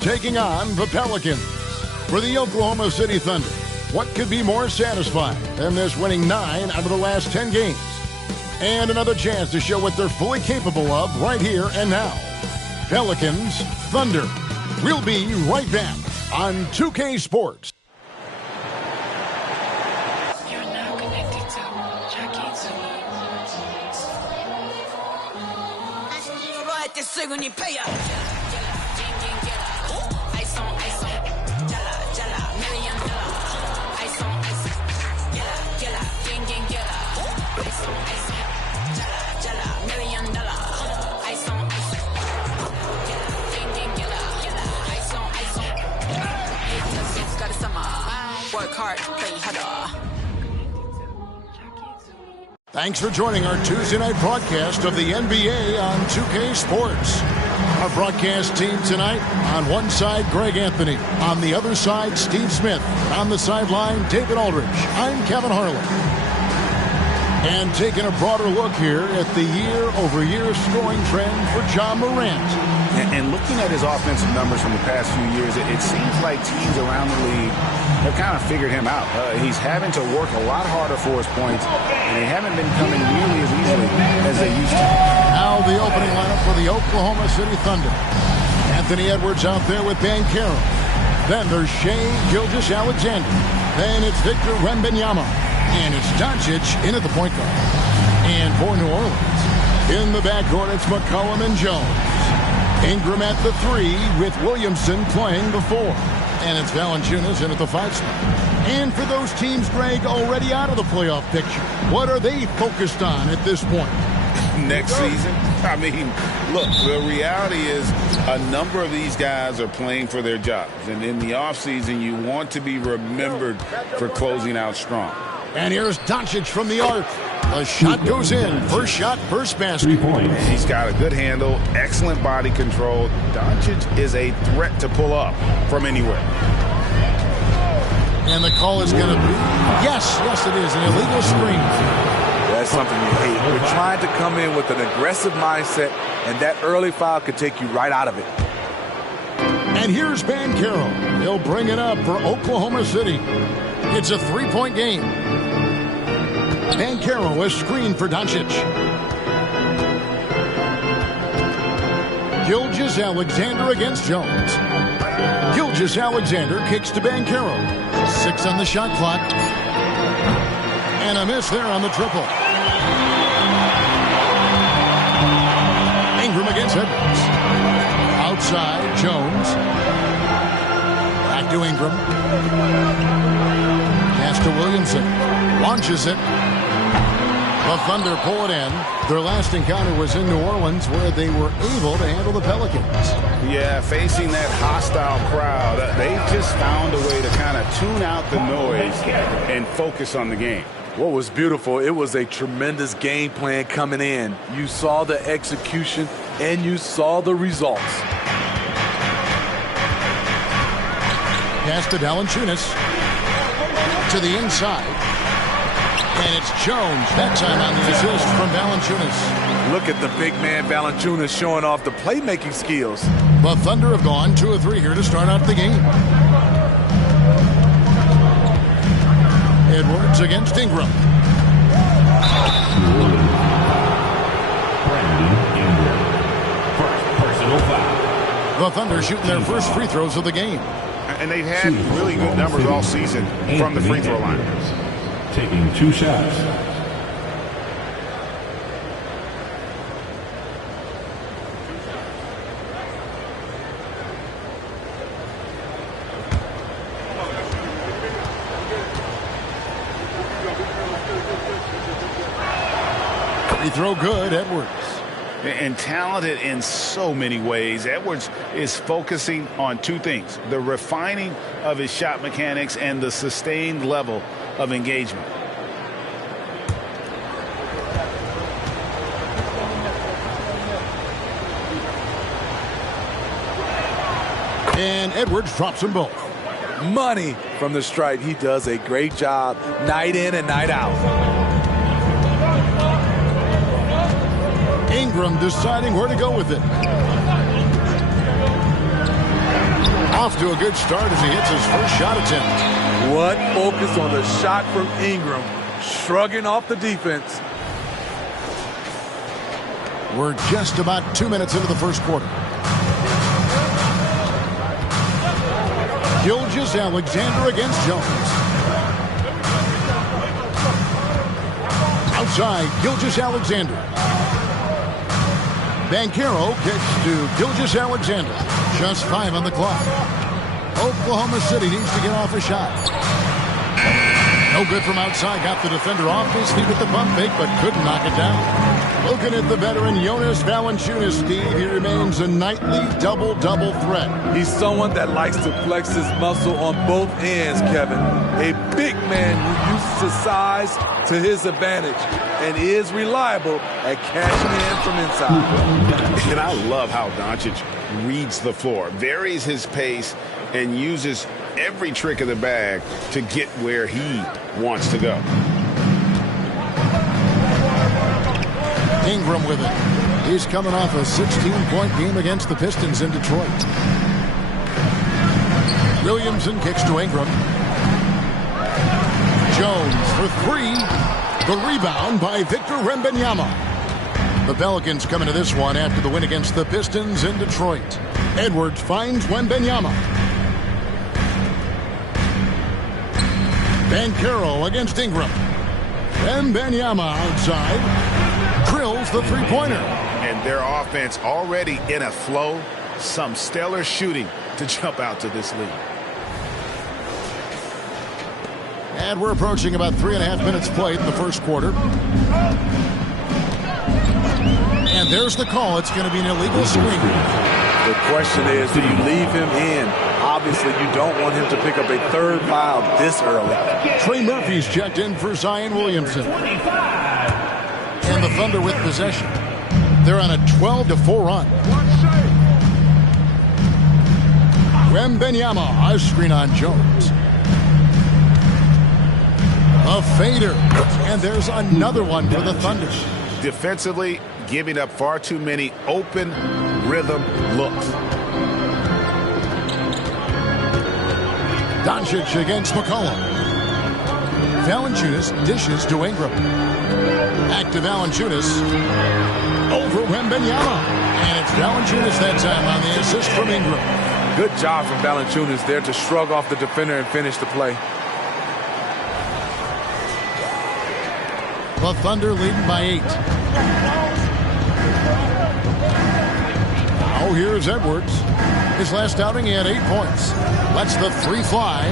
taking on the Pelicans. For the Oklahoma City Thunder, what could be more satisfying than this winning 9 out of the last 10 games? And another chance to show what they're fully capable of right here and now. Pelicans Thunder. We'll be right back on 2K Sports. You're now connected to Jackie Work hard, play harder. Thanks for joining our Tuesday night broadcast of the NBA on 2K Sports. Our broadcast team tonight, on one side, Greg Anthony. On the other side, Steve Smith. On the sideline, David Aldridge. I'm Kevin Harlan. And taking a broader look here at the year-over-year scoring trend for Ja Morant. And looking at his offensive numbers from the past few years, it seems like teams around the league have kind of figured him out. He's having to work a lot harder for his points, and they haven't been coming nearly as easily as they used to. Now the opening lineup for the Oklahoma City Thunder. Anthony Edwards out there with Banchero. Then there's Shai Gilgeous-Alexander. Then it's Victor Wembanyama. And it's Doncic in at the point guard. And for New Orleans, in the backcourt, it's McCollum and Jones. Ingram at the 3 with Williamson playing the 4. And it's Valanciunas in at the 5 spot. And for those teams, Greg, already out of the playoff picture, what are they focused on at this point? Next season? I mean, look, the reality is a number of these guys are playing for their jobs. And in the offseason, you want to be remembered for closing out strong. And here's Doncic from the arc. The shot goes in. First shot, first basket. 3 points. He's got a good handle, excellent body control. Doncic is a threat to pull up from anywhere. And the call is going to be, yes, it is, an illegal screen. That's something you hate. You're trying to come in with an aggressive mindset, and that early foul could take you right out of it. And here's Banchero. He'll bring it up for Oklahoma City. It's a 3-point game. Banchero is screened for Doncic. Gilgeous-Alexander against Jones. Gilgeous-Alexander kicks to Banchero. 6 on the shot clock. And a miss there on the triple. Ingram against Edwards. Outside, Jones. Back to Ingram. Pass to Williamson. Launches it. The Thunder pull it in. Their last encounter was in New Orleans, where they were able to handle the Pelicans. Yeah, facing that hostile crowd, they just found a way to kind of tune out the noise and focus on the game. What was beautiful, it was a tremendous game plan coming in. You saw the execution, and you saw the results. Pass to Valanciunas. To the inside. And it's Jones, that time on the assist from Valanciunas. Look at the big man Valanciunas showing off the playmaking skills. The Thunder have gone 2 of 3 here to start out the game. Edwards against Ingram. Brandon Ingram. First personal foul. The Thunder shooting their first free throws of the game. And they've had really good numbers all season from the free throw line. Taking 2 shots. Free throw good, Edwards. And talented in so many ways. Edwards is focusing on 2 things: the refining of his shot mechanics and the sustained level of engagement. And Edwards drops them both. Money from the stripe. He does a great job night in and night out. Ingram deciding where to go with it. off to a good start as he hits his first shot attempt. What focus on the shot from Ingram, shrugging off the defense. We're just about 2 minutes into the first quarter. Gilgeous-Alexander against Jones. Outside, Gilgeous-Alexander. Banchero kicks to Gilgeous-Alexander. Just 5 on the clock. Oklahoma City needs to get off a shot. No good from outside. Got the defender off his feet with the pump fake, but couldn't knock it down. Looking at the veteran Jonas Valanciunas, Steve, he remains a nightly double-double threat. He's someone that likes to flex his muscle on both ends, Kevin. A big man who uses his size to his advantage and is reliable at catching in from inside. And I love how Doncic reads the floor, varies his pace, and uses every trick of the bag to get where he wants to go. Ingram with it. He's coming off a 16-point game against the Pistons in Detroit. Williamson kicks to Ingram. Jones for 3. The rebound by Victor Wembanyama. The Pelicans come into this one after the win against the Pistons in Detroit. Edwards finds Wembanyama. Banchero against Ingram. Wembanyama outside. Drills the three-pointer. And their offense already in a flow. Some stellar shooting to jump out to this lead. And we're approaching about 3.5 minutes played in the first quarter. And there's the call. It's going to be an illegal screen. The question is, do you leave him in? Obviously, you don't want him to pick up a third foul this early. Trey Murphy's checked in for Zion Williamson. And the Thunder with possession. They're on a 12-4 run. Wembanyama, a screen on Jones. A fader. And there's another one for the Thunder. Defensively, giving up far too many open rhythm looks. Doncic against McCollum. Valanciunas dishes to Ingram. Back to Valanciunas. Over Wembanyama. And it's Valanciunas that time on the assist from Ingram. Good job from Valanciunas there to shrug off the defender and finish the play. The Thunder leading by 8. Now here's Edwards. His last outing, he had 8 points. Lets the 3 fly.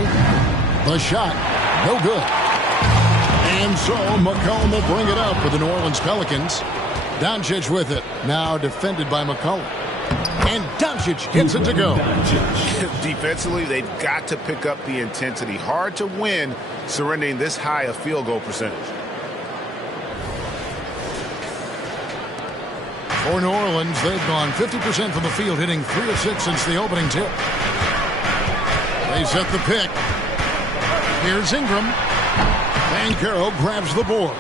The shot, no good. And so McCollum will bring it up for the New Orleans Pelicans. Doncic with it. Now defended by McCollum. And Doncic gets it to go. Defensively, they've got to pick up the intensity. Hard to win surrendering this high a field goal percentage. For New Orleans, they've gone 50% from the field, hitting 3 of 6 since the opening tip. They set the pick. Here's Ingram. Banchero grabs the board.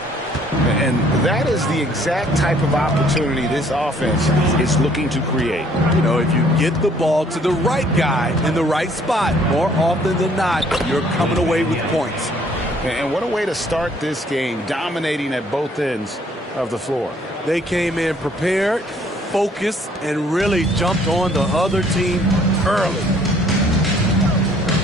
And that is the exact type of opportunity this offense is looking to create. You know, if you get the ball to the right guy in the right spot, more often than not, you're coming away with points. And what a way to start this game, dominating at both ends of the floor. They came in prepared, focused, and really jumped on the other team early.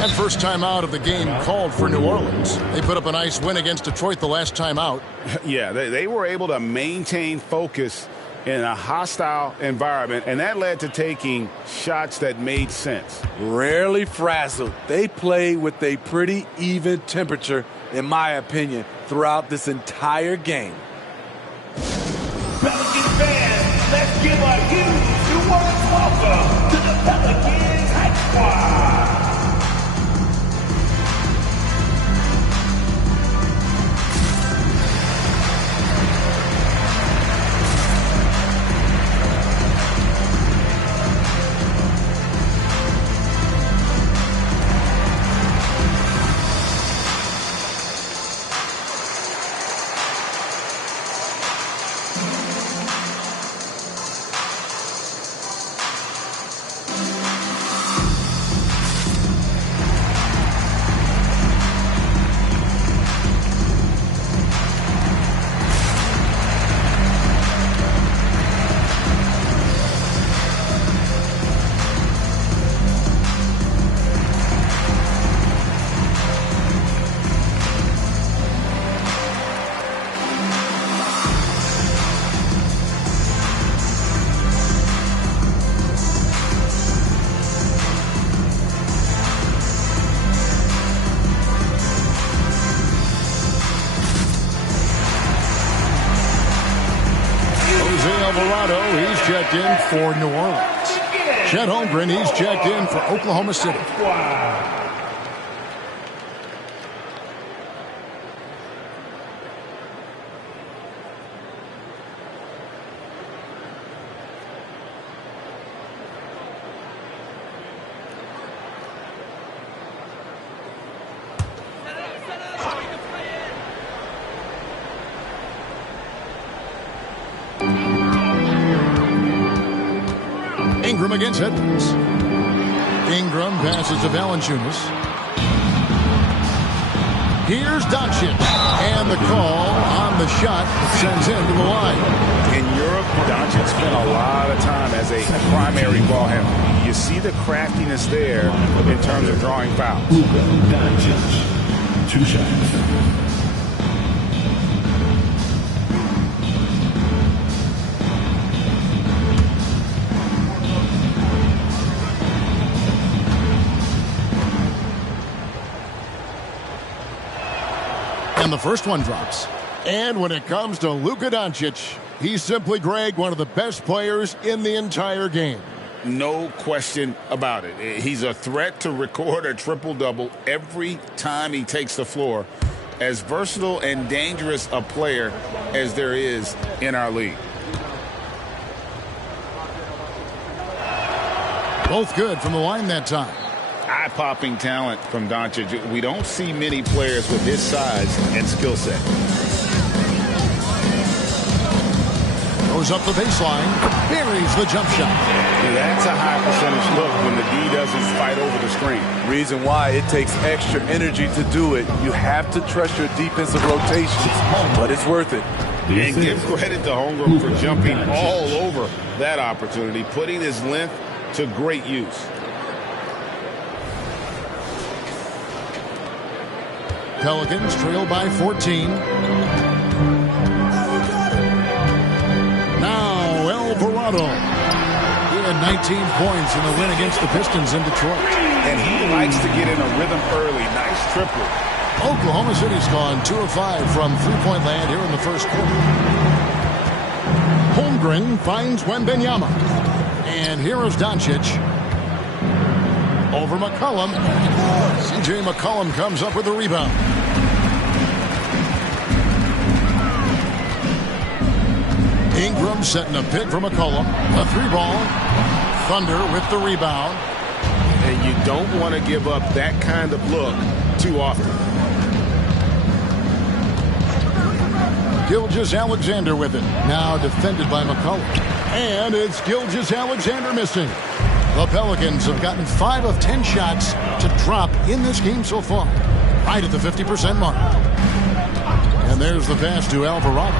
And first time out of the game called for New Orleans. They put up a nice win against Detroit the last time out. Yeah, they were able to maintain focus in a hostile environment, and that led to taking shots that made sense. Rarely frazzled. They played with a pretty even temperature, in my opinion, throughout this entire game. Pelican fans, let's give a huge New Orleans welcome to the Pelicans Hype Squad. checked in for New Orleans. Chet Holmgren, he's checked in for Oklahoma City. Ingram against Edwards. Ingram passes to Valanciunas. Here's Doncic. And the call on the shot that sends him to the line. In Europe, Doncic spent a lot of time as a primary ball handler. You see the craftiness there in terms of drawing fouls. Luka Doncic. 2 shots. And the first one drops. And when it comes to Luka Doncic, he's simply, Greg, one of the best players in the entire game. No question about it. He's a threat to record a triple-double every time he takes the floor. As versatile and dangerous a player as there is in our league. Both good from the line that time. Eye-popping talent from Doncic. We don't see many players with his size and skill set. Goes up the baseline, buries the jump shot. That's a high percentage look when the D doesn't fight over the screen. Reason why it takes extra energy to do it. You have to trust your defensive rotations, but it's worth it. And give credit to Holmgren for jumping all over that opportunity, putting his length to great use. Pelicans trail by 14. Now Alvarado. He had 19 points in the win against the Pistons in Detroit. And he likes to get in a rhythm early. Nice triple. Oklahoma City's gone 2 of 5 from three-point land here in the first quarter. Holmgren finds Wembanyama. And here is Doncic. Over McCollum. C.J. McCollum comes up with the rebound. Ingram setting a pick for McCollum. A 3-ball. Thunder with the rebound. And you don't want to give up that kind of look too often. Gilgeous-Alexander with it. Now defended by McCollum. And it's Gilgeous-Alexander missing. The Pelicans have gotten 5 of 10 shots to drop in this game so far. Right at the 50% mark. And there's the pass to Alvarado.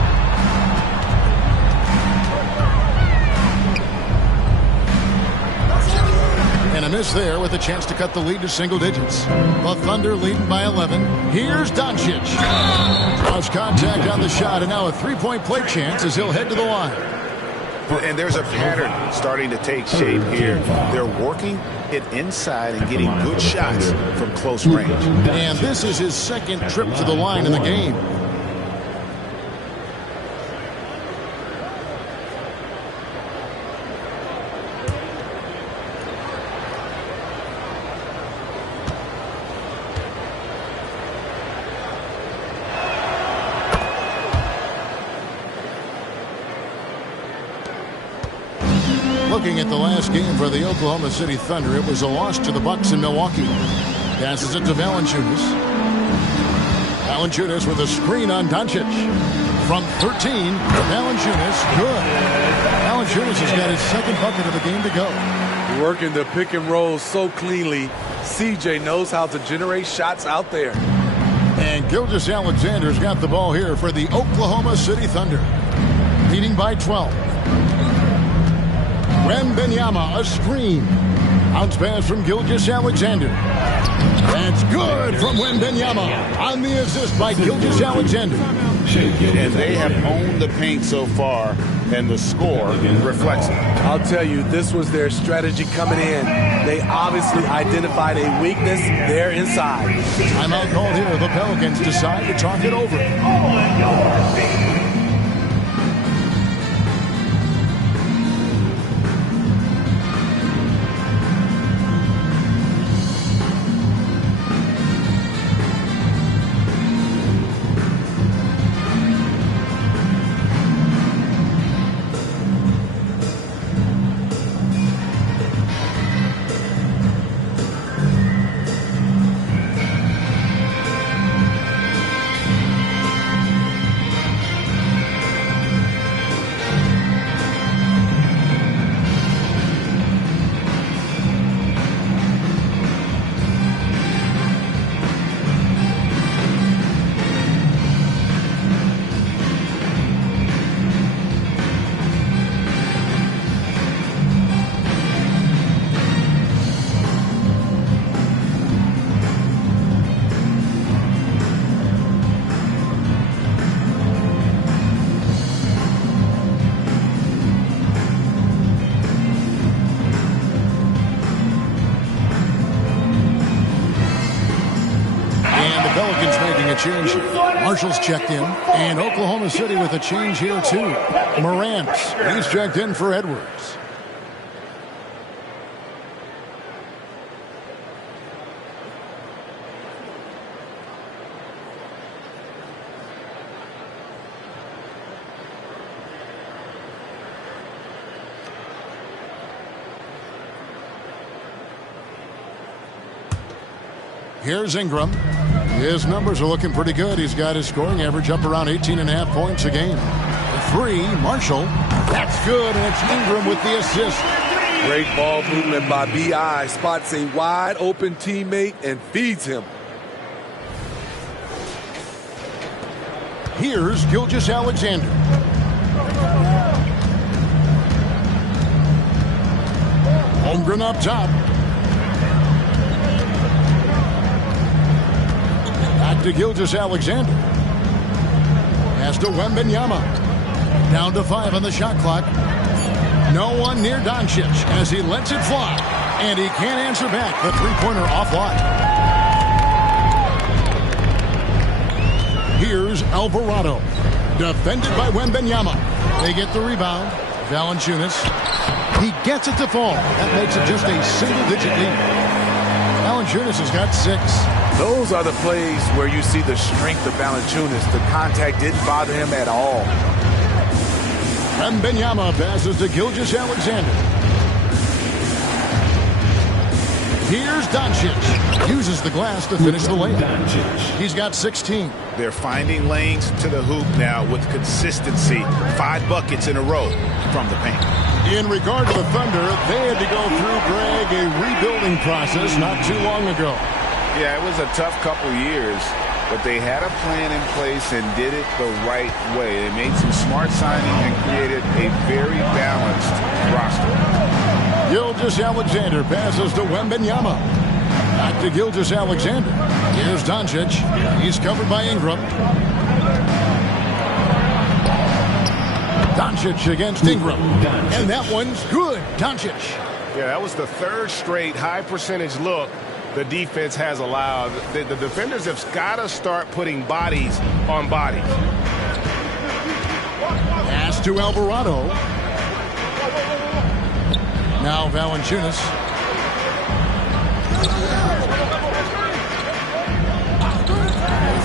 And a miss there with a chance to cut the lead to single digits. The Thunder leading by 11. Here's Doncic. Draws contact on the shot, and now a three-point play chance as he'll head to the line. And there's a pattern starting to take shape here. They're working it inside and getting good shots from close range. And this is his second trip to the line in the game. Looking at the last game for the Oklahoma City Thunder, it was a loss to the Bucks in Milwaukee. Passes it to Valanciunas. Valanciunas with a screen on Doncic. From 13, Valanciunas, good. Valanciunas has got his second bucket of the game to go. Working the pick and roll so cleanly. CJ knows how to generate shots out there. And Gilgeous-Alexander's got the ball here for the Oklahoma City Thunder. Leading by 12. Wembanyama, a screen. Bounce pass from Gilgeous-Alexander. That's good from Wembanyama on the assist by Gilgeous-Alexander. And they have owned the paint so far, and the score reflects it. I'll tell you, this was their strategy coming in. They obviously identified a weakness there inside. Timeout called here. The Pelicans decide to talk it over. Pelicans making a change here. Marshall's checked in, and Oklahoma City with a change here too. Morant, he's checked in for Edwards. Here's Ingram. His numbers are looking pretty good. He's got his scoring average up around 18.5 points a game. Three, Marshall. That's good, and it's Ingram with the assist. Great ball movement by B.I. Spots a wide open teammate and feeds him. Here's Gilgeous-Alexander. Holmgren up top. Back to Gilgeous-Alexander. Pass to Wembanyama. Down to 5 on the shot clock. No one near Doncic as he lets it fly. And he can't answer back. The three-pointer offline. Here's Alvarado. Defended by Wembanyama. They get the rebound. Valanciunas. He gets it to fall. That makes it just a single-digit lead. Valanciunas has got 6. Those are the plays where you see the strength of Valanciunas. The contact didn't bother him at all. Wembanyama passes to Gilgeous-Alexander. Here's Doncic. Uses the glass to finish the layup. He's got 16. They're finding lanes to the hoop now with consistency. 5 buckets in a row from the paint. In regard to the Thunder, they had to go through, Greg, a rebuilding process not too long ago. Yeah, it was a tough couple years, but they had a plan in place and did it the right way. They made some smart signings and created a very balanced roster. Gilgeous-Alexander passes to Wembanyama. Back to Gilgeous-Alexander. Here's Doncic. He's covered by Ingram. Doncic against Ingram. And that one's good. Doncic. Yeah, that was the 3rd straight high-percentage look the defense has allowed. The defenders have got to start putting bodies on bodies. Pass to Alvarado. Now Valanciunas.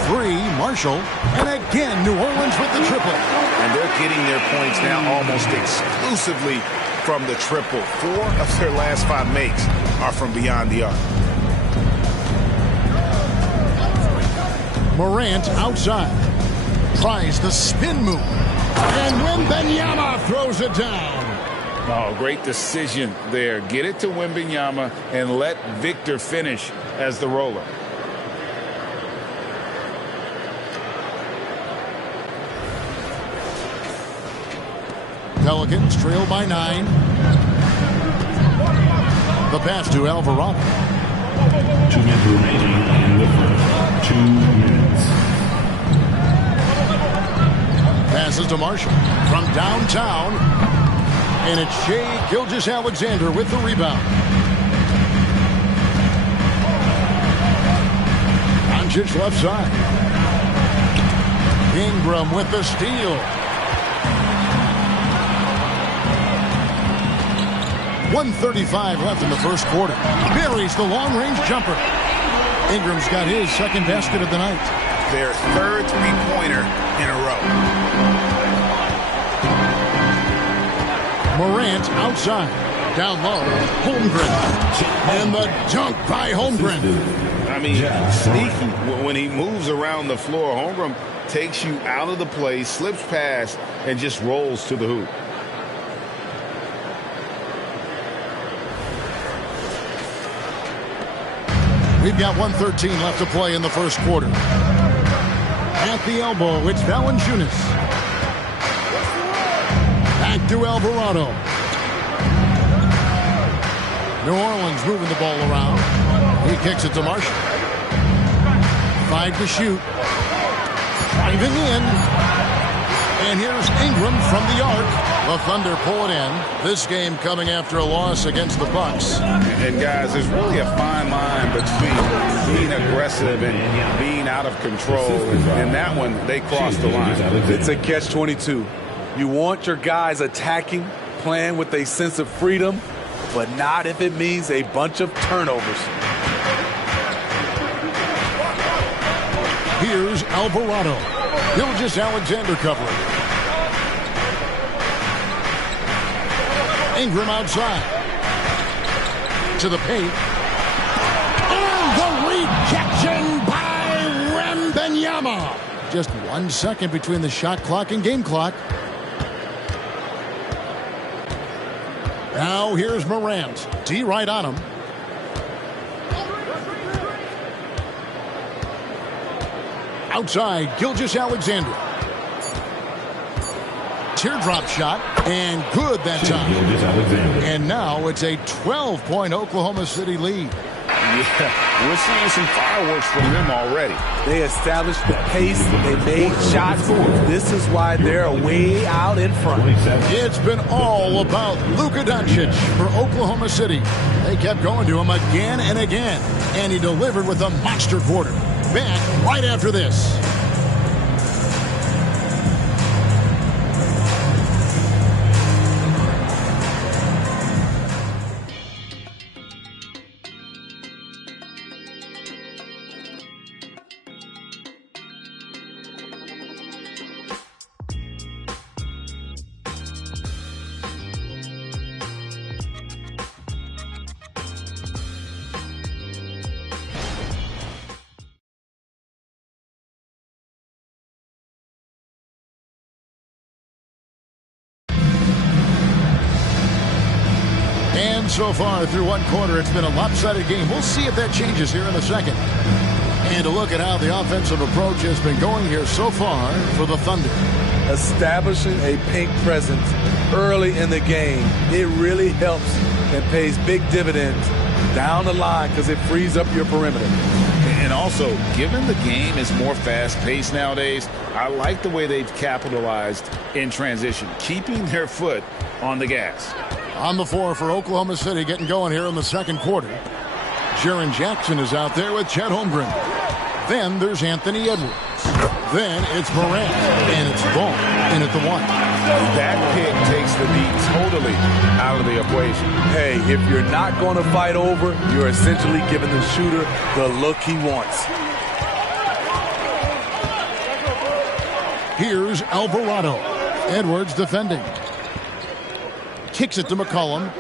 Three, Marshall. And again, New Orleans with the triple. And they're getting their points now almost exclusively from the triple. 4 of their last 5 makes are from beyond the arc. Morant outside. Tries the spin move. And Wembanyama throws it down. Oh, great decision there. Get it to Wembanyama and let Victor finish as the roller. Pelicans trail by 9. The pass to Alvarado. 2 minutes remaining in the first. 2 minutes. Passes to Marshall from downtown. And it's Shai Gilgeous-Alexander with the rebound. Doncic left side. Ingram with the steal. 1:35 left in the first quarter. Buries the long-range jumper. Ingram's got his 2nd basket of the night. Their 3rd three-pointer in a row. Morant outside. Down low. Holmgren. And the dunk by Holmgren. I mean, sneaky. When he moves around the floor, Holmgren takes you out of the play, slips past, and just rolls to the hoop. We've got 1:13 left to play in the first quarter. At the elbow, it's Valanciunas. Back to Alvarado. New Orleans moving the ball around. He kicks it to Marshall. 5 to shoot. Driving in. And here's Ingram from the arc. The Thunder pull it in. This game coming after a loss against the Bucks. And guys, there's really a fine line between being aggressive and being out of control. And that one, they crossed the line. It's a catch-22. You want your guys attacking, playing with a sense of freedom, but not if it means a bunch of turnovers. Here's Alvarado. Gilgeous-Alexander covering. Ingram outside. To the paint. And the rejection by Wembanyama. Just 1 second between the shot clock and game clock. Now here's Morant. D right on him. Outside, Gilgeous-Alexander. Teardrop shot, and good that time. And now it's a 12-point Oklahoma City lead. Yeah, we're seeing some fireworks from them already. They established the pace. They made shots. This is why they're way out in front. It's been all about Luka Doncic for Oklahoma City. They kept going to him again and again, and he delivered with a monster quarter. Back right after this. So far through one quarter, it's been a lopsided game. We'll see if that changes here in a second. And to look at how the offensive approach has been going here so far for the Thunder. Establishing a paint presence early in the game, it really helps and pays big dividends down the line because it frees up your perimeter. And also, given the game is more fast-paced nowadays, I like the way they've capitalized in transition, keeping their foot on the gas. On the floor for Oklahoma City, getting going here in the second quarter. Jaren Jackson is out there with Chet Holmgren. Then there's Anthony Edwards. Then it's Morant, and it's Vaughn in at the one. That pick takes the D totally out of the equation. Hey, if you're not going to fight over, you're essentially giving the shooter the look he wants. Here's Alvarado. Edwards defending. Kicks it to McCollum.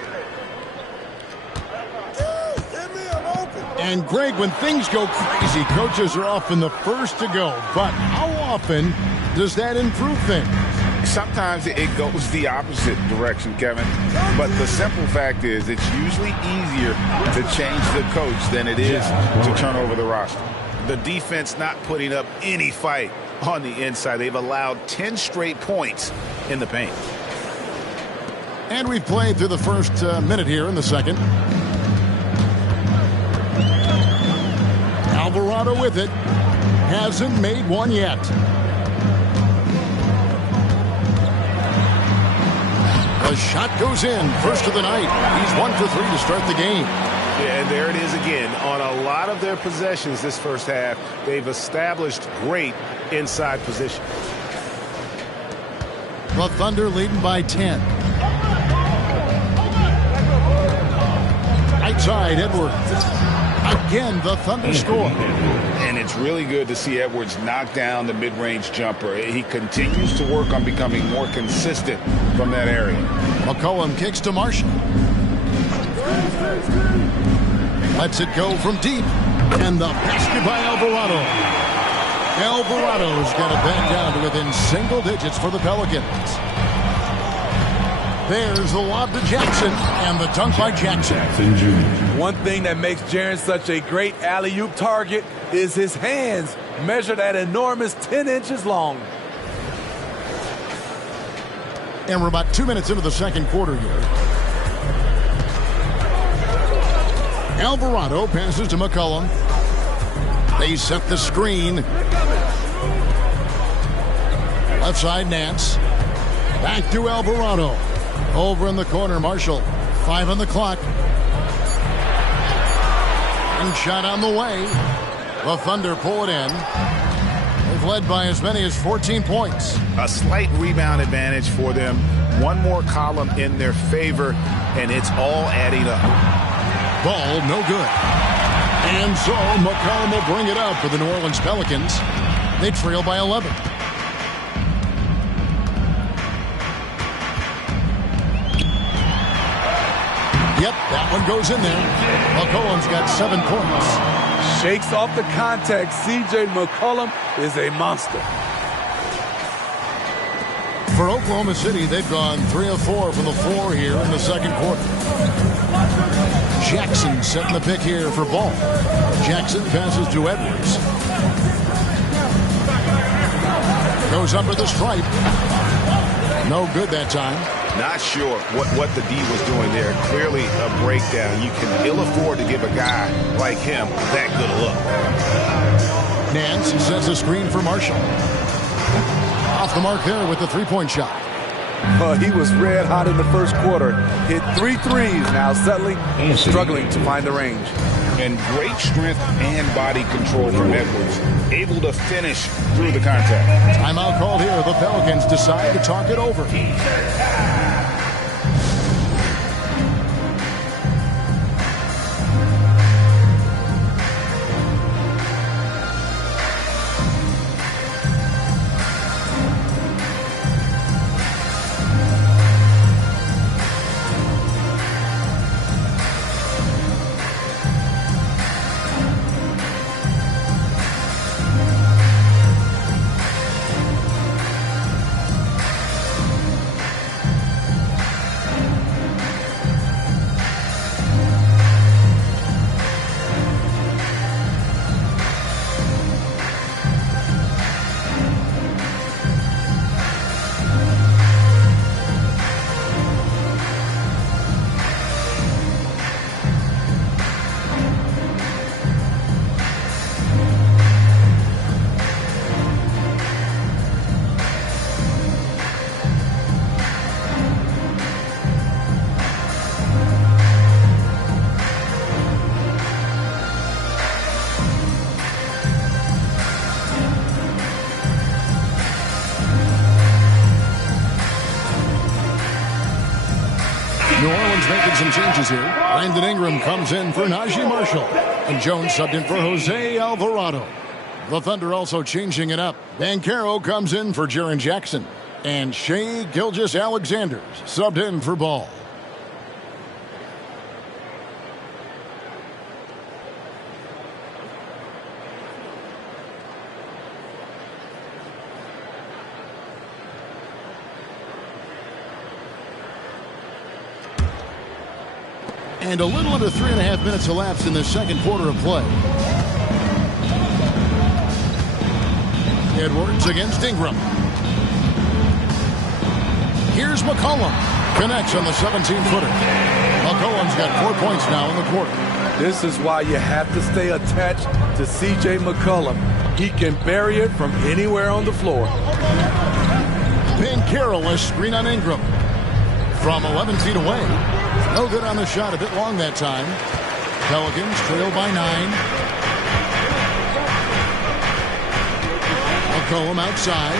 And Greg, when things go crazy, coaches are often the first to go. But how often does that improve things? Sometimes it goes the opposite direction, Kevin. But the simple fact is it's usually easier to change the coach than it is to turn over the roster. The defense not putting up any fight on the inside. They've allowed 10 straight points in the paint. And we've played through the first minute here in the second. Alvarado with it. Hasn't made one yet. The shot goes in. First of the night. He's 1 for 3 to start the game. Yeah, and there it is again. On a lot of their possessions this first half, they've established great inside position. The Thunder leading by 10. Outside, Edwards. Again, the Thunder score. And it's really good to see Edwards knock down the mid-range jumper. He continues to work on becoming more consistent from that area. McCollum kicks to Marshall. Lets it go from deep. And the basket by Alvarado. Alvarado's got it back down to within single digits for the Pelicans. There's the lob to Jackson, and the dunk by Jackson. One thing that makes Jaren such a great alley-oop target is his hands, measured at enormous 10 inches long. And we're about 2 minutes into the second quarter here. Alvarado passes to McCollum. They set the screen. Left side, Nance. Back to Alvarado. Over in the corner, Marshall. 5 on the clock. And shot on the way. The Thunder pull it in. They've led by as many as 14 points. A slight rebound advantage for them. One more column in their favor, and it's all adding up. Ball no good. And so McCollum will bring it up for the New Orleans Pelicans. They trail by 11. Yep, that one goes in there. McCollum's got 7 points. Shakes off the contact. C.J. McCollum is a monster. For Oklahoma City, they've gone 3 of 4 from the floor here in the second quarter. Jackson setting the pick here for Ball. Jackson passes to Edwards. Goes under the stripe. No good that time. Not sure what the D was doing there. Clearly a breakdown. You can ill afford to give a guy like him that good a look. Nance sets a screen for Marshall. Off the mark there with the three-point shot. He was red hot in the first quarter. Hit 3 threes, now settling and struggling to find the range. And great strength and body control from Edwards. Able to finish through the contact. Timeout called here. The Pelicans decide to talk it over. New Orleans making some changes here. Brandon Ingram comes in for Najee Marshall. And Jones subbed in for Jose Alvarado. The Thunder also changing it up. Banchero comes in for Jaren Jackson. And Shai Gilgeous-Alexander subbed in for Ball. And a little under 3.5 minutes elapsed in the second quarter of play. Edwards against Ingram. Here's McCollum. Connects on the 17-footer. McCollum's got 4 points now in the quarter. This is why you have to stay attached to C.J. McCollum. He can bury it from anywhere on the floor. Banchero a screen on Ingram. From 11 feet away. No good on the shot. A bit long that time. Pelicans trail by 9. McCollum outside.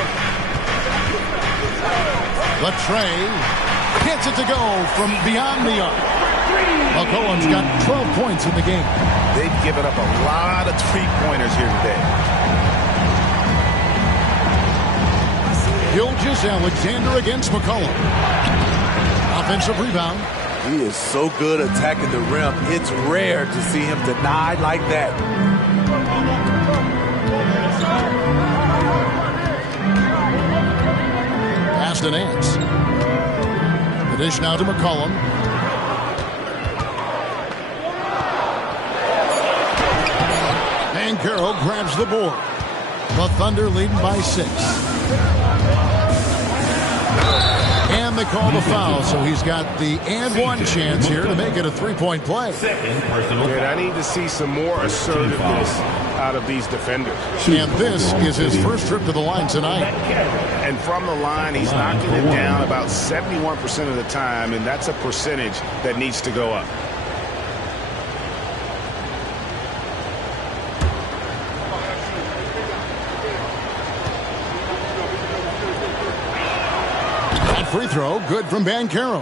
Latrey gets it to go from beyond the arc. McCollum's got 12 points in the game. They've given up a lot of three-pointers here today. Gilgeous-Alexander against McCollum. Offensive rebound. He is so good attacking the rim. It's rare to see him denied like that. Pass to Nance. The dish now to McCollum. Banchero grabs the board. The Thunder leading by 6. And they call the foul, so he's got the and one chance here to make it a three-point play. And I need to see some more assertiveness out of these defenders. And this is his first trip to the line tonight. And from the line, he's knocking it down about 71% of the time, and that's a percentage that needs to go up. free throw, good from Banchero.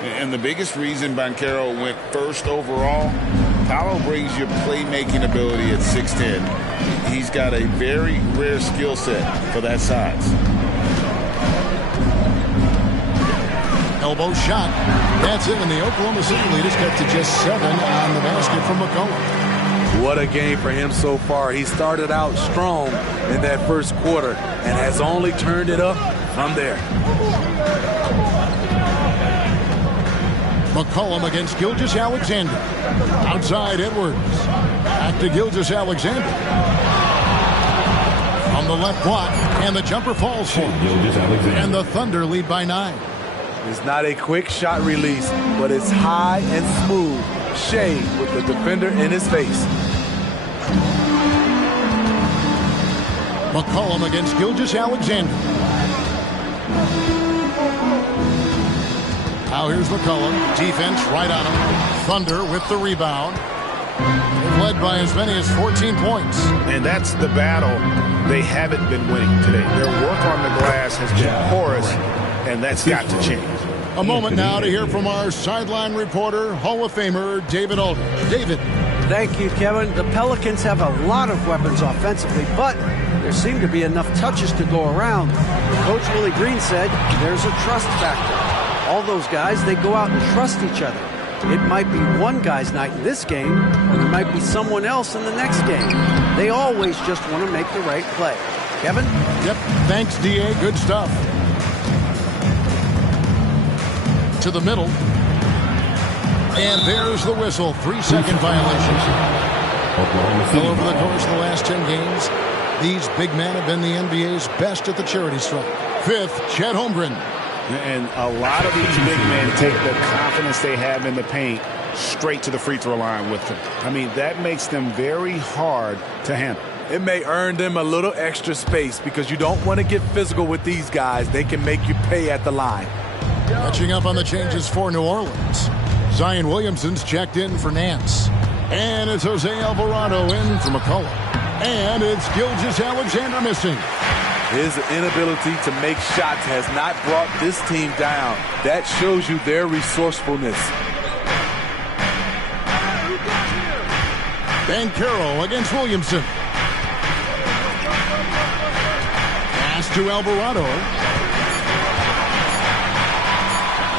And the biggest reason Banchero went first overall, Paolo brings your playmaking ability at 6'10". He's got a very rare skill set for that size. Elbow shot. That's it, and the Oklahoma City lead is cut to just 7 on the basket from McCollum. What a game for him so far. He started out strong in that first quarter and has only turned it up from there. McCollum against Gilgeous-Alexander. Outside Edwards. Back to Gilgeous-Alexander. On the left block, and the jumper falls for him. And the Thunder lead by 9. It's not a quick shot release, but it's high and smooth. Shea with the defender in his face. McCollum against Gilgeous-Alexander. Now here's McCollum. Defense right on him. Thunder with the rebound. They've led by as many as 14 points. And that's the battle they haven't been winning today. Their work on the glass has been porous, and that's got to change. A moment now to hear from our sideline reporter, Hall of Famer David Aldridge. David. Thank you, Kevin. The Pelicans have a lot of weapons offensively, but there seem to be enough touches to go around. Coach Willie Green said there's a trust factor. All those guys, they go out and trust each other. It might be one guy's night in this game, or there might be someone else in the next game. They always just want to make the right play. Kevin? Yep. Thanks, D.A. Good stuff. To the middle. And there's the whistle. 3-second violations. All over the course of the last 10 games, these big men have been the NBA's best at the charity stripe. Fifth, Chet Holmgren. And a lot of these big men take the confidence they have in the paint straight to the free throw line with them. I mean, that makes them very hard to handle. It may earn them a little extra space because you don't want to get physical with these guys. They can make you pay at the line. Catching up on the changes for New Orleans. Zion Williamson's checked in for Nance. And it's Jose Alvarado in for McCollum. And it's Gilgeous-Alexander missing. His inability to make shots has not brought this team down. That shows you their resourcefulness. Banchero against Williamson. Pass to Alvarado.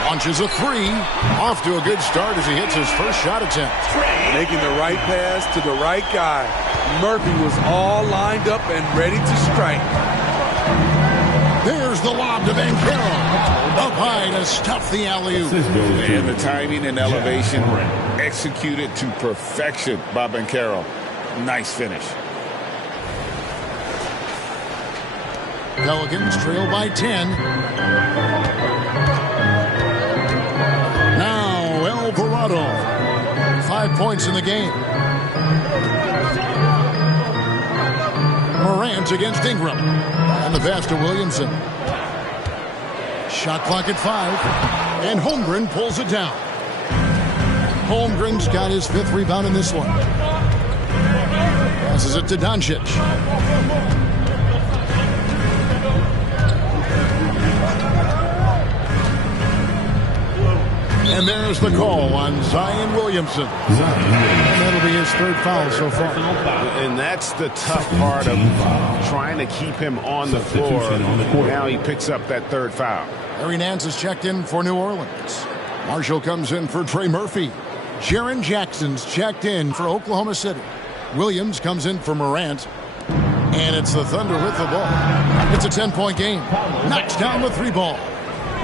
Launches a three. Off to a good start as he hits his first shot attempt. Making the right pass to the right guy. Murphy was all lined up and ready to strike. There's the lob to Banchero. Up high to stuff the alley-oop. And the timing and elevation executed to perfection by Banchero. Nice finish. Pelicans trail by 10. Now Alvarado. 5 points in the game. Morant against Ingram. And the pass to Williamson. Shot clock at 5. And Holmgren pulls it down. Holmgren's got his 5th rebound in this one. Passes it to Doncic. And there's the call on Zion Williamson. And that'll be his 3rd foul so far. And that's the tough part of trying to keep him on the floor. Now he picks up that 3rd foul. Larry Nance is checked in for New Orleans. Marshall comes in for Trey Murphy. Jaren Jackson's checked in for Oklahoma City. Williams comes in for Morant. And it's the Thunder with the ball. It's a 10-point game. Knocks down the 3 ball.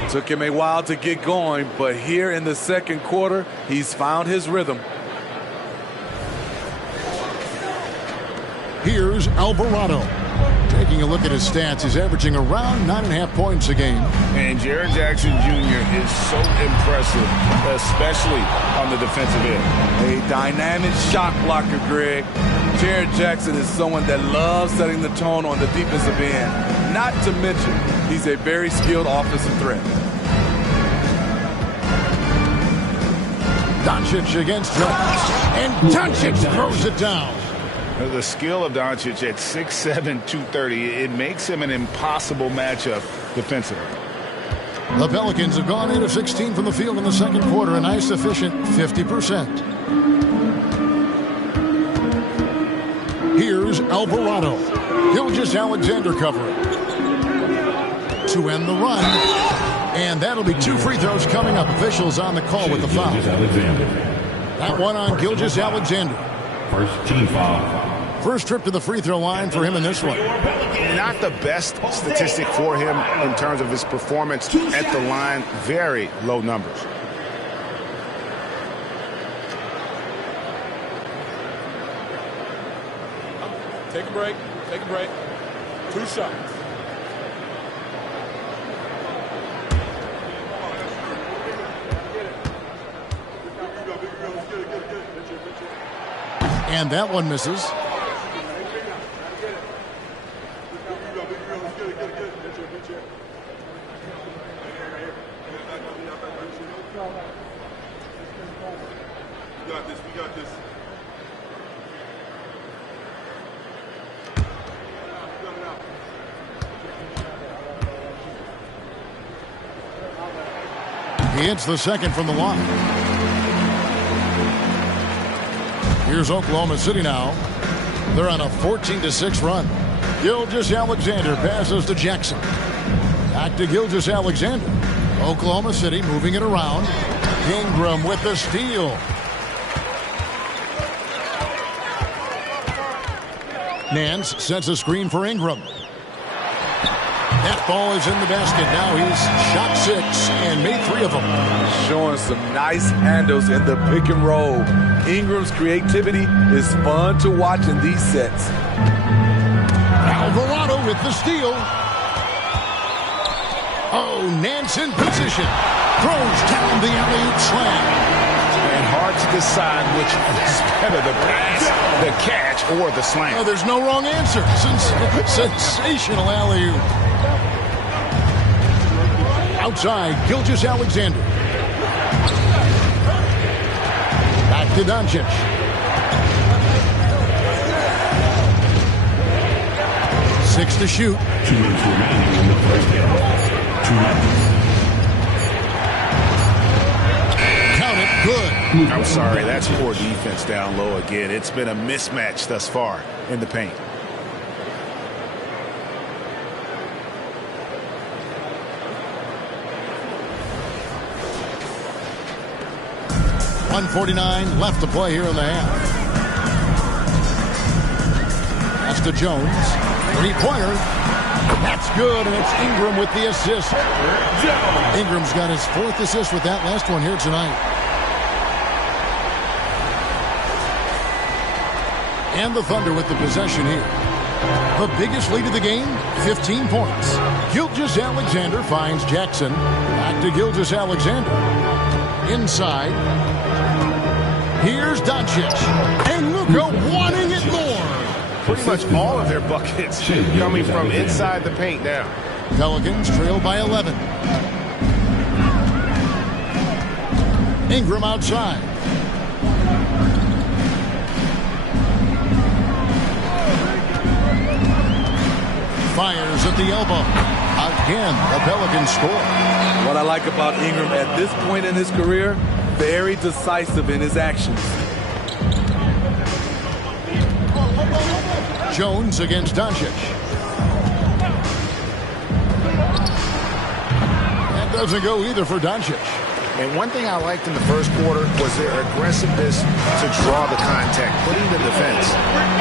Took him a while to get going, but here in the second quarter, he's found his rhythm. Here's Alvarado. Taking a look at his stats, he's averaging around 9.5 points a game. And Jaren Jackson Jr. is so impressive, especially on the defensive end. A dynamic shot blocker, Greg. Jaren Jackson is someone that loves setting the tone on the defensive end. Not to mention, he's a very skilled offensive threat. Doncic against Jones. And Doncic throws it down. The skill of Doncic at 6'7", 230, it makes him an impossible matchup defensively. The Pelicans have gone 8 of 16 from the field in the second quarter, a nice efficient 50%. Here's Alvarado. Gilgeous-Alexander covering to end the run. And that'll be 2 free throws coming up. Officials on the call with the foul. That one on Gilgeous-Alexander. First team foul. First trip to the free throw line for him in this one. Not the best statistic for him in terms of his performance at the line. Very low numbers. Take a break. Take a break. 2 shots. And that one misses. We got this. We got this. He hits the second from the line. Here's Oklahoma City now. They're on a 14-6 run. Gilgeous-Alexander passes to Jackson. Back to Gilgeous-Alexander. Oklahoma City moving it around. Ingram with the steal. Nance sets a screen for Ingram. That ball is in the basket. Now he's shot 6 and made 3 of them. Showing some nice handles in the pick and roll. Ingram's creativity is fun to watch in these sets. Alvarado with the steal. Oh, Nance in position. Throws down the alley-oop slam. And hard to decide which is better, the pass, the catch, or the slam. Oh, there's no wrong answer. Sensational alley-oop. Outside, Gilgeous-Alexander. Back to Doncic. Six to shoot. 2 minutes remaining in the first half. 2 minutes. Count it, good. I'm sorry, that's poor defense down low again. It's been a mismatch thus far in the paint. .149 left to play here in the half. That's to Jones. 3-pointer. That's good, and it's Ingram with the assist. Ingram's got his 4th assist with that last one here tonight. And the Thunder with the possession here. The biggest lead of the game, 15 points. Gilgeous-Alexander finds Jackson. Back to Gilgeous-Alexander. Inside. Here's Doncic. And Luka wanting it more. Pretty much all of their buckets coming from inside the paint now. Pelicans trail by 11. Ingram outside. Fires at the elbow. Again, the Pelicans score. What I like about Ingram at this point in his career, very decisive in his actions. Jones against Doncic. That doesn't go either for Doncic. And one thing I liked in the first quarter was their aggressiveness to draw the contact, putting the defense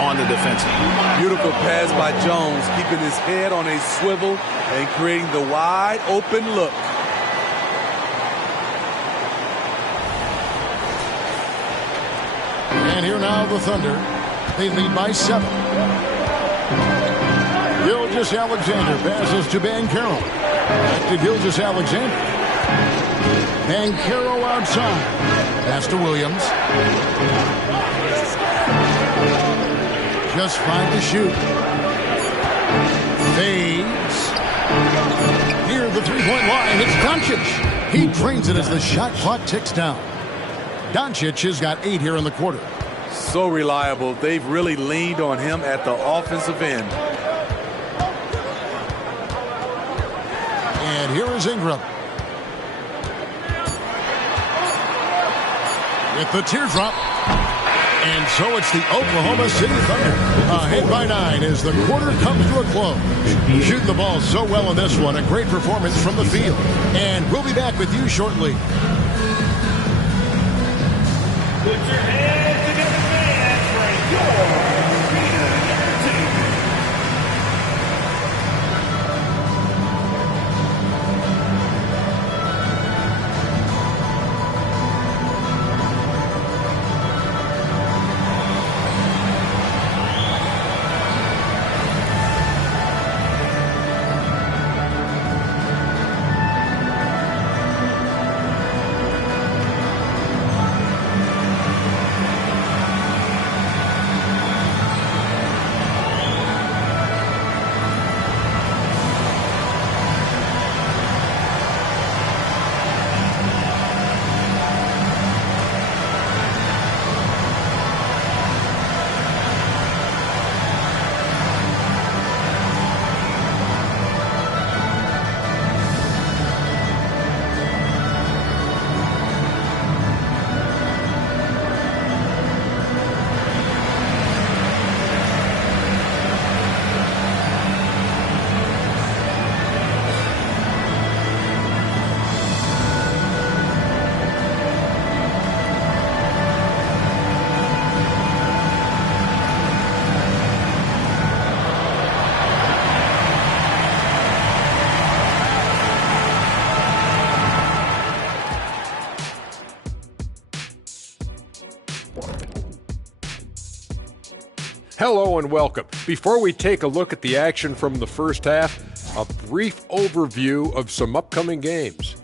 on the defensive. Beautiful pass by Jones, keeping his head on a swivel and creating the wide open look. And here now the Thunder. They lead by 7. Gilgeous-Alexander passes to Banchero. Back to Gilgeous-Alexander. Banchero outside. Pass to Williams. Just 5 to shoot. Fades. Near the 3-point line, it's Doncic. He drains it as the shot clock ticks down. Doncic has got 8 here in the quarter. So reliable. They've really leaned on him at the offensive end. And here is Ingram. with the teardrop. And so it's the Oklahoma City Thunder ahead by 9 as the quarter comes to a close. Shooting the ball so well in this one. A great performance from the field. And we'll be back with you shortly. Put your hands together, fans, for your arena entertainment. Hello and welcome. Before we take a look at the action from the first half, a brief overview of some upcoming games.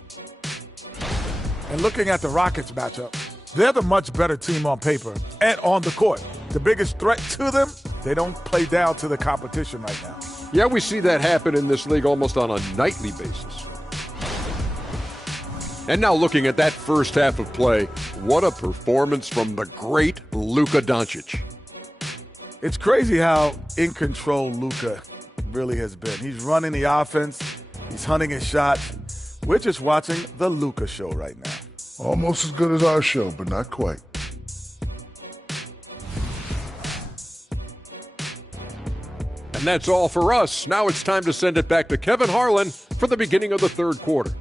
And looking at the Rockets matchup, they're the much better team on paper and on the court. The biggest threat to them, they don't play down to the competition right now. Yeah, we see that happen in this league almost on a nightly basis. And now looking at that first half of play, what a performance from the great Luka Doncic. It's crazy how in control Luka really has been. He's running the offense. He's hunting his shots. We're just watching the Luka show right now. Almost as good as our show, but not quite. And that's all for us. Now it's time to send it back to Kevin Harlan for the beginning of the third quarter.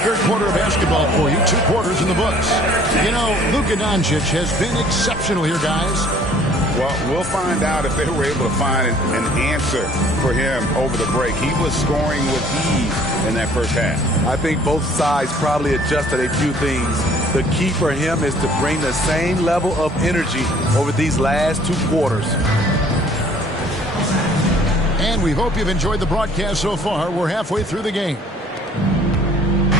Third quarter of basketball for you. 2 quarters in the books. You know, Luka Doncic has been exceptional here, guys. Well, we'll find out if they were able to find an answer for him over the break. He was scoring with ease in that first half. I think both sides probably adjusted a few things. The key for him is to bring the same level of energy over these last 2 quarters. And we hope you've enjoyed the broadcast so far. We're halfway through the game.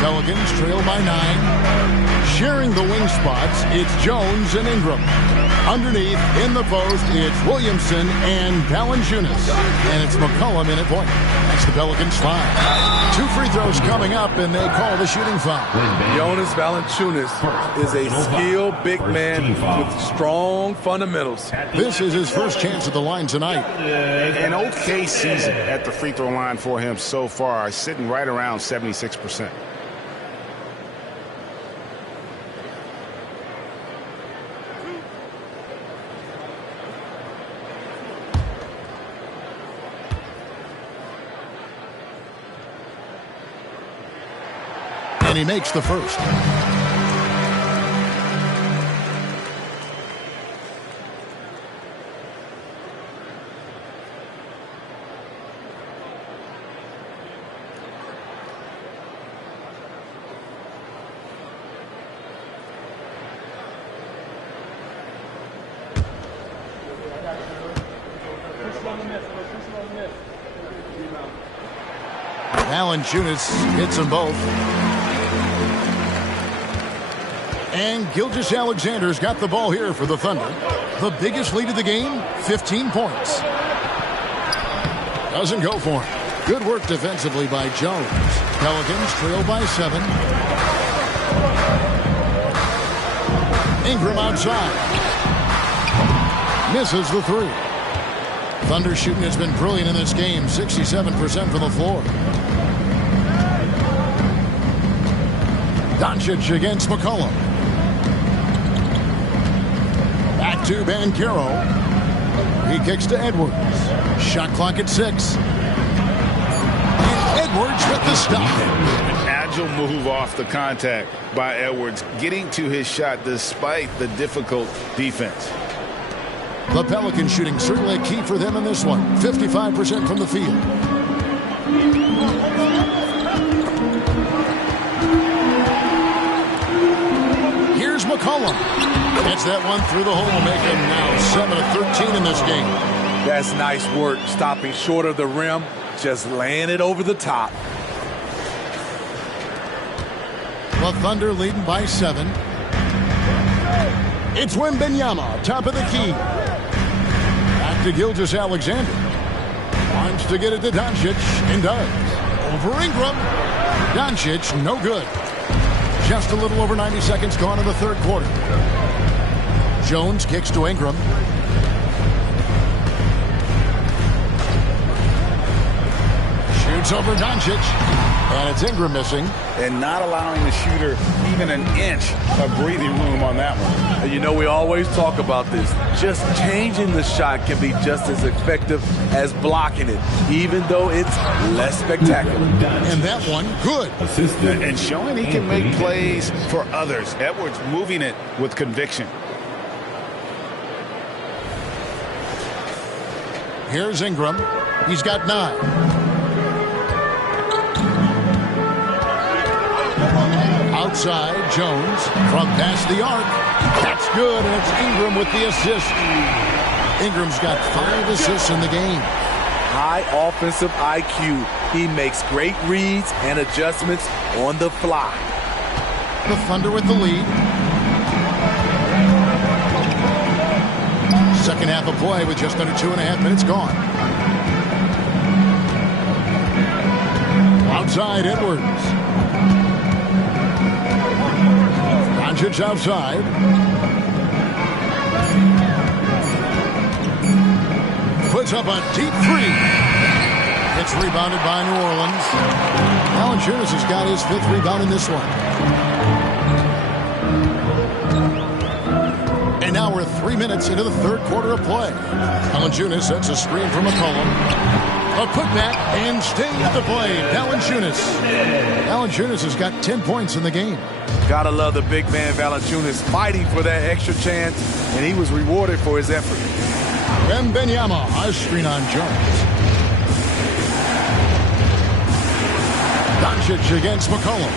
Pelicans trail by 9. Sharing the wing spots, it's Jones and Ingram. Underneath, in the post, it's Williamson and Valanciunas. And it's McCollum in at point. That's the Pelicans' 5. 2 free throws coming up, and they call the shooting foul. Jonas Valanciunas is a skilled big man with strong fundamentals. This is his first chance at the line tonight. An okay season at the free throw line for him so far, sitting right around 76%. And he makes the first. Valanciunas hits them both. And Gilgeous-Alexander's got the ball here for the Thunder. The biggest lead of the game, 15 points. Doesn't go for him. Good work defensively by Jones. Pelicans trail by 7. Ingram outside. Misses the three. Thunder shooting has been brilliant in this game, 67% from the floor. Doncic against McCollum. Back to Banchero. He kicks to Edwards. Shot clock at 6. And Edwards with the stop. An agile move off the contact by Edwards, getting to his shot despite the difficult defense. The Pelicans shooting certainly a key for them in this one. 55% from the field. Here's McCollum. Gets that one through the hole, making him now 7 of 13 in this game. That's nice work, stopping short of the rim, just laying it over the top. The Thunder leading by 7. It's Wembanyama, top of the key. Back to Gilgeous-Alexander. Wants to get it to Doncic, and does. Over Ingram. Doncic, no good. Just a little over 90 seconds gone in the third quarter. Jones kicks to Ingram. Shoots over Doncic. And it's Ingram missing. And not allowing the shooter even an inch of breathing room on that one. You know, we always talk about this. Just changing the shot can be just as effective as blocking it, even though it's less spectacular. And that one, good. And showing he can make plays for others. Edwards moving it with conviction. Here's Ingram. He's got 9. Outside, Jones from past the arc. That's good, and it's Ingram with the assist. Ingram's got 5 assists in the game. High offensive IQ. He makes great reads and adjustments on the fly. The Thunder with the lead. Second half of play with just under 2.5 minutes gone. Outside, Edwards. Doncic outside. Puts up a deep 3. It's rebounded by New Orleans. Valanciunas has got his 5th rebound in this one. And now we're 3 minutes into the third quarter of play. Valanciunas sets a screen from McCollum. A putback and staying at the play. Valanciunas has got 10 points in the game. Gotta love the big man Valanciunas fighting for that extra chance, and he was rewarded for his effort. Wembanyama, a screen on Jones. Doncic against McCollum.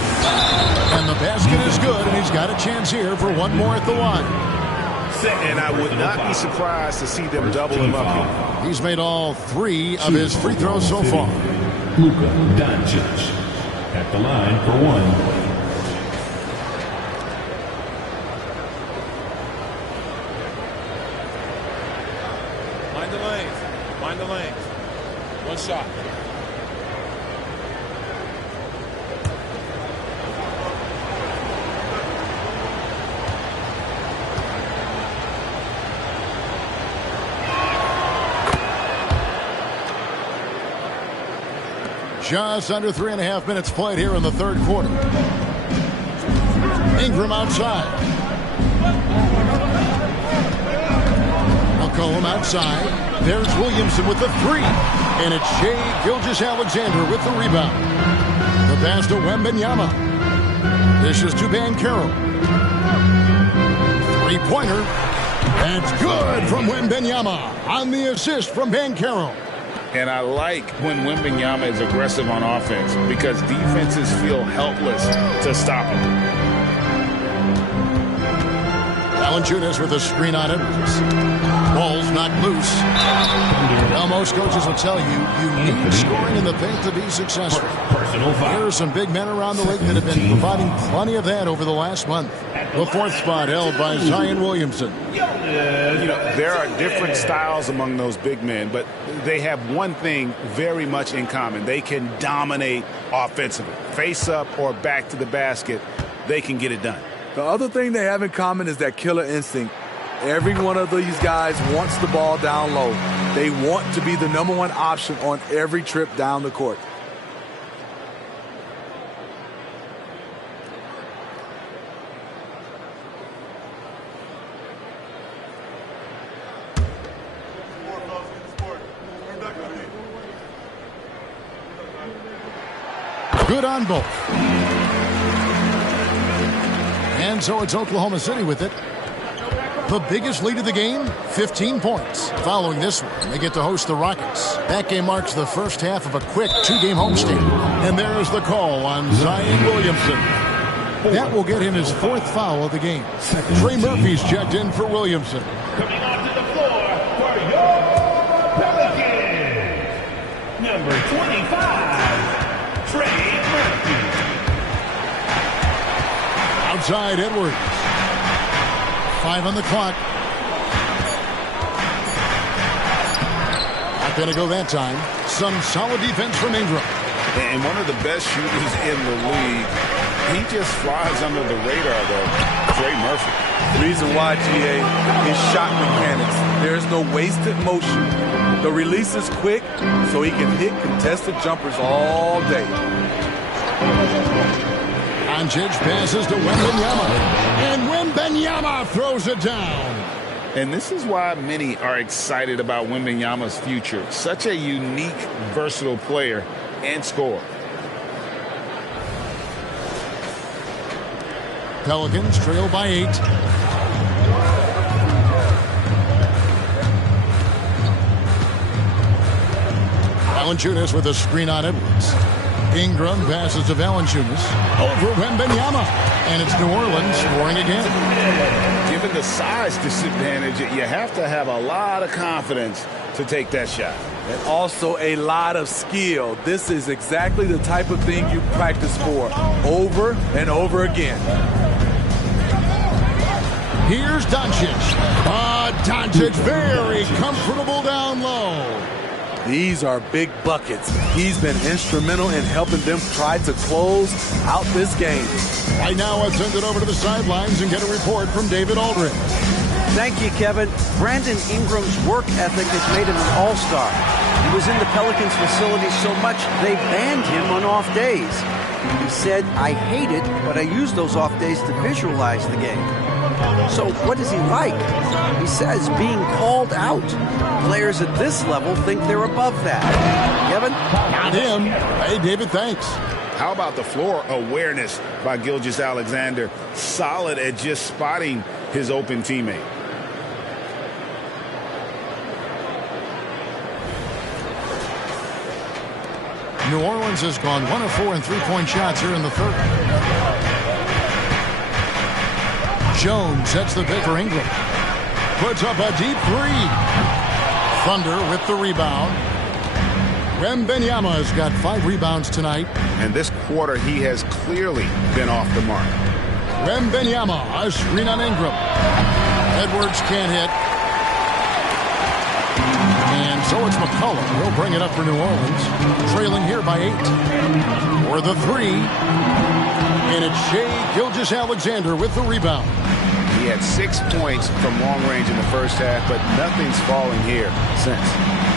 And the basket is good, and he's got a chance here for one more at the line. And I would not be surprised to see them double him up here. He's made all 3 of his free throws so far. Luka Doncic at the line for 1. Mind the lanes. Mind the lanes. One shot. Just under 3.5 minutes played here in the third quarter. Ingram outside. McCollum outside. There's Williamson with the 3. And it's Shai Gilgeous-Alexander with the rebound. The pass to Wembanyama. This is to Banchero. 3-pointer. That's good from Wembanyama on the assist from Banchero. And I like when Wembanyama is aggressive on offense because defenses feel helpless to stop him. Valanciunas with a screen on Edwards. Ball's not loose. Well, most coaches will tell you need scoring in the paint to be successful. There are some big men around the league that have been providing plenty of that over the last month. The 4th spot held by Zion Williamson. There are different styles among those big men, but they have one thing very much in common. They can dominate offensively. Face up or back to the basket, they can get it done. The other thing they have in common is that killer instinct. Every one of these guys wants the ball down low. They want to be the number one option on every trip down the court. Good on both. And so it's Oklahoma City with it. The biggest lead of the game, 15 points. Following this one, they get to host the Rockets. That game marks the first half of a quick two-game homestand. And there's the call on Zion Williamson. That will get him his fourth foul of the game. Trey Murphy's checked in for Williamson. Coming onto the floor for your Pelicans, number 25, Trey Murphy. Outside Edwards. 5 on the clock. Not going to go that time. Some solid defense from Ingram. And one of the best shooters in the league. He just flies under the radar, though. Trey Murphy. Reason why, GA, is shot mechanics. There's no wasted motion. The release is quick, so he can hit contested jumpers all day. Doncic passes to Wembanyama. And Wembanyama throws it down. And this is why many are excited about Wembanyama's future. Such a unique, versatile player and scorer. Pelicans trail by 8. Valanciunas with a screen on Edwards. Ingram passes to Valanciunas. Over Wembanyama. And it's New Orleans scoring again. Given the size disadvantage, you have to have a lot of confidence to take that shot. And also a lot of skill. This is exactly the type of thing you practice for over and over again. Here's Doncic. Doncic very comfortable down low. These are big buckets. He's been instrumental in helping them try to close out this game. Right now, let's send it over to the sidelines and get a report from David Aldridge. Thank you, Kevin. Brandon Ingram's work ethic has made him an all-star. He was in the Pelicans facility so much they banned him on off days. He said, "I hate it, but I use those off days to visualize the game." So what is he like? He says being called out. Players at this level think they're above that. Kevin? Not him. Hey, David, thanks. How about the floor awareness by Gilgeous-Alexander? Solid at just spotting his open teammate. New Orleans has gone 1 of 4 in three-point shots here in the third. Jones sets the pick for Ingram. Puts up a deep three. Thunder with the rebound. Wembanyama has got 5 rebounds tonight. And this quarter, he has clearly been off the mark. Wembanyama, a screen on Ingram. Edwards can't hit. And so it's McCollum. He'll bring it up for New Orleans. Trailing here by 8. For the 3. And it's Shai Gilgeous-Alexander with the rebound. He had 6 points from long range in the first half, but nothing's falling here since.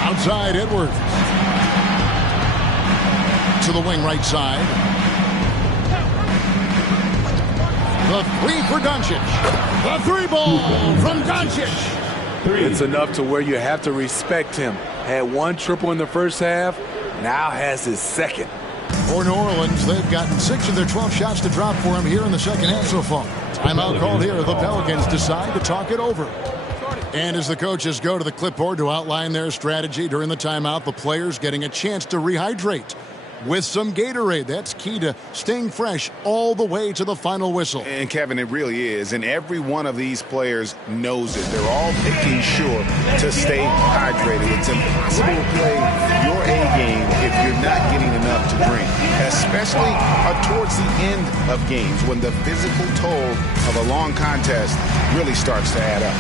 Outside Edwards. To the wing right side. The 3 for Doncic. The 3 ball from Doncic. It's enough to where you have to respect him. Had 1 triple in the first half, now has his second. For New Orleans, they've gotten 6 of their 12 shots to drop for him here in the second half so far. Timeout called here. The Pelicans decide to talk it over. And as the coaches go to the clipboard to outline their strategy during the timeout, the players getting a chance to rehydrate with some Gatorade. That's key to staying fresh all the way to the final whistle. And Kevin, it really is. And every one of these players knows it. They're all making sure to stay hydrated. It's impossible to play your A game if you're not getting enough to drink, especially towards the end of games when the physical toll of a long contest really starts to add up.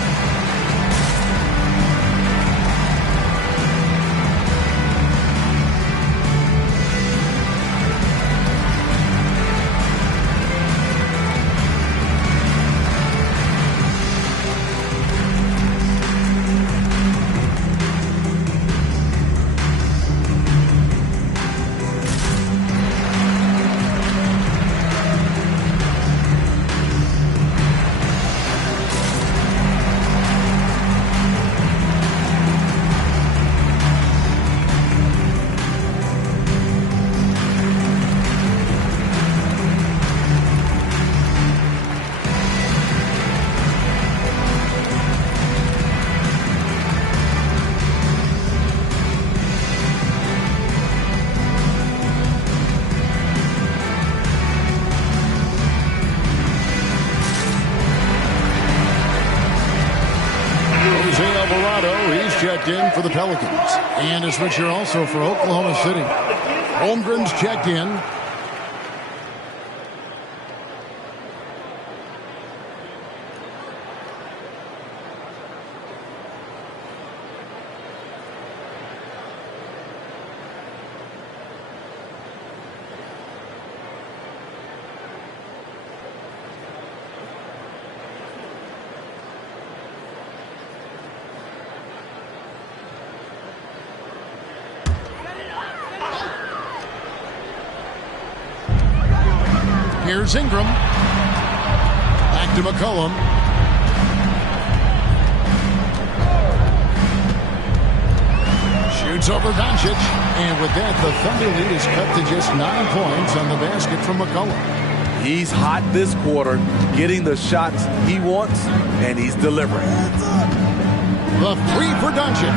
checked in for the Pelicans. And a switch here also for Oklahoma City. Holmgren's checked in. Here's Ingram. Back to McCollum. Shoots over Doncic. And with that, the Thunder lead is cut to just 9 points on the basket from McCollum. He's hot this quarter, getting the shots he wants, and he's delivering. The three for Doncic.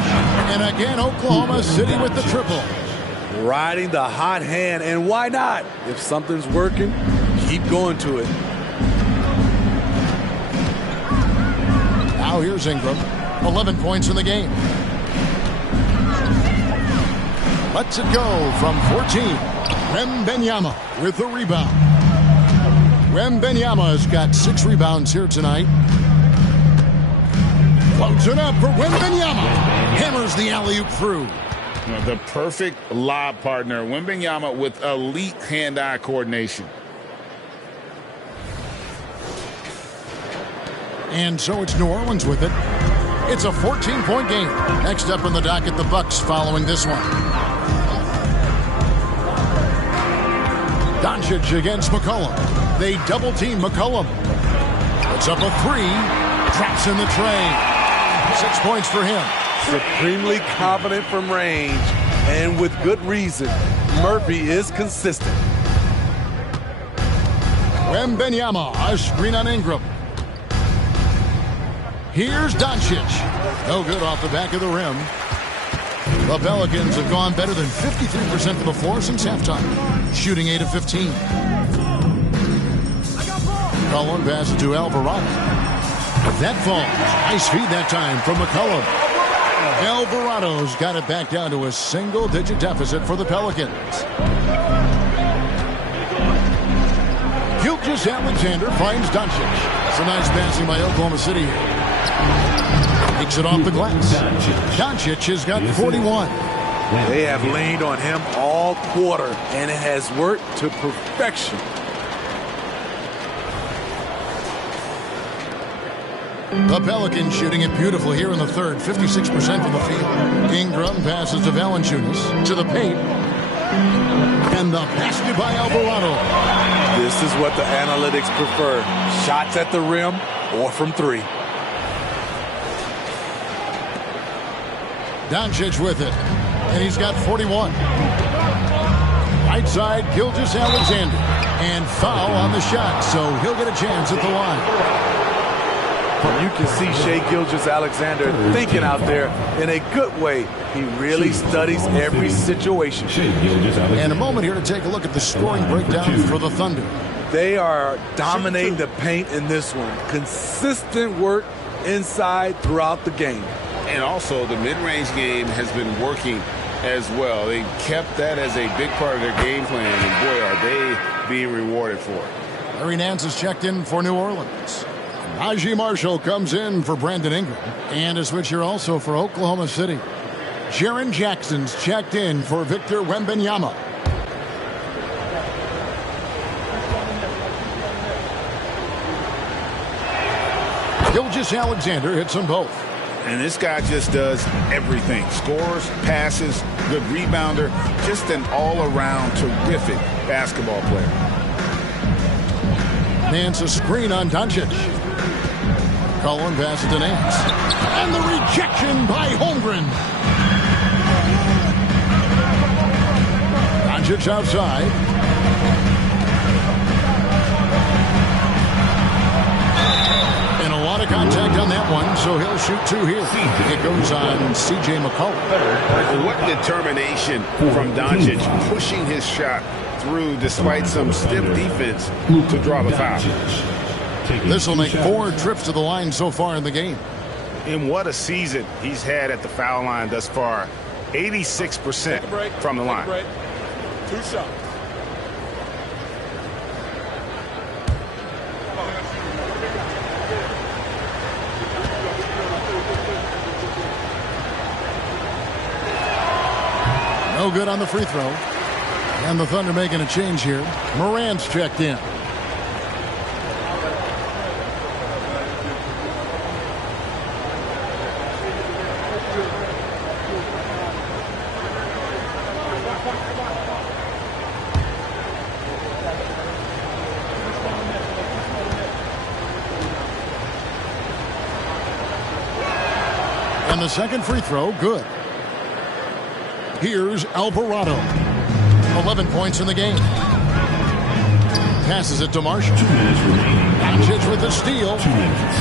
And again, Oklahoma City with the triple. Riding the hot hand, and why not? If something's working, keep going to it. Now here's Ingram. 11 points in the game. Lets it go from 14. Wembanyama with the rebound. Wembanyama has got 6 rebounds here tonight. Floats it up for Wembanyama. Hammers the alley-oop through. The perfect lob partner. Wembanyama with elite hand-eye coordination. And so it's New Orleans with it. It's a 14-point game. Next up in the docket, the Bucks following this one. Doncic against McCollum. They double-team McCollum. Puts up a 3. Drops in the tray. 6 points for him. Supremely confident from range, and with good reason. Murphy is consistent. Wembanyama, a screen on Ingram. Here's Doncic. No good off the back of the rim. The Pelicans have gone better than 53% from the floor since halftime, shooting 8 of 15. Cullen passes to Alvarado. That falls. Nice feed that time from McCollum. Alvarado's got it back down to a single-digit deficit for the Pelicans. Gilgeous-Alexander finds Doncic. It's a nice passing by Oklahoma City. Takes it off the glass. Doncic has got 41. They have leaned on him all quarter, and it has worked to perfection. The Pelicans shooting it beautiful here in the third, 56% from the field. Ingram passes to Valanciunas to the paint. And the basket by Alvarado. This is what the analytics prefer. Shots at the rim or from 3. Doncic with it. And he's got 41. Right side, Gilgeous-Alexander. And foul on the shot, so he'll get a chance at the line. You can see Shai Gilgeous-Alexander thinking out there in a good way. He really studies every situation. And a moment here to take a look at the scoring breakdown for the Thunder. They are dominating the paint in this one. Consistent work inside throughout the game. And also the mid-range game has been working as well. They kept that as a big part of their game plan, and boy, are they being rewarded for it. Larry Nance is checked in for New Orleans. Najee Marshall comes in for Brandon Ingram. And a switch here also for Oklahoma City. Jaren Jackson's checked in for Victor Wembanyama. Gilgeous-Alexander hits them both. And this guy just does everything. Scores, passes, good rebounder. Just an all-around terrific basketball player. Nance a screen on Doncic. Cullen passes to Nance. And the rejection by Holmgren. Doncic outside. And a lot of contact on that one, so he'll shoot 2 here. It goes on C.J. McCollum. What determination from Doncic, pushing his shot through despite some stiff defense to draw the foul. This will make 4 trips to the line so far in the game. And what a season he's had at the foul line thus far. 86% from the line. 2 shots. No good on the free throw. And the Thunder making a change here. Morant's checked in. And the second free throw, good. Here's Alvarado. 11 points in the game. Passes it to Marshall. 2 minutes remaining. Doncic with the steal. 2 minutes.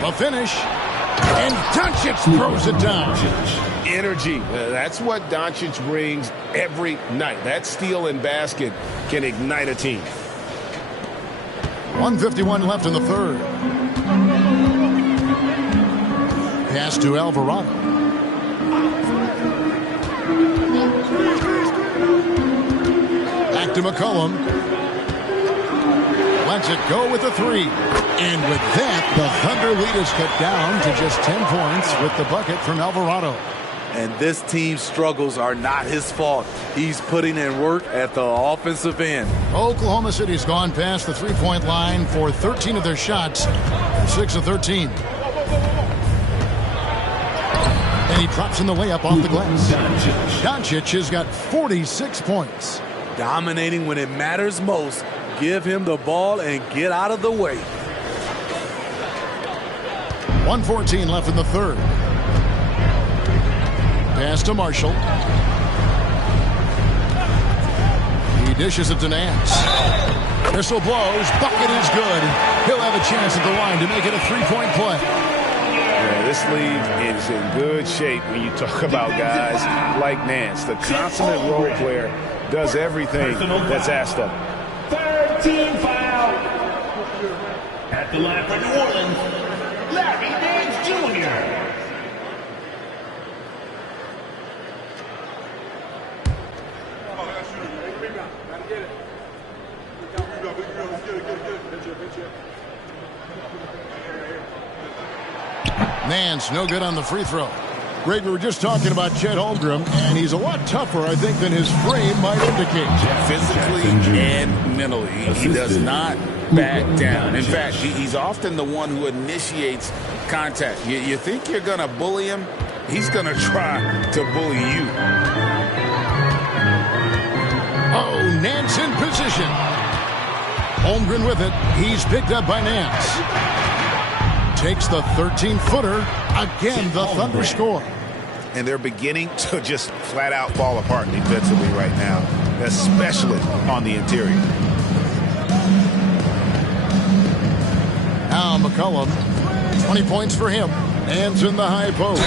The finish. And Doncic throws it down. Energy. That's what Doncic brings every night. That steal and basket can ignite a team. 1:51 left in the third. Pass to Alvarado. Back to McCollum. Lets it go with the 3. And with that, the Thunder lead is cut down to just 10 points with the bucket from Alvarado. And this team's struggles are not his fault. He's putting in work at the offensive end. Oklahoma City's gone past the three-point line for 13 of their shots. 6 of 13. And he drops in the layup off the glass. Doncic has got 46 points. Dominating when it matters most. Give him the ball and get out of the way. 1:14 left in the third. Pass to Marshall. He dishes it to Nance. Whistle blows. Bucket is good. He'll have a chance at the line to make it a three-point play. Yeah, this league is in good shape when you talk about guys like Nance. The consummate role player does everything that's asked of him. 13 foul. At the line for New Orleans, Larry Nance Jr. Nance, no good on the free throw. Greg, we were just talking about Chet Holmgren, and he's a lot tougher, I think, than his frame might indicate. Physically and mentally, he does not back down. In fact, he's often the one who initiates contact. You think you're going to bully him? He's going to try to bully you. Oh, Nance in position. Holmgren with it. He's picked up by Nance. Takes the 13-footer. Again, the Thunder score. And they're beginning to just flat out fall apart defensively right now, especially on the interior. Now McCollum, 20 points for him. Hands in the high post.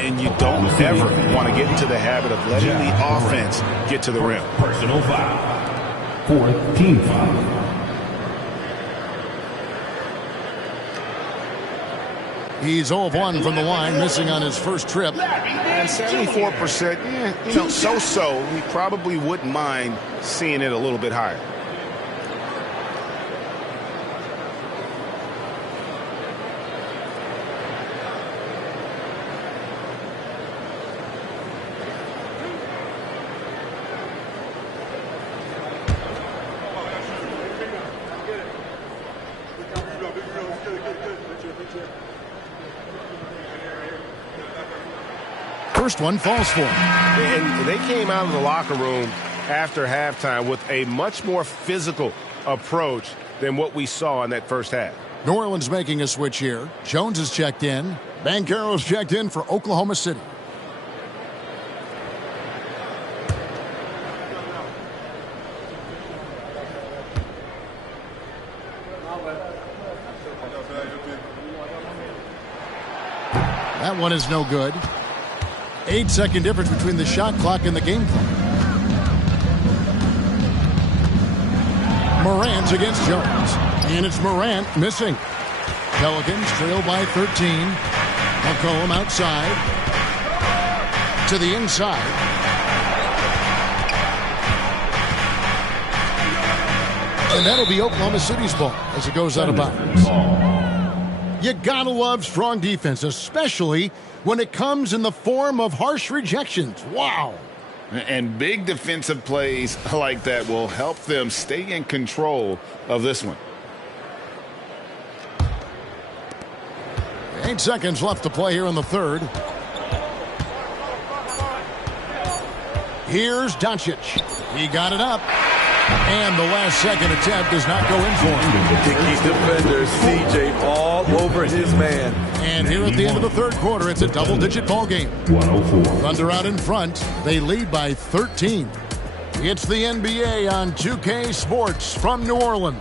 And you don't ever want to get into the habit of letting the offense get to the rim. Personal foul. 4th team foul. He's 0 of 1 from the line, missing on his first trip. And 74%, so-so. He probably wouldn't mind seeing it a little bit higher. First one falls for him. And they came out of the locker room after halftime with a much more physical approach than what we saw in that first half. New Orleans making a switch here. Jones is checked in. Banchero's checked in for Oklahoma City. That one is no good. 8-second difference between the shot clock and the game clock. Morant against Jones. And it's Morant missing. Pelicans trail by 13. McCollum outside. To the inside. And that'll be Oklahoma City's ball as it goes out of bounds. You gotta love strong defense, especially when it comes in the form of harsh rejections. Wow. And big defensive plays like that will help them stay in control of this one. 8 seconds left to play here in the third. Here's Doncic. He got it up. And the last second attempt does not go in for him. Kicking defender CJ all over his man. And here at the end of the third quarter, it's a double-digit ball game. 104. Thunder out in front. They lead by 13. It's the NBA on 2K Sports from New Orleans.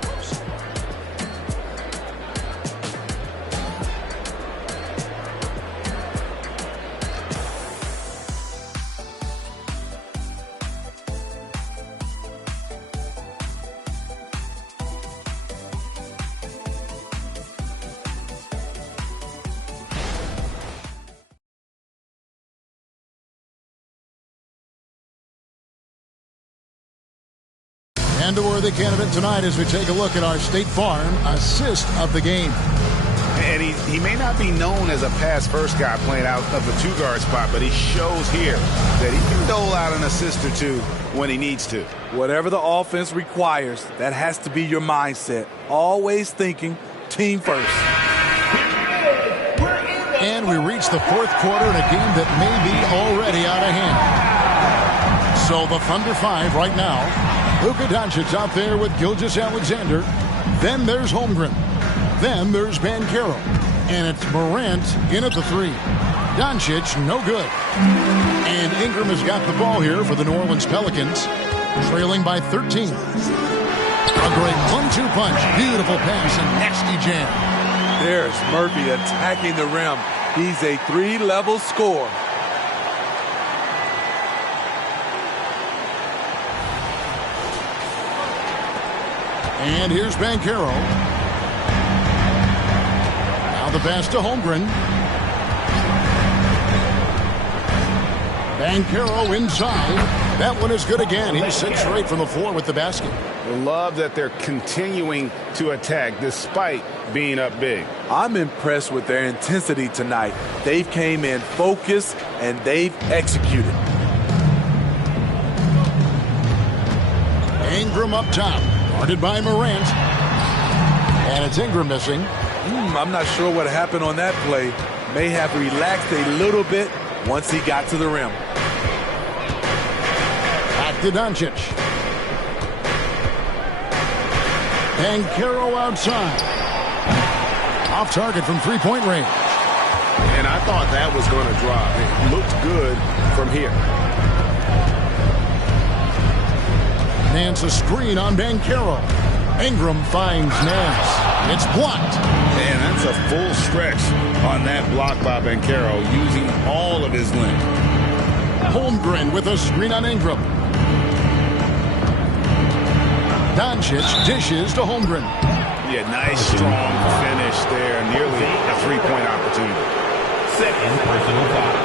And a worthy candidate tonight as we take a look at our State Farm assist of the game. And he may not be known as a pass-first guy playing out of the two-guard spot, but he shows here that he can dole out an assist or two when he needs to. Whatever the offense requires, that has to be your mindset. Always thinking team first. And we reach the fourth quarter in a game that may be already out of hand. So the Thunder 5 right now. Luka Doncic out there with Gilgeous-Alexander. Then there's Holmgren. Then there's Banchero. And it's Morant in at the 3. Doncic, no good. And Ingram has got the ball here for the New Orleans Pelicans, trailing by 13. A great 1-2 punch. Beautiful pass and nasty jam. There's Murphy attacking the rim. He's a 3-level scorer. And here's Banchero. Now the pass to Holmgren. Banchero inside. That one is good again. He's 6 straight from the floor with the basket. I love that they're continuing to attack despite being up big. I'm impressed with their intensity tonight. They've came in focused and they've executed. Ingram up top. Guarded by Morant. And it's Ingram missing. I'm not sure what happened on that play. May have relaxed a little bit once he got to the rim. Back to Doncic. Banchero outside. Off target from three-point range. And I thought that was going to drop. It looked good from here. Nance a screen on Banchero. Ingram finds Nance. It's blocked. Man, that's a full stretch on that block by Banchero, using all of his length. Holmgren with a screen on Ingram. Doncic dishes to Holmgren. Yeah, nice strong finish there. Nearly a three-point opportunity. Second personal foul.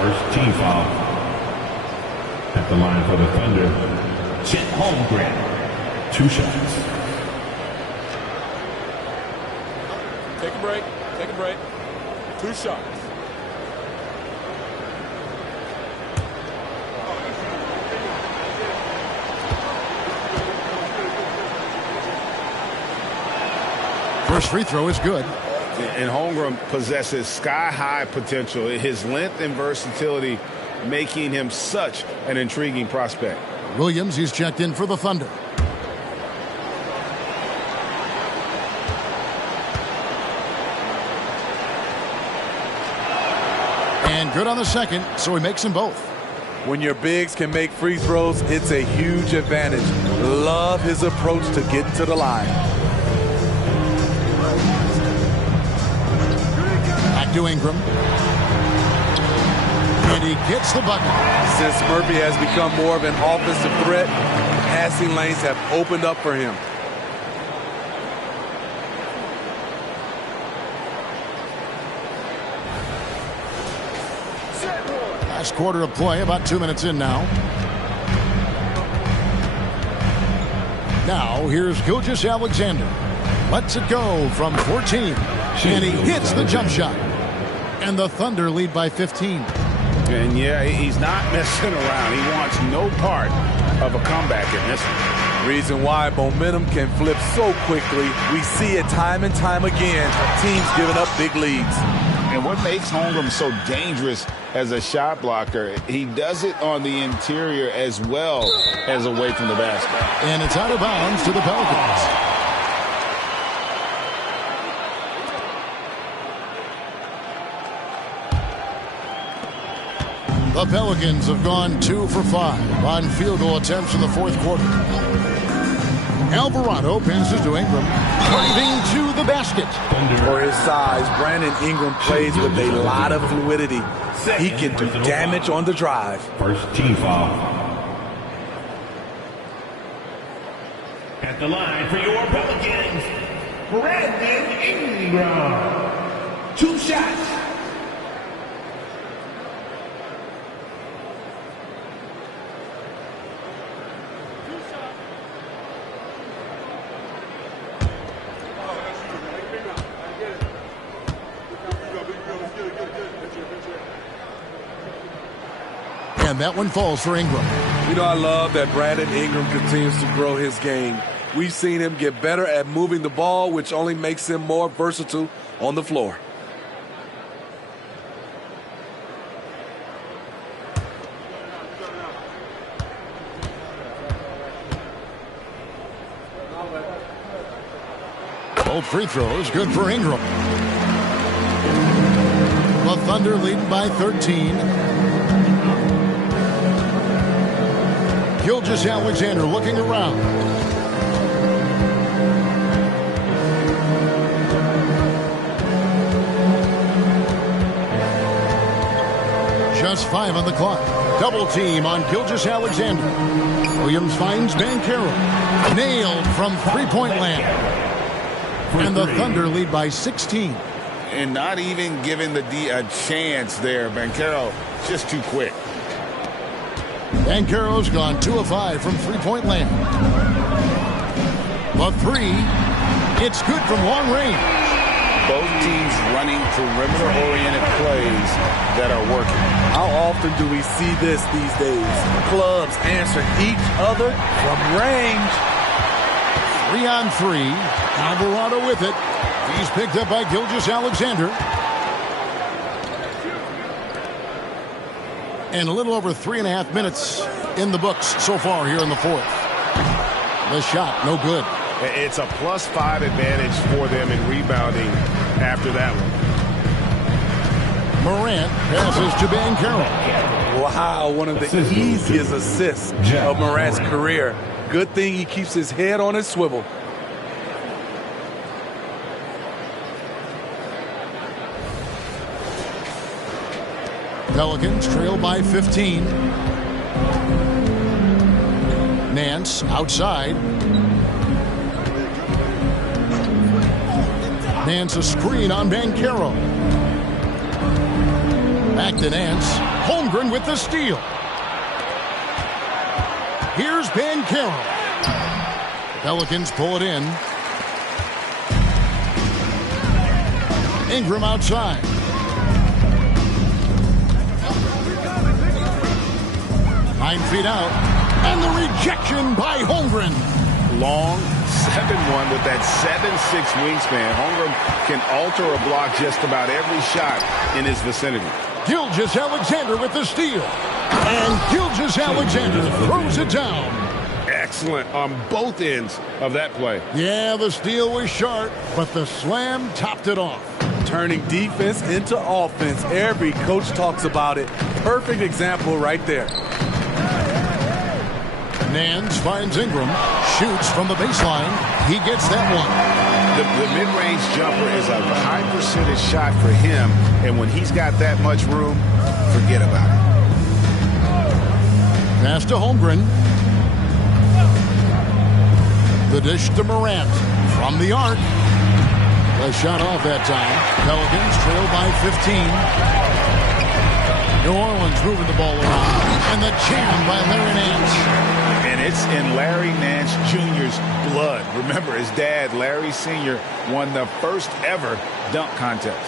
First team foul. At the line for the Thunder. Chet Holmgren, 2 shots. Take a break. Take a break. 2 shots. First free throw is good. And Holmgren possesses sky-high potential. His length and versatility making him such an intriguing prospect. Williams, he's checked in for the Thunder. And good on the second, so he makes them both. When your bigs can make free throws, it's a huge advantage. Love his approach to getting to the line. Back to Ingram. And he gets the bucket. Since Murphy has become more of an offensive threat, passing lanes have opened up for him. last quarter of play, about 2 minutes in now. Now, here's Gilgeous-Alexander. Lets it go from 14. And he hits the jump shot. And the Thunder lead by 15. And yeah, he's not messing around. He wants no part of a comeback in this one. Reason why momentum can flip so quickly. We see it time and time again. Teams giving up big leads. And what makes Holmgren so dangerous as a shot blocker, he does it on the interior as well as away from the basket. And it's out of bounds to the Pelicans. The Pelicans have gone 2 for 5 on field goal attempts in the fourth quarter. Alvarado passes to Ingram, driving to the basket. For his size, Brandon Ingram plays with a lot of fluidity. He can do damage on the drive. First team foul. At the line for your Pelicans, Brandon Ingram. 2 shots. And that one falls for Ingram. You know, I love that Brandon Ingram continues to grow his game. We've seen him get better at moving the ball, which only makes him more versatile on the floor. Both free throws good for Ingram. The Thunder lead by 13. Gilgeous-Alexander looking around. Just 5 on the clock. Double team on Gilgeous-Alexander. Williams finds Banchero. Nailed from three-point land. And the Thunder lead by 16. And not even giving the D a chance there. Banchero just too quick. Banchero's gone 2 of 5 from three-point land. The three, it's good from long range. Both teams running perimeter-oriented plays that are working. How often do we see this these days? Clubs answering each other from range. 3 on 3. Alvarado with it. He's picked up by Gilgeous-Alexander. And a little over 3.5 minutes in the books so far here in the fourth. The shot, no good. It's a +5 advantage for them in rebounding after that one. Morant passes to Banchero. Wow, one of the easiest assists of Morant's career. Good thing he keeps his head on his swivel. Pelicans trail by 15. Nance outside. Nance a screen on Banchero. Back to Nance. Holmgren with the steal. Here's Banchero. Pelicans pull it in. Ingram outside. Nine feet out. And the rejection by Holmgren. Long 7-1 with that 7'6" wingspan. Holmgren can alter a block just about every shot in his vicinity. Gilgeous-Alexander with the steal. And Gilgeous-Alexander throws it down. Excellent on both ends of that play. Yeah, the steal was sharp, but the slam topped it off. Turning defense into offense. Every coach talks about it. Perfect example right there. Nance finds Ingram, shoots from the baseline. He gets that one. The mid-range jumper is a high percentage shot for him, and when he's got that much room, forget about it. Pass to Holmgren. The dish to Morant from the arc. The shot off that time. Pelicans trail by New Orleans moving the ball around. And the jam by Larry Nance. And it's in Larry Nance Jr.'s blood. Remember, his dad, Larry Sr., won the first ever dunk contest.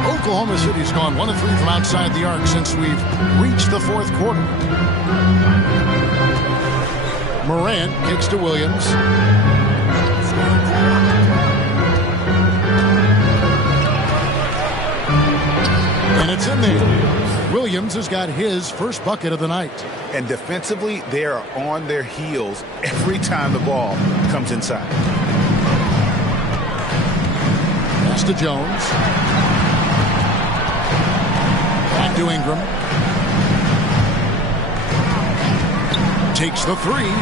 Oklahoma City's gone 1 of 3 from outside the arc since we've reached the fourth quarter. Morant kicks to Williams. And it's in there. Williams has got his first bucket of the night. And defensively, they are on their heels every time the ball comes inside. Pass to Jones. Back to Ingram. Takes the three.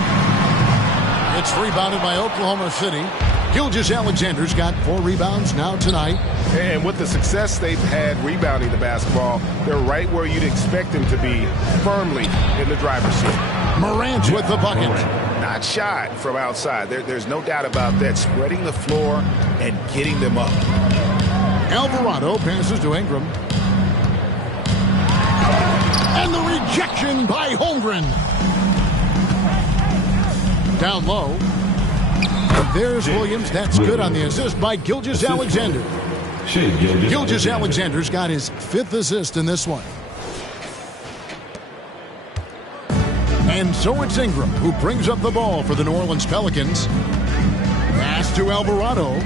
It's rebounded by Oklahoma City. Gilgeous-Alexander's got 4 rebounds now tonight. And with the success they've had rebounding the basketball, they're right where you'd expect them to be, firmly in the driver's seat. Morant with the bucket. Not shot from outside. There's no doubt about that. Spreading the floor and getting them up. Alvarado passes to Ingram. And the rejection by Holmgren. Down low. And there's Williams. That's good on the assist by Gilgeous-Alexander. Gilgeous-Alexander's got his 5th assist in this one. And so it's Ingram who brings up the ball for the New Orleans Pelicans. Pass to Alvarado.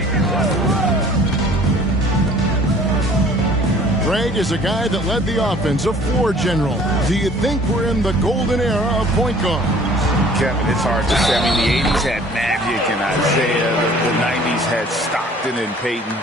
Craig is a guy that led the offense, a floor general. Do you think we're in the golden era of point guard? Kevin, it's hard to say. I mean, the 80s had Magic and Isaiah. The 90s had Stockton and Peyton.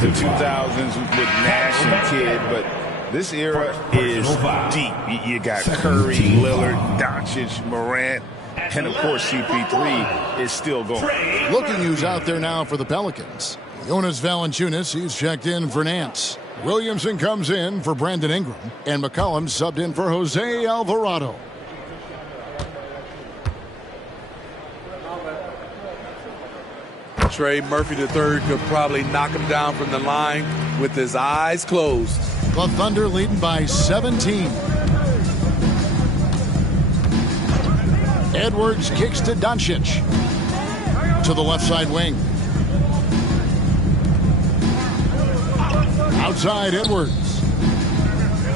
The 2000s with Nash and Kidd. But this era is deep. You got Curry, Lillard, Doncic, Morant, and, of course, CP3 is still going. Looking who's out there now for the Pelicans. Jonas Valanciunas, he's checked in for Nance. Williamson comes in for Brandon Ingram. And McCollum subbed in for Jose Alvarado. Trey Murphy III could probably knock him down from the line with his eyes closed. The Thunder leading by 17. Edwards kicks to Doncic. To the left side wing. Outside Edwards.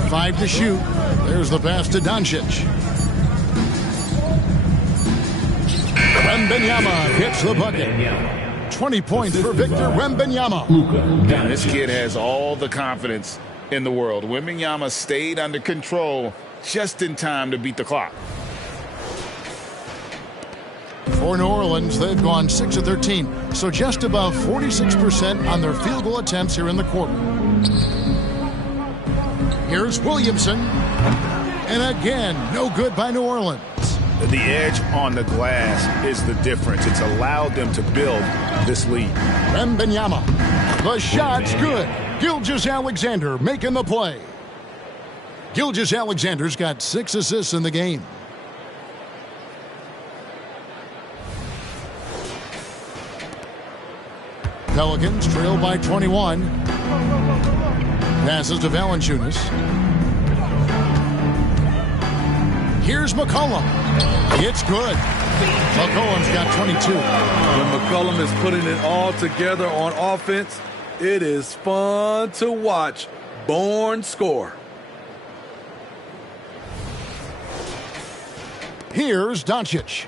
5 to shoot. There's the pass to Doncic. Wembanyama hits the bucket. 20 points for Victor Wembanyama. This kid has all the confidence in the world. Wembanyama stayed under control just in time to beat the clock. For New Orleans, they've gone 6 of 13, so just above 46% on their field goal attempts here in the quarter. Here's Williamson. And again, no good by New Orleans. The edge on the glass is the difference. It's allowed them to build this lead. Wembanyama. The shot's good. Gilgeous-Alexander making the play. Gilgeous-Alexander's got 6 assists in the game. Pelicans trail by 21. Passes to Valanciunas. Here's McCollum. It's good. McCollum's got 22. When McCollum is putting it all together on offense, it is fun to watch. Born score. Here's Doncic.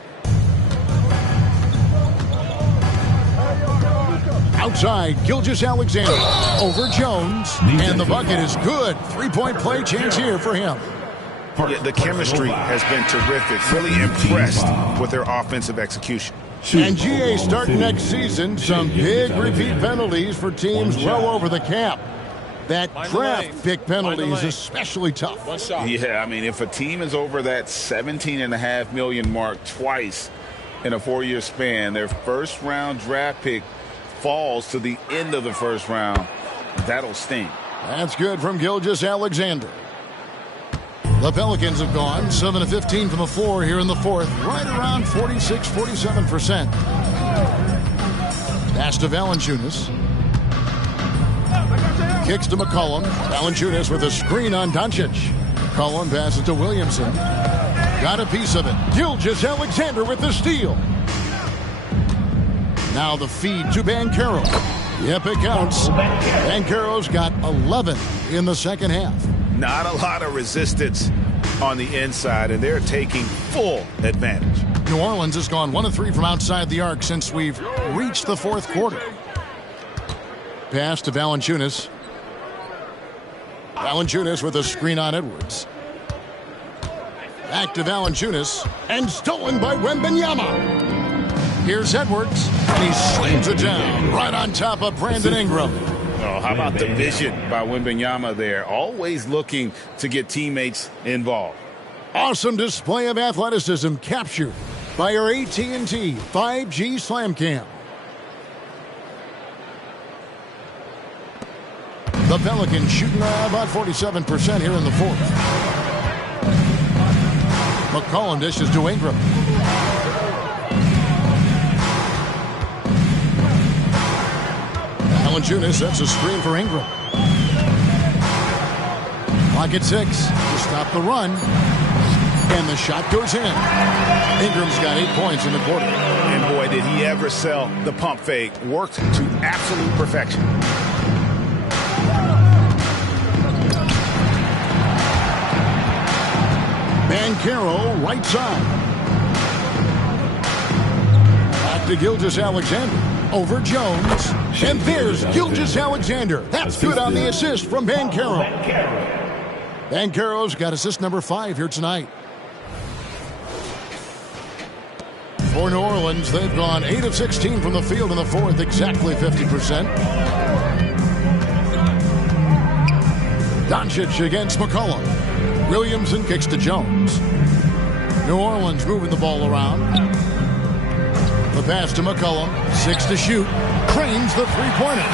Outside, Gilgeous-Alexander over Jones. And the bucket is good. 3-point play chance here for him. Yeah, the chemistry has been terrific. Really impressed with their offensive execution. And GA starting next season, some big repeat penalties for teams well over the cap. That draft pick penalty is especially tough. Yeah, I mean, if a team is over that $17.5 million mark twice in a 4-year span, their first-round draft pick falls to the end of the first round. That'll sting. That's good from Gilgeous-Alexander. The Pelicans have gone 7 of 15 from the floor here in the fourth, right around 46-47%. Pass to Valanciunas. kicks to McCollum. Valanciunas with a screen on Doncic. McCollum passes to Williamson. Got a piece of it. Gilgeous-Alexander with the steal. Now the feed to Banchero. Yep, it counts. Banchero's got 11 in the second half. Not a lot of resistance on the inside, and they're taking full advantage. New Orleans has gone 1 of 3 from outside the arc since we've reached the fourth quarter. Pass to Valanciunas. Valanciunas with a screen on Edwards. Back to Valanciunas, and stolen by Wembanyama. Here's Edwards, and he slams it down right on top of Brandon Ingram. Oh, how about the vision by Wembanyama there? Always looking to get teammates involved. Awesome display of athleticism captured by our AT&T 5G Slam Cam. The Pelicans shooting about 47% here in the fourth. McCollum dishes to Ingram. Valanciunas sets a screen for Ingram. Clock at 6 to stop the run. And the shot goes in. Ingram's got 8 points in the quarter. And boy, did he ever sell the pump fake. Worked to absolute perfection. Banchero right side. Back to Gilgeous-Alexander. Over Jones. And there's Gilgeous-Alexander. That's good on the assist from Banchero. Banchero's got assist number 5 here tonight. For New Orleans, they've gone 8 of 16 from the field in the fourth, exactly 50%. Doncic against McCollum. Williamson kicks to Jones. New Orleans moving the ball around. The pass to McCollum. 6 to shoot. Cranes the three-pointer.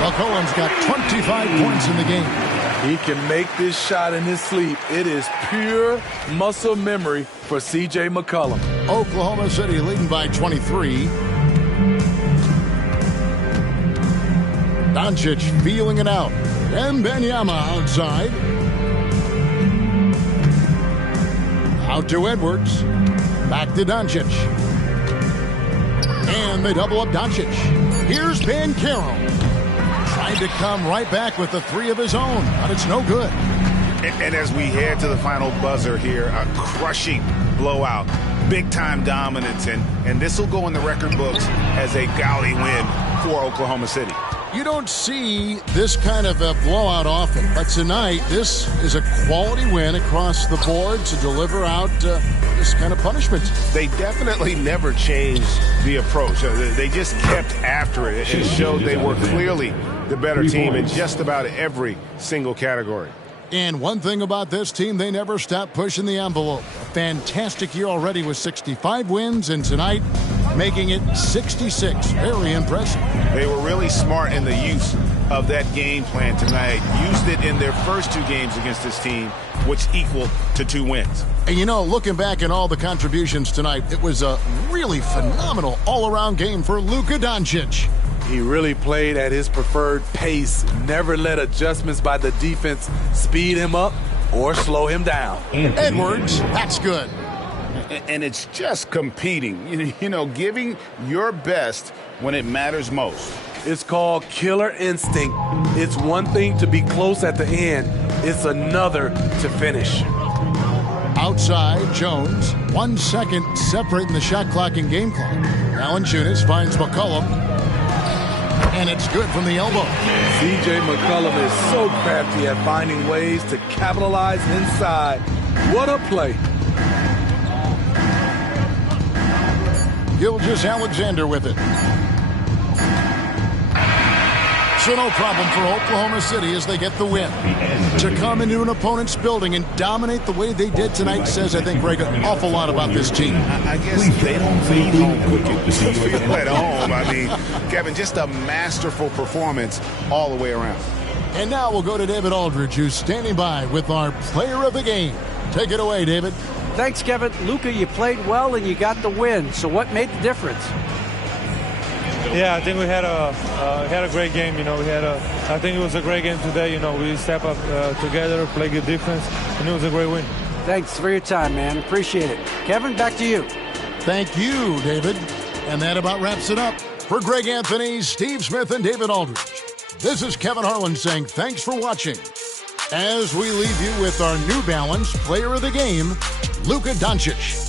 McCollum's got 25 points in the game. He can make this shot in his sleep. It is pure muscle memory for C.J. McCollum. Oklahoma City leading by 23. Doncic feeling it out. Wembanyama outside. Out to Edwards. Back to Doncic. And they double up Doncic. Here's Banchero. Tried to come right back with the 3 of his own, but it's no good. And as we head to the final buzzer here, a crushing blowout, big-time dominance, and this will go in the record books as a gaudy win for Oklahoma City. You don't see this kind of a blowout often, but tonight this is a quality win across the board to deliver out this kind of punishment. They definitely never changed the approach. They just kept after it. It showed they were clearly the better team in just about every single category. And one thing about this team, they never stopped pushing the envelope. A fantastic year already with 65 wins, and tonight making it 66. Very impressive. They were really smart in the use of that game plan tonight. Used it in their first 2 games against this team, which equaled to 2 wins. And you know, looking back at all the contributions tonight, it was a really phenomenal all-around game for Luka Doncic. He really played at his preferred pace, never let adjustments by the defense speed him up or slow him down. Edwards, that's good. And it's just competing, you know, giving your best when it matters most. It's called killer instinct. It's one thing to be close at the end. It's another to finish. Outside, Jones. 1 second separating the shot clock and game clock. Valanciunas finds McCollum. And it's good from the elbow. C.J. McCollum is so crafty at finding ways to capitalize inside. What a play. Gilgeous-Alexander with it. So no problem for Oklahoma City as they get the win. To come into an opponent's building and dominate the way they did tonight says, I think, Greg, an awful lot about this team. I guess they don't feed home cooking. Feel at home. I mean, Kevin, just a masterful performance all the way around. And now we'll go to David Aldridge, who's standing by with our player of the game. Take it away, David. Thanks, Kevin. Luka, you played well and you got the win. So what made the difference? Yeah, I think we had a great game. You know, I think it was a great game today. You know, we step up together, play good defense, and it was a great win. Thanks for your time, man. Appreciate it. Kevin, back to you. Thank you, David. And that about wraps it up. For Greg Anthony, Steve Smith, and David Aldridge, this is Kevin Harlan saying thanks for watching. As we leave you with our New Balance Player of the Game, Luka Doncic.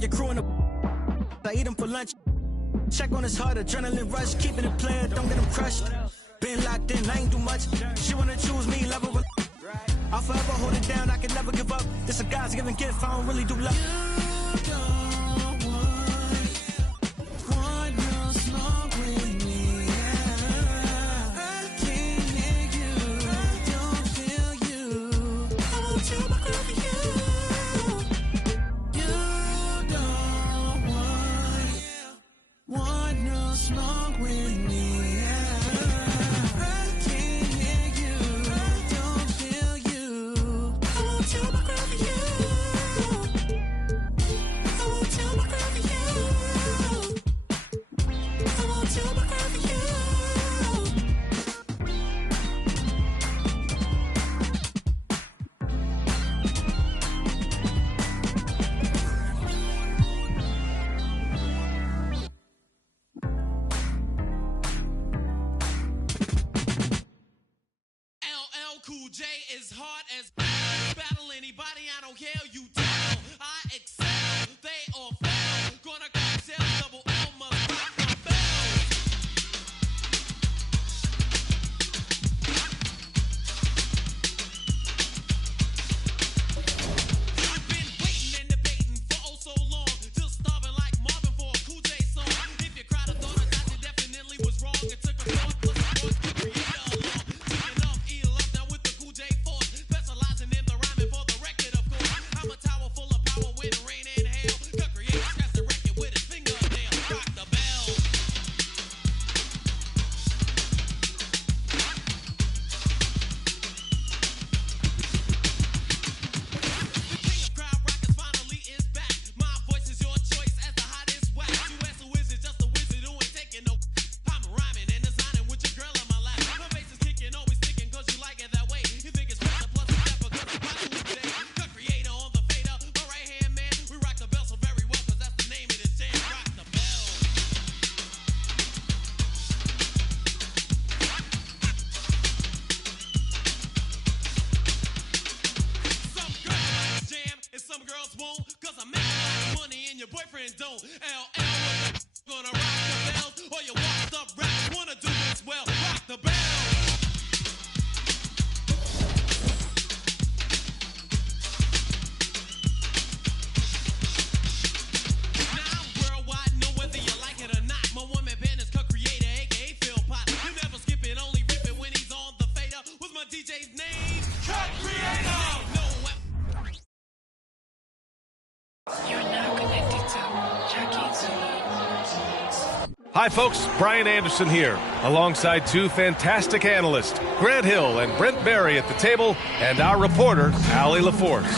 Your crew in the I eat them for lunch. Check on his heart, adrenaline rush, keeping it playing, don't get him crushed. Been locked in, I ain't do much. She wanna choose me, love her. I'll forever hold it down, I can never give up. This a God's given gift, I don't really do love. Cool J is hard as battle anybody, I don't care, you tell. I excel, they all fail. Gonna cocktail, double L must rock my bells. I've been waiting and debating for oh so long, till starving like Marvin for a Cool J song. If you cried or thought of that, it definitely was wrong. It took a thought plus a voice to create a along. Taking off, E-Love now with the Cool J force, specializing in the rhyming for the record, of course. I'm a tower full of power, wind, rain, and hail. Could create, scratch the record with his fingernail. Rock the bell. The king of crowd rockers finally is back. My voice is your choice as the hottest whack. U.S. who is it? Just a wizard who ain't taking no. I'm rhyming and designing with your girl on my lap. My face is kicking, always sticking, cause you like it that way. You think it's pressure plus a step, because it's possible today. The creator on the fader, my right hand man. We rock the bell so very well, cause that's the name of this jam. Rock the bell. Some girls jam and some girls won't, cause I make a lot of money and your boyfriend don't. LL with the gonna rock the bells, or your washed up rappers wanna do this well. Rock the bell. Now I'm worldwide, know whether you like it or not. My woman band is co-creator, aka Phil Pot. You never skip it, only rip it when he's on the fader. What's my DJ's name? Cut Creator! You're now connected to Jackie Zulu. Hi, folks. Brian Anderson here, alongside two fantastic analysts, Grant Hill and Brent Barry at the table, and our reporter, Allie LaForce.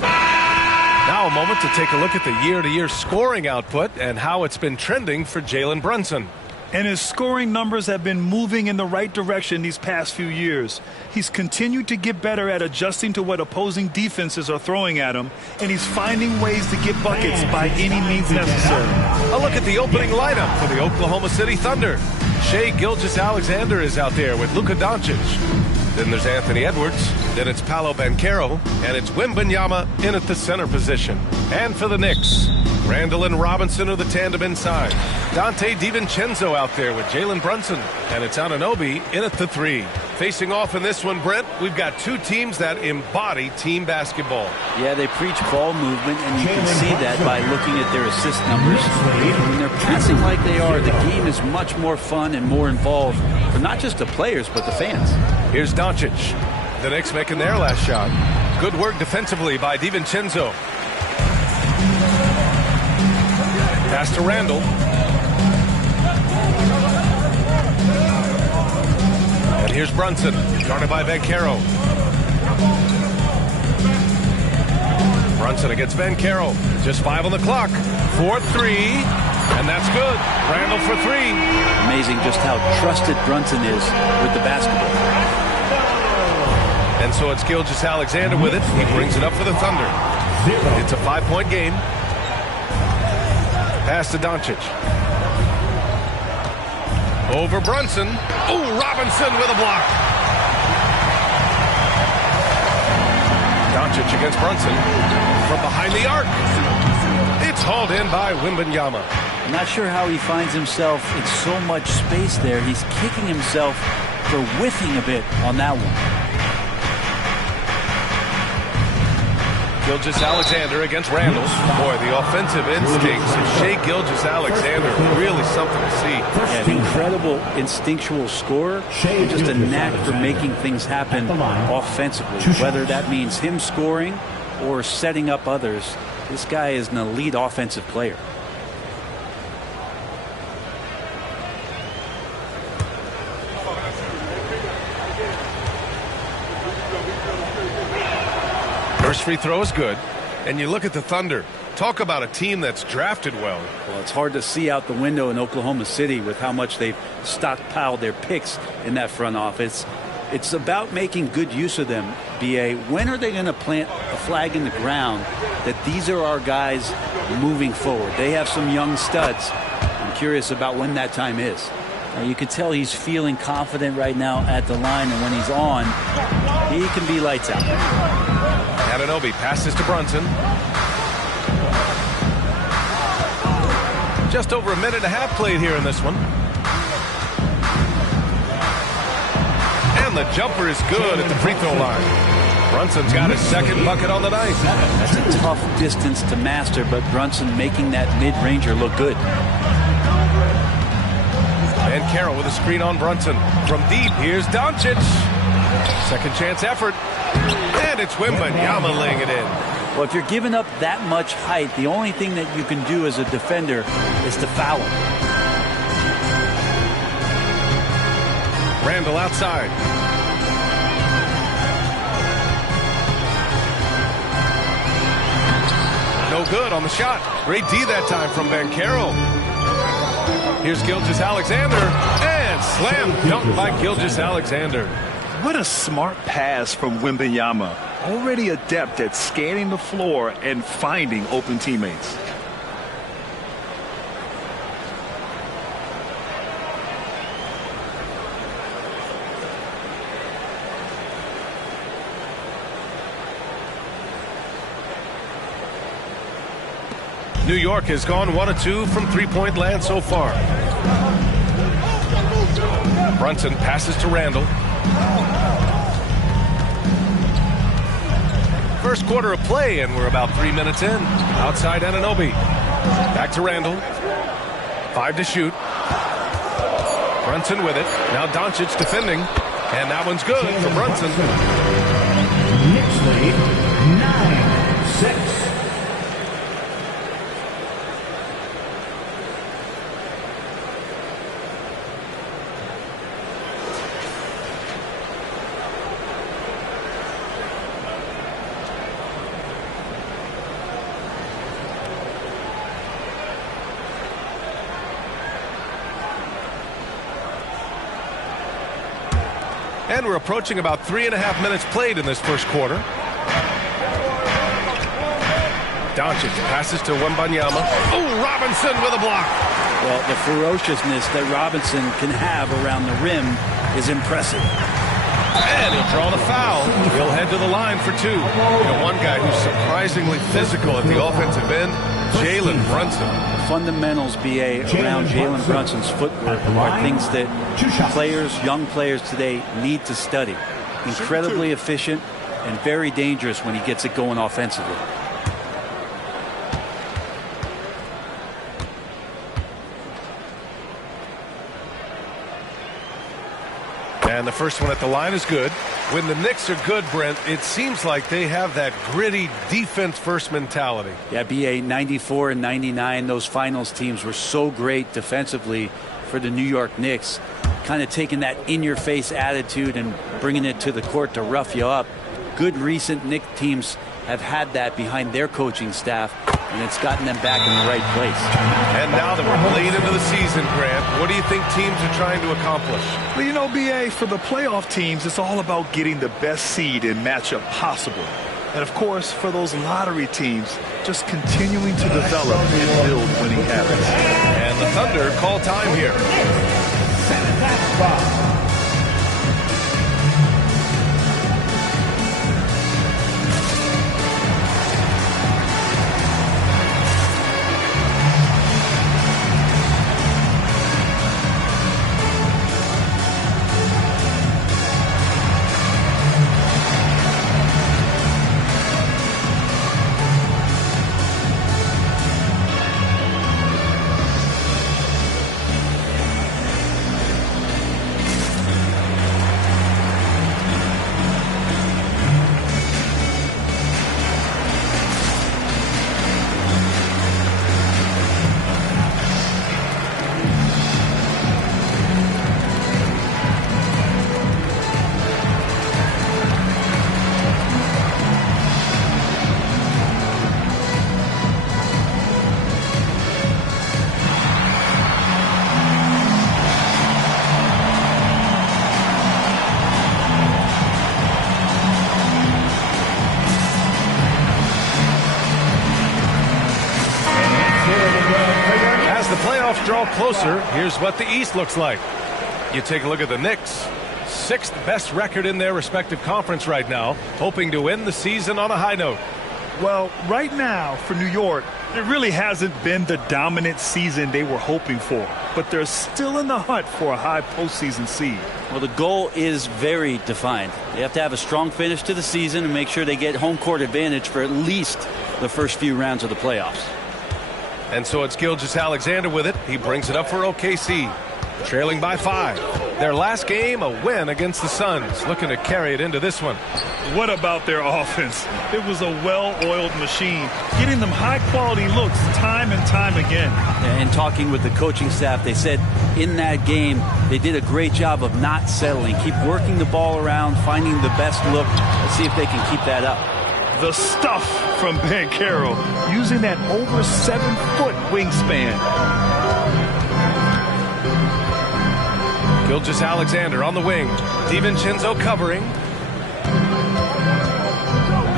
Now a moment to take a look at the year-to-year scoring output and how it's been trending for Jalen Brunson. And his scoring numbers have been moving in the right direction these past few years. He's continued to get better at adjusting to what opposing defenses are throwing at him, and he's finding ways to get buckets by any means necessary. A look at the opening lineup for the Oklahoma City Thunder. Shai Gilgeous-Alexander is out there with Luka Doncic. Then there's Anthony Edwards. Then it's Paolo Banchero. And it's Wembanyama in at the center position. And for the Knicks, Randall and Robinson are the tandem inside. Dante DiVincenzo out there with Jalen Brunson. And it's Anunoby in at the 3. Facing off in this one, Brent, we've got two teams that embody team basketball. Yeah, they preach ball movement, and you can see that by looking at their assist numbers. When they're passing like they are, the game is much more fun and more involved for not just the players, but the fans. Here's Doncic. The Knicks making their last shot. Good work defensively by DiVincenzo. Pass to Randall. And here's Brunson, guarded by Banchero. Brunson against Banchero. Just 5 on the clock. 4-3. And that's good. Randall for 3. Amazing just how trusted Brunson is with the basketball. And so it's Gilgeous-Alexander with it. He brings it up for the Thunder. It's a 5-point game. Pass to Doncic. Over Brunson. Ooh, Robinson with a block. Doncic against Brunson. From behind the arc. It's hauled in by Wembanyama. I'm not sure how he finds himself in so much space there. He's kicking himself for whiffing a bit on that one. Gilgeous-Alexander against Randall. Boy, the offensive instincts of Shai Gilgeous-Alexander, really something to see. Yeah, an incredible instinctual scorer, and just a knack for making things happen offensively. Whether that means him scoring or setting up others, this guy is an elite offensive player. First free throw is good. And you look at the Thunder. Talk about a team that's drafted well. Well, it's hard to see out the window in Oklahoma City with how much they've stockpiled their picks in that front office. It's about making good use of them, B.A. When are they going to plant a flag in the ground that these are our guys moving forward? They have some young studs. I'm curious about when that time is. You can tell he's feeling confident right now at the line, and when he's on, he can be lights out. Anunoby passes to Brunson. Just over a minute and a half played here in this one. And the jumper is good at the free throw line. Brunson's got his second bucket on the night. That's a tough distance to master, but Brunson making that mid-ranger look good. And Carroll with a screen on Brunson. From deep, here's Doncic. Second chance effort. And it's Wembanyama laying it in. Well, if you're giving up that much height, the only thing that you can do as a defender is to foul him. Randall outside. No good on the shot. Great D that time from Banchero. Here's Gilgeous-Alexander. And slam dunk by Gilgeous-Alexander. What a smart pass from Wembanyama. Already adept at scanning the floor and finding open teammates. New York has gone 1 of 2 from three-point land so far. Brunson passes to Randall. First quarter of play, and we're about 3 minutes in. Outside Anunoby. Back to Randall. 5 to shoot. Brunson with it. Now Doncic defending. And that one's good for Brunson. Knicks lead 9-6. And we're approaching about 3.5 minutes played in this first quarter. Doncic passes to Wembanyama. Oh, Robinson with a block. Well, the ferociousness that Robinson can have around the rim is impressive. And he'll draw the foul. He'll head to the line for two. You know, one guy who's surprisingly physical at the offensive end, Jalen Brunson. Fundamentals, BA, around Jalen Brunson's footwork are things that young players today need to study. Incredibly efficient and very dangerous when he gets it going offensively. And the first one at the line is good. When the Knicks are good, Brent, it seems like they have that gritty defense-first mentality. Yeah, BA, 94 and 99, those finals teams were so great defensively for the New York Knicks. Kind of taking that in-your-face attitude and bringing it to the court to rough you up. Good recent Knicks teams have had that behind their coaching staff, and it's gotten them back in the right place. And now that we're late into the season, Grant, what do you think teams are trying to accomplish? Well, you know, BA, for the playoff teams, it's all about getting the best seed and matchup possible. And, of course, for those lottery teams, just continuing to develop and build winning habits. And the Thunder call time here. Draw closer. Here's what the East looks like. You take a look at the Knicks. 6th best record in their respective conference right now, hoping to end the season on a high note. Well, right now for New York, it really hasn't been the dominant season they were hoping for, but they're still in the hunt for a high postseason seed. Well, the goal is very defined. They have to have a strong finish to the season and make sure they get home court advantage for at least the first few rounds of the playoffs. And so it's Gilgeous-Alexander with it. He brings it up for OKC, trailing by 5. Their last game, a win against the Suns, looking to carry it into this one. What about their offense? It was a well-oiled machine, getting them high-quality looks time and time again. And talking with the coaching staff, they said in that game they did a great job of not settling. Keep working the ball around, finding the best look. Let's see if they can keep that up. The stuff from Banchero, using that over 7-foot wingspan. Gilgeous-Alexander on the wing. DiVincenzo covering.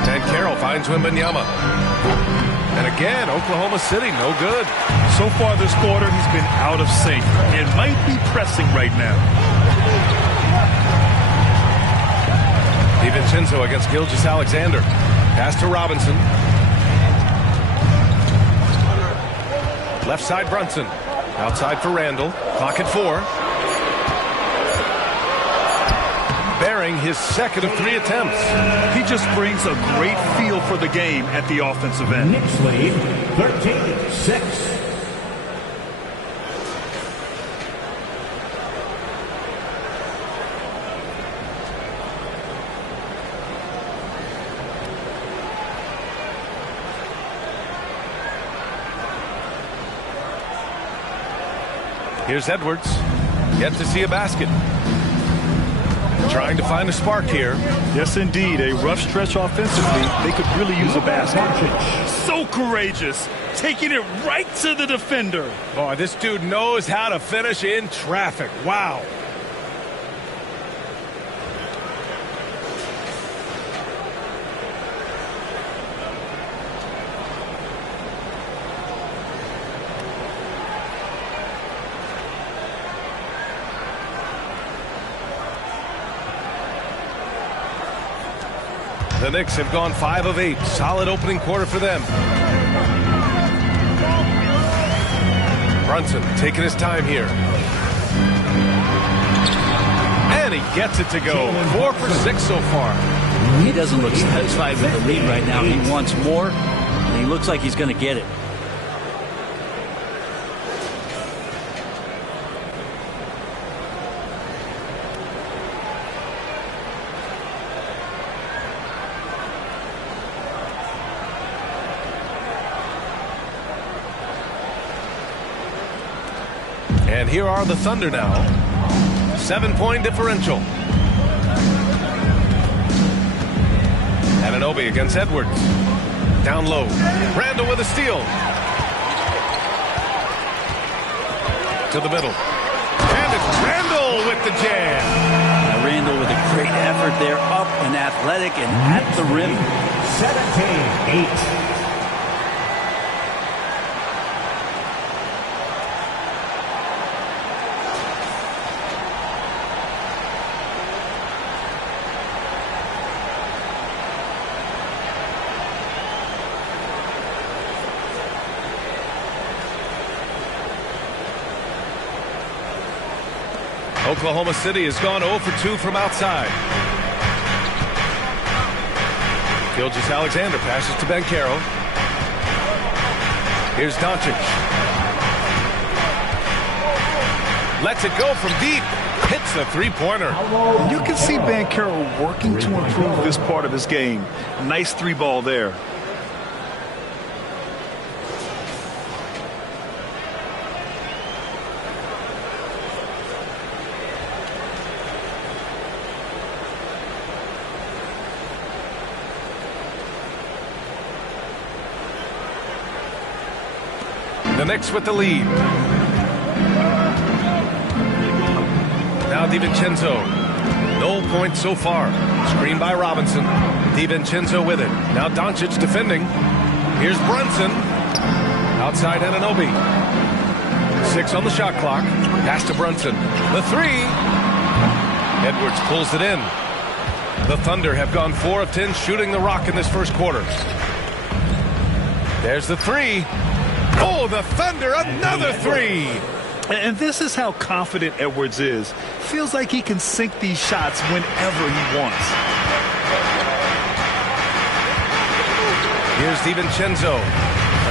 Banchero finds Wembanyama. And again, Oklahoma City, no good. So far this quarter, he's been out of sync and might be pressing right now. DiVincenzo against Gilgeous-Alexander. Pass to Robinson. Left side Brunson. Outside for Randall. Clock at 4. Bearing his second of 3 attempts. He just brings a great feel for the game at the offensive end. Knicks lead 13-6. Here's Edwards. Yet to see a basket. Trying to find a spark here. Yes, indeed. A rough stretch offensively. They could really use a basket. So courageous. Taking it right to the defender. Boy, this dude knows how to finish in traffic. Wow. The Knicks have gone 5 of 8. Solid opening quarter for them. Brunson taking his time here. And he gets it to go. 4 for 6 so far. He doesn't look satisfied with the lead right now. He wants more, and he looks like he's going to get it. And here are the Thunder now. 7-point differential. Anunoby against Edwards. Down low. Randall with a steal. To the middle. And it's Randall with the jam. Randall with a great effort there. Up and athletic and at the rim. 17-8. Oklahoma City has gone 0 for 2 from outside. Gilgeous-Alexander passes to Banchero. Here's Doncic. Lets it go from deep. Hits the three-pointer. You can see Banchero working to improve this part of his game. Nice three-ball there. The Knicks with the lead. Now DiVincenzo. No points so far. Screen by Robinson. DiVincenzo with it. Now Doncic defending. Here's Brunson. Outside Anunoby. 6 on the shot clock. Pass to Brunson. The 3. Edwards pulls it in. The Thunder have gone 4 of 10 shooting the rock in this first quarter. There's the 3. Oh, the Thunder, another 3. And this is how confident Edwards is. Feels like he can sink these shots whenever he wants. Here's DiVincenzo.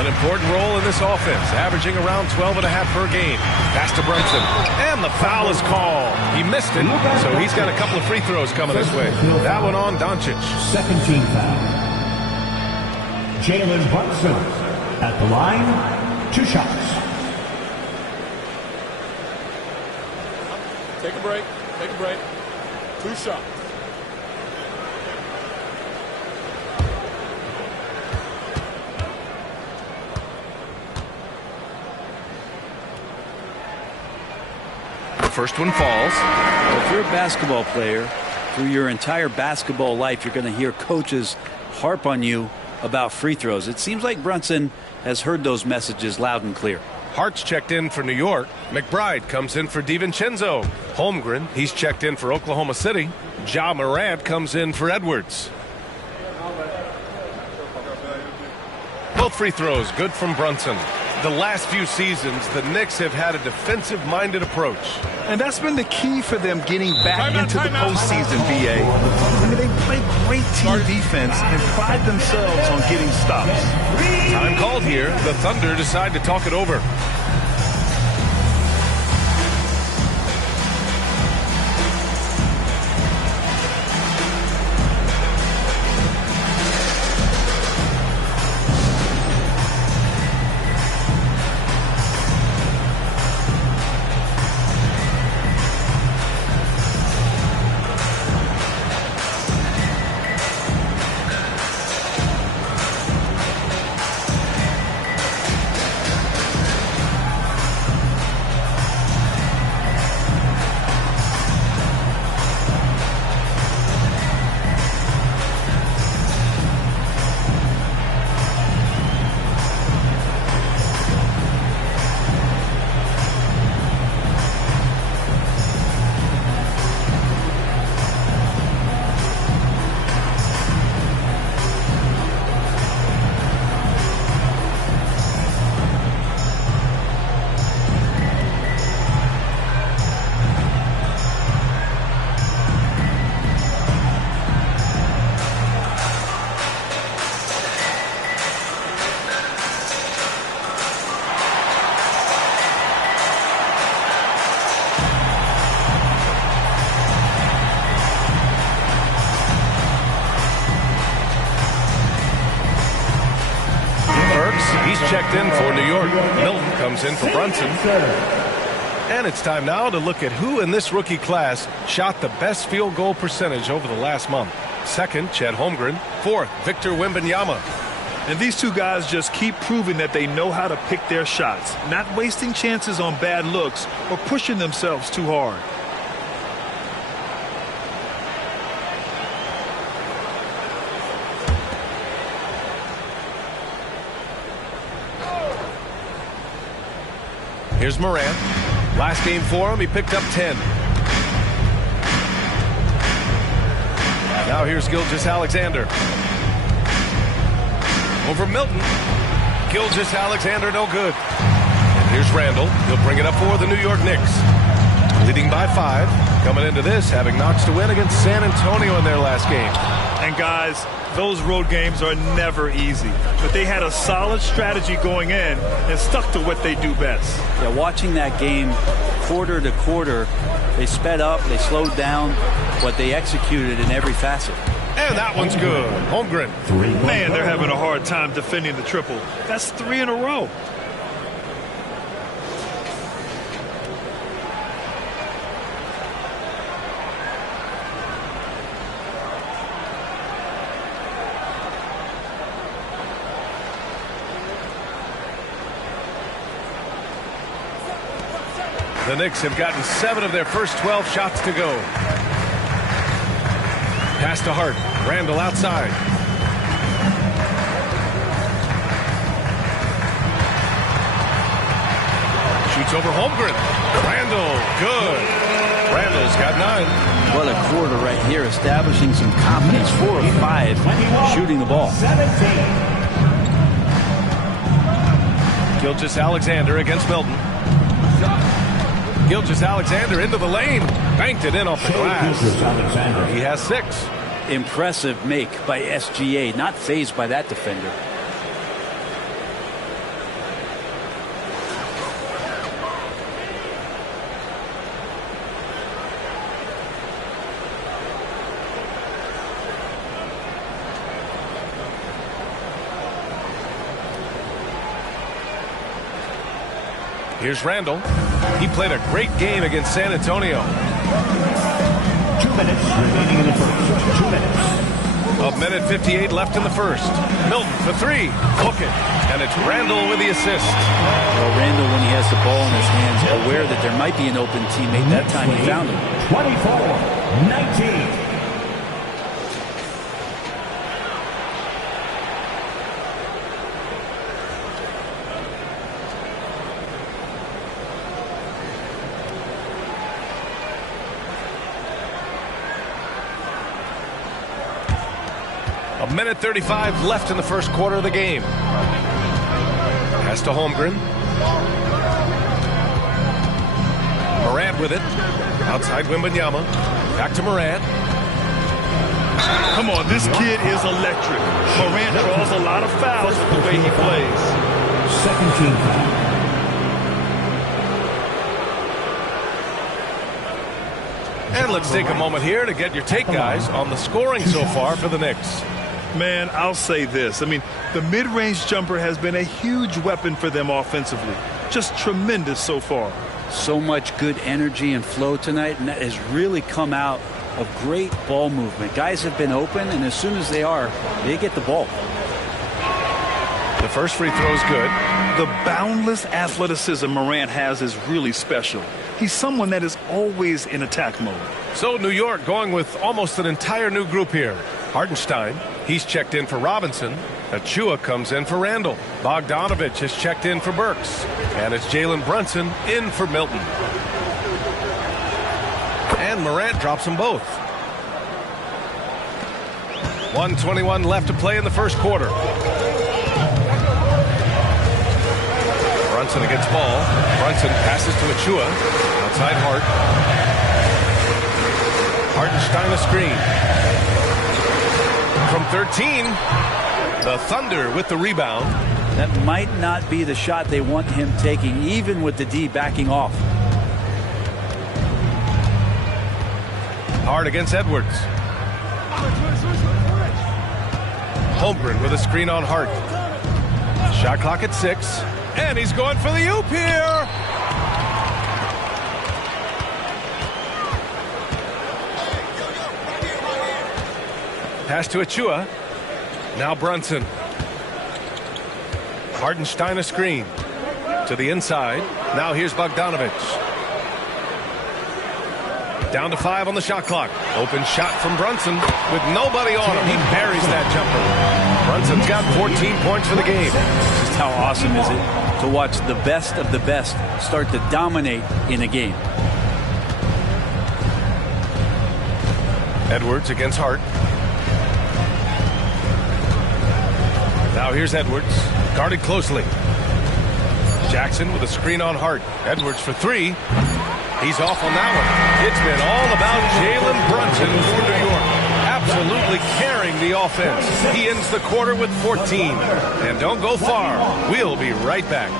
An important role in this offense, averaging around 12.5 per game. Pass to Brunson. And the foul is called. He missed it, so he's got a couple of free throws coming this way. That one on Doncic. Second team foul. Jalen Brunson. At the line, 2 shots. Take a break. Take a break. 2 shots. The first one falls. Well, if you're a basketball player, through your entire basketball life, you're going to hear coaches harp on you about free throws. It seems like Brunson has heard those messages loud and clear. Hart's checked in for New York. McBride comes in for DiVincenzo. Holmgren, he's checked in for Oklahoma City. Ja Morant comes in for Edwards. Both free throws good from Brunson. The last few seasons, the Knicks have had a defensive-minded approach. And that's been the key for them getting back into the postseason, BA. I mean, they play great team defense and pride themselves on getting stops. Time called here. The Thunder decide to talk it over. checked in for New York. Milton comes in for Brunson. And it's time now to look at who in this rookie class shot the best field goal percentage over the last month. Second, Chet Holmgren. Fourth, Victor Wembanyama. And these two guys just keep proving that they know how to pick their shots, not wasting chances on bad looks or pushing themselves too hard. Here's Morant. Last game for him, he picked up 10. Now here's Gilgeous-Alexander. Over Milton. Gilgeous-Alexander, no good. And here's Randall. He'll bring it up for the New York Knicks. Leading by 5. Coming into this, having Knox to win against San Antonio in their last game. And guys, those road games are never easy. But they had a solid strategy going in and stuck to what they do best. Yeah, watching that game quarter to quarter, they sped up, they slowed down, but they executed in every facet. And that one's good. Holmgren. Man, they're having a hard time defending the triple. That's 3 in a row. The Knicks have gotten 7 of their first 12 shots to go. Pass to Hart. Randall outside. Shoots over Holmgren. Randall, good. Randall's got 9. What a quarter right here, establishing some confidence. 4 of 5 shooting the ball. Gilgeous-Alexander against Milton. Gilgeous-Alexander into the lane. Banked it in off the glass. He has 6. Impressive make by SGA. Not fazed by that defender. Here's Randall. He played a great game against San Antonio. 2 minutes remaining in the first. 2 minutes. A minute 58 left in the first. Milton for 3. Hook it. And it's Randall with the assist. Well, Randall, when he has the ball in his hands, aware that there might be an open teammate. That time he found him. 24-19. A minute 35 left in the first quarter of the game. Pass to Holmgren. Morant with it. Outside Wembanyama. Back to Morant. Come on, this kid is electric. Morant draws a lot of fouls with the way he plays. Second team foul. And let's take a moment here to get your take, guys, on the scoring so far for the Knicks. Man, I'll say this. I mean, the mid-range jumper has been a huge weapon for them offensively. Just tremendous so far. So much good energy and flow tonight, and that has really come out of great ball movement. Guys have been open, and as soon as they are, they get the ball. The first free throw is good. The boundless athleticism Morant has is really special. He's someone that is always in attack mode. So New York going with almost an entire new group here. Hartenstein, he's checked in for Robinson. Achua comes in for Randall. Bogdanovich has checked in for Burks. And it's Jalen Brunson in for Milton. And Morant drops them both. 1:21 left to play in the first quarter. Brunson against ball. Brunson passes to Achua. Outside Hart. Hartenstein a screen. From 13, the Thunder with the rebound. That might not be the shot they want him taking, even with the D backing off. Hart against Edwards. Holmgren with a screen on Hart. Shot clock at 6. And he's going for the oop here. Pass to Achua. Now Brunson. Hartenstein a screen. To the inside. Now here's Bogdanovich. Down to 5 on the shot clock. Open shot from Brunson with nobody on him. He buries that jumper. Brunson's got 14 points for the game. Just how awesome is it to watch the best of the best start to dominate in a game. Edwards against Hart. Now here's Edwards. Guarded closely. Jackson with a screen on Hart. Edwards for 3. He's off on that one. It's been all about Jalen Brunson for New York. Absolutely carrying the offense. He ends the quarter with 14. And don't go far. We'll be right back.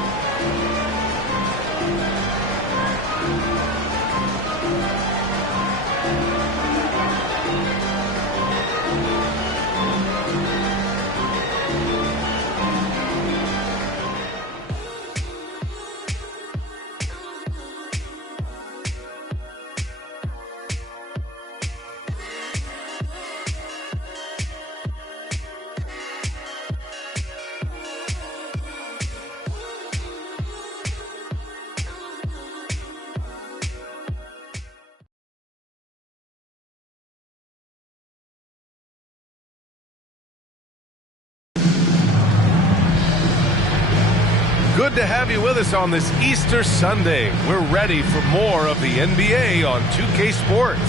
Good to have you with us on this Easter Sunday. We're ready for more of the NBA on 2K Sports.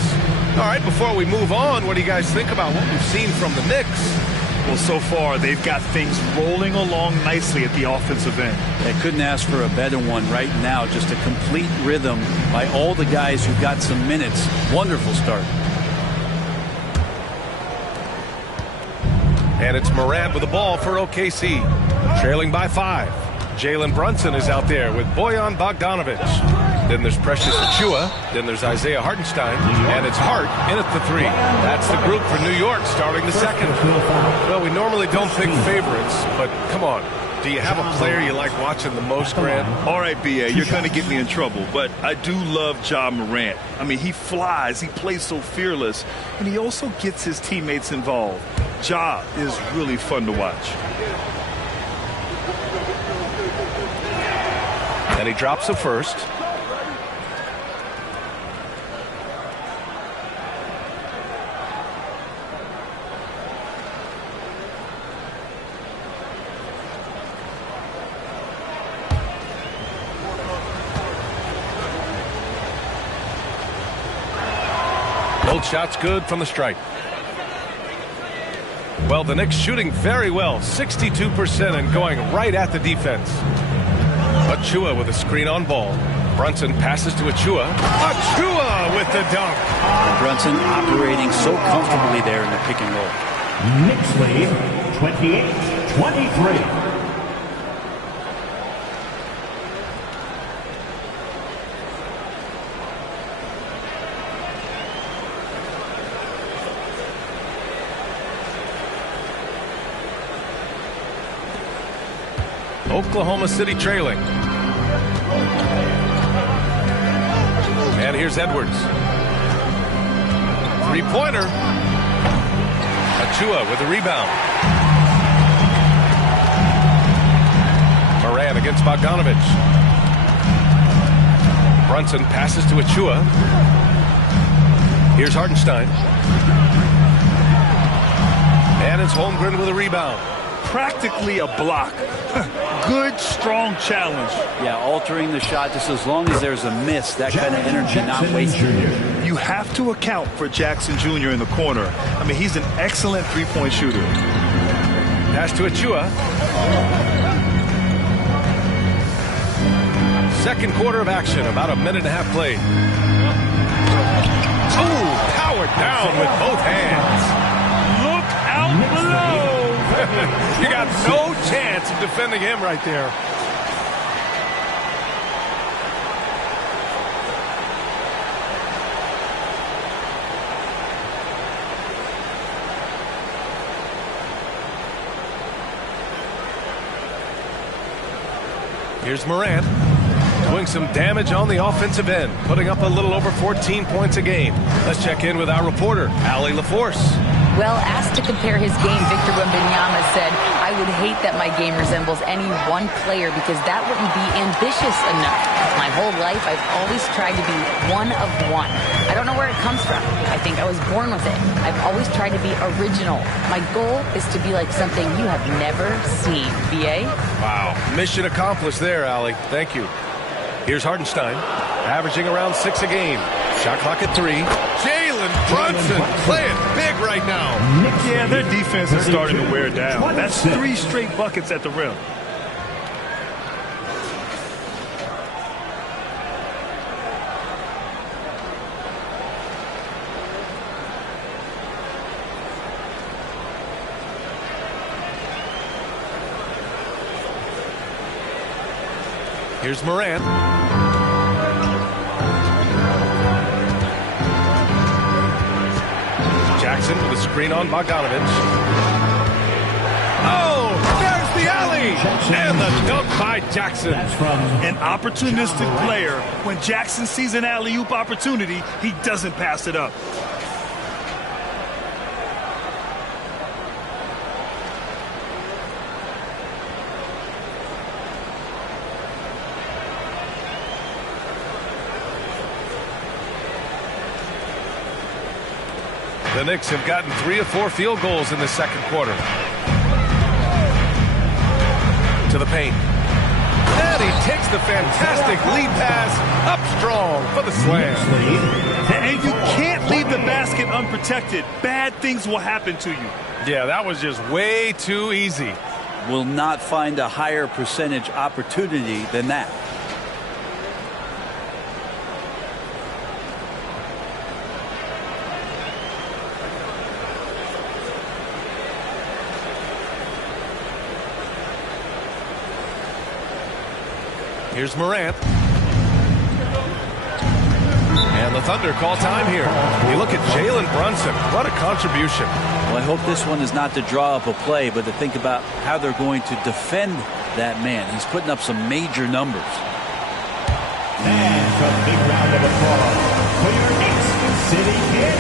All right, before we move on, what do you guys think about what we've seen from the Knicks? Well, so far, they've got things rolling along nicely at the offensive end. They couldn't ask for a better one right now. Just a complete rhythm by all the guys who got some minutes. Wonderful start. And it's Morant with the ball for OKC. Trailing by 5. Jalen Brunson is out there with Bojan Bogdanovich. Then there's Precious Achua. Then there's Isaiah Hartenstein. And it's Hart in at the 3. That's the group for New York starting the second. Well, we normally don't pick favorites, but come on. Do you have a player you like watching the most, Grant? All right, B.A., you're going to get me in trouble, but I do love Ja Morant. I mean, he flies, he plays so fearless, and he also gets his teammates involved. Ja is really fun to watch. And he drops the first. Both shots good from the stripe. Well, the Knicks shooting very well, 62% and going right at the defense. Achua with a screen on ball. Brunson passes to Achua. Achua with the dunk. Brunson operating so comfortably there in the pick and roll. Knicks lead 28-23. Oklahoma City trailing. And here's Edwards. Three-pointer. Achua with the rebound. Morant against Bogdanovich. Brunson passes to Achua. Here's Hartenstein. And it's Holmgren with a rebound. Practically a block. Good, strong challenge. Yeah, altering the shot just as long as there's a miss. That kind of energy not wasted. You have to account for Jackson Jr. in the corner. I mean, he's an excellent three-point shooter. Pass to Achua. Second quarter of action, about a minute and a half played. Oh, powered down with both hands. Look out below. You got no chance of defending him right there. Here's Morant, doing some damage on the offensive end, putting up a little over 14 points a game. Let's check in with our reporter, Allie LaForce. Well, asked to compare his game, Victor Wembanyama said, "I would hate that my game resembles any one player because that wouldn't be ambitious enough. My whole life, I've always tried to be one of one. I don't know where it comes from. I think I was born with it. I've always tried to be original. My goal is to be like something you have never seen." BA? Wow. Mission accomplished there, Allie. Thank you. Here's Hartenstein, averaging around 6 a game. Shot clock at 3. Jalen Brunson playing big right now. Yeah, their defense is starting to wear down. That's 3 straight buckets at the rim. Here's Morant. Jackson with a screen on Bogdanovich. Oh, there's the alley! And the dunk by Jackson. An opportunistic player. When Jackson sees an alley-oop opportunity, he doesn't pass it up. The Knicks have gotten 3 of 4 field goals in the second quarter. To the paint. And he takes the fantastic lead pass up strong for the slam. And you can't leave the basket unprotected. Bad things will happen to you. Yeah, that was just way too easy. Will not find a higher percentage opportunity than that. Here's Morant. And the Thunder call time here. You look at Jalen Brunson. What a contribution. Well, I hope this one is not to draw up a play, but to think about how they're going to defend that man. He's putting up some major numbers. And a big round of applause for your Knicks City Kid.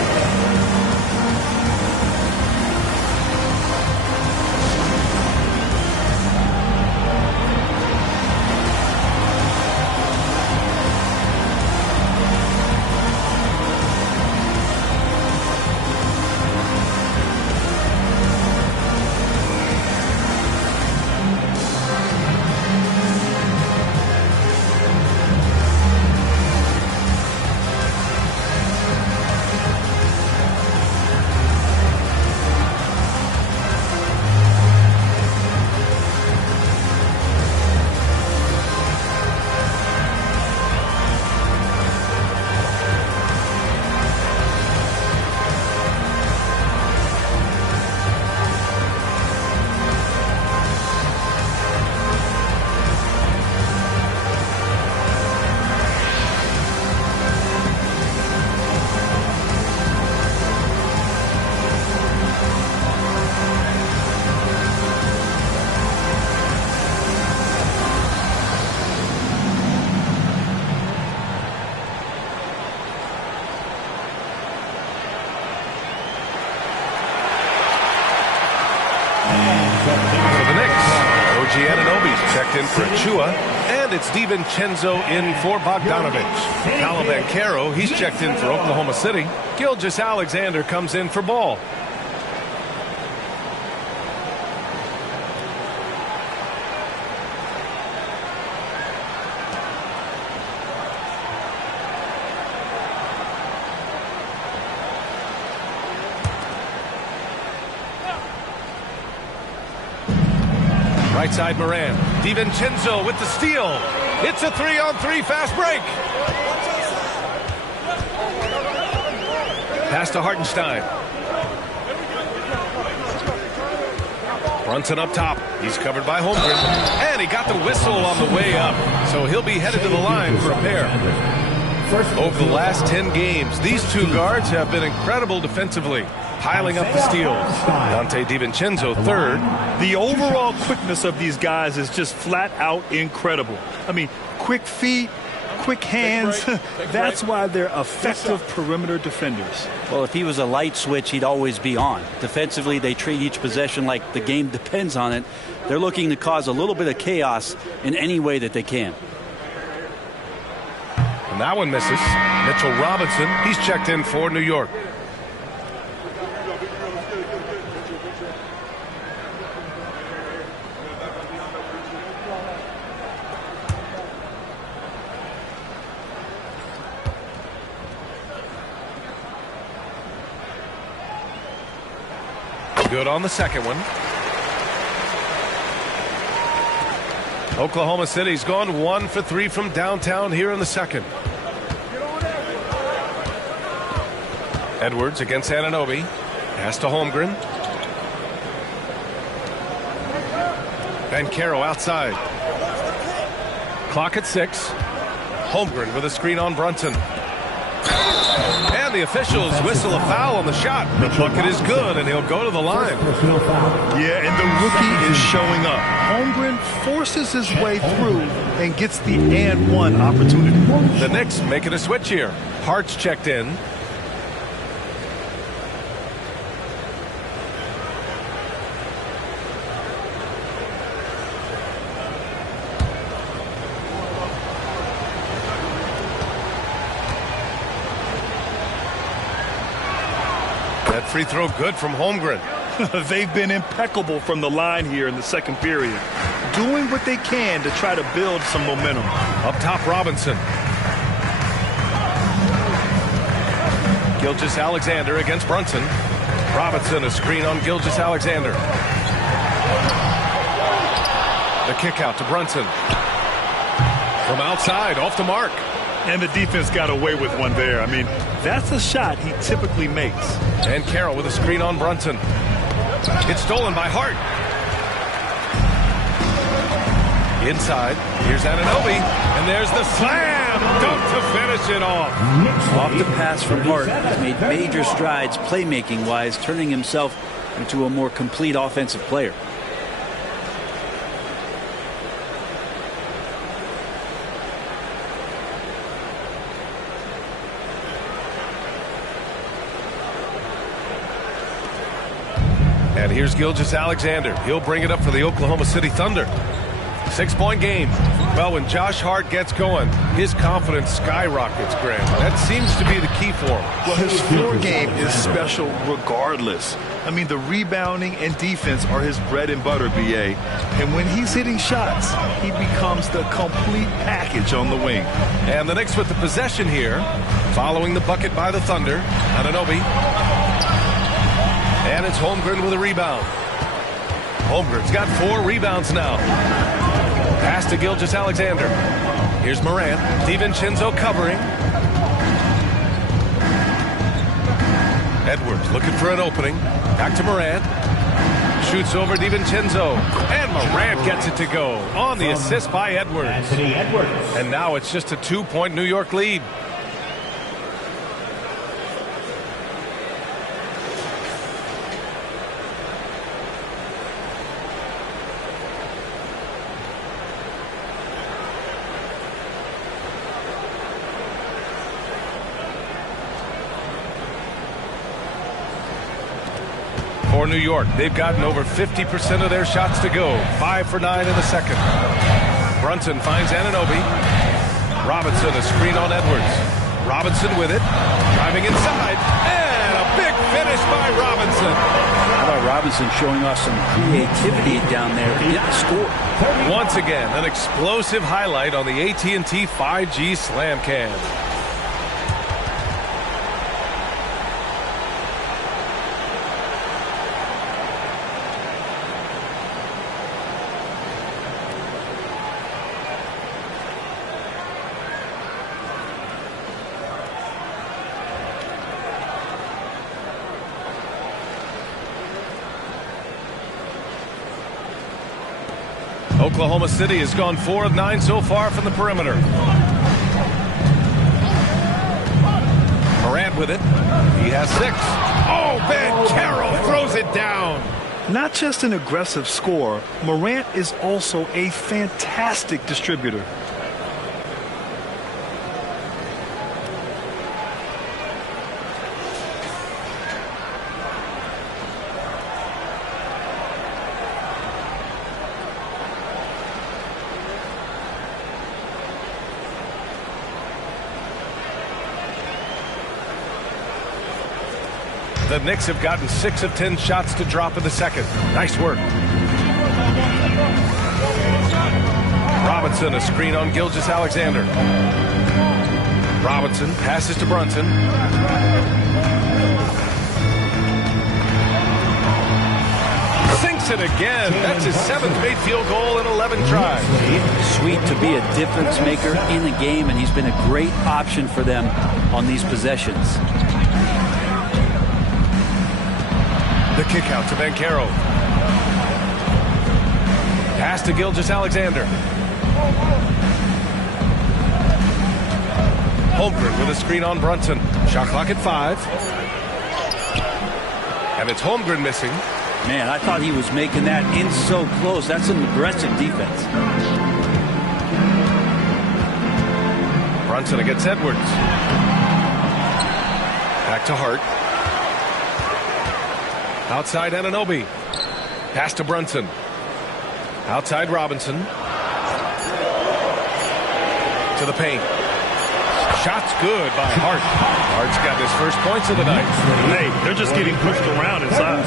For the Knicks, OG Anunoby's checked in for Achua, and it's DiVincenzo in for Bogdanovich. Paolo Banchero, he's checked in for Oklahoma City. Gilgeous-Alexander comes in for Ball. Right side Morant. DiVincenzo with the steal. It's a 3-on-3 fast break. Pass to Hartenstein. Brunson up top. He's covered by Holmgren. And he got the whistle on the way up. So he'll be headed to the line for a pair. Over the last 10 games, these two guards have been incredible defensively. piling up the steals. Dante DiVincenzo third. The overall quickness of these guys is just flat out incredible. I mean, quick feet, quick hands. That's why they're effective perimeter defenders. Well, if he was a light switch, he'd always be on. Defensively, they treat each possession like the game depends on it. They're looking to cause a little bit of chaos in any way that they can. And that one misses. Mitchell Robinson, he's checked in for New York. Good on the second one. Oklahoma City's gone 1 for 3 from downtown here in the second. Edwards against Anunoby. Pass to Holmgren. Banchero outside. Clock at 6. Holmgren with a screen on Brunson. And the officials whistle a foul on the shot. The bucket is good, and he'll go to the line. Yeah, and the rookie is showing up. Holmgren forces his way through and gets the and one opportunity. The Knicks making a switch here. Hart's checked in. That free throw good from Holmgren. They've been impeccable from the line here in the second period, doing what they can to try to build some momentum. Up top, Robinson. Gilgeous-Alexander against Brunson. Robinson, a screen on Gilgeous-Alexander. The kick out to Brunson. From outside, off the mark. And the defense got away with one there. I mean, that's a shot he typically makes. And Carroll with a screen on Brunson. It's stolen by Hart. Inside, here's Anunoby, and there's the slam dunk to finish it off. Off the pass from Hart, he's made major strides playmaking-wise, turning himself into a more complete offensive player. And here's Gilgeous-Alexander. He'll bring it up for the Oklahoma City Thunder. 6-point game. Well, when Josh Hart gets going, his confidence skyrockets, Graham. That seems to be the key for him. Well, his floor game is special regardless. I mean, the rebounding and defense are his bread and butter, B.A. And when he's hitting shots, he becomes the complete package on the wing. And the Knicks with the possession here, following the bucket by the Thunder. Anunoby. And it's Holmgren with a rebound. Holmgren's got 4 rebounds now. Pass to Gilgeous-Alexander. Here's Morant. DiVincenzo covering. Edwards looking for an opening. Back to Morant. Shoots over DiVincenzo. And Morant gets it to go on the assist by Edwards. Anthony Edwards. And now it's just a 2-point New York lead. For New York, they've gotten over 50% of their shots to go. 5 for 9 in the second. Brunson finds Anunoby. Robinson, a screen on Edwards. Robinson with it. Driving inside. And a big finish by Robinson. How about Robinson showing off some creativity down there to get the score? Once again, an explosive highlight on the AT&T 5G Slam Cam. Oklahoma City has gone 4 of 9 so far from the perimeter. Morant with it. He has 6. Oh, Banchero throws it down. Not just an aggressive scorer, Morant is also a fantastic distributor. The Knicks have gotten 6 of 10 shots to drop in the second. Nice work. Robinson, a screen on Gilgeous-Alexander. Robinson passes to Brunson. Sinks it again. That's his 7th made field goal in 11 tries. Sweet to be a difference maker in the game, and he's been a great option for them on these possessions. The kick out to Banchero. Pass to Gilgeous-Alexander. Holmgren with a screen on Brunson. Shot clock at 5. And it's Holmgren missing. Man, I thought he was making that in so close. That's an aggressive defense. Brunson against Edwards. Back to Hart. Outside Anunoby. Pass to Brunson. Outside Robinson. To the paint. Shot's good by Hart. Hart's got his first points of the night. Hey, they're just getting pushed around inside.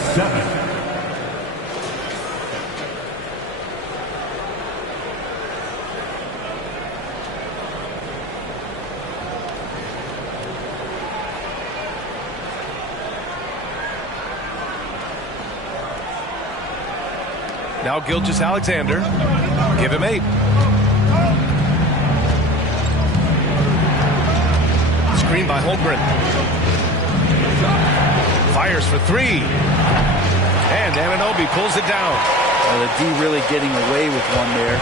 Now Gilgeous-Alexander. Give him 8. Screen by Holmgren. Fires for 3. And Anunoby pulls it down. Well, the D really getting away with one there.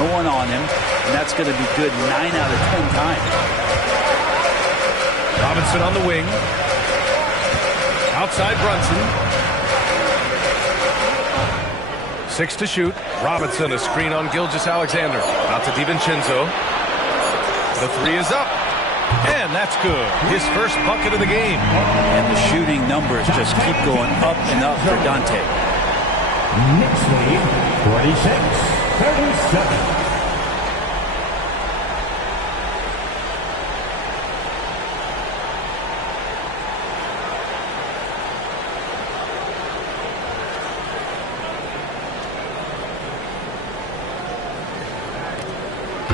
No one on him. And that's going to be good 9 out of 10 times. Robinson on the wing. Outside Brunson. 6 to shoot. Robinson, a screen on Gilgeous-Alexander. Out to DiVincenzo. The 3 is up. And that's good. His first bucket of the game. And the shooting numbers just keep going up and up for Dante. Knicks lead, 46-37.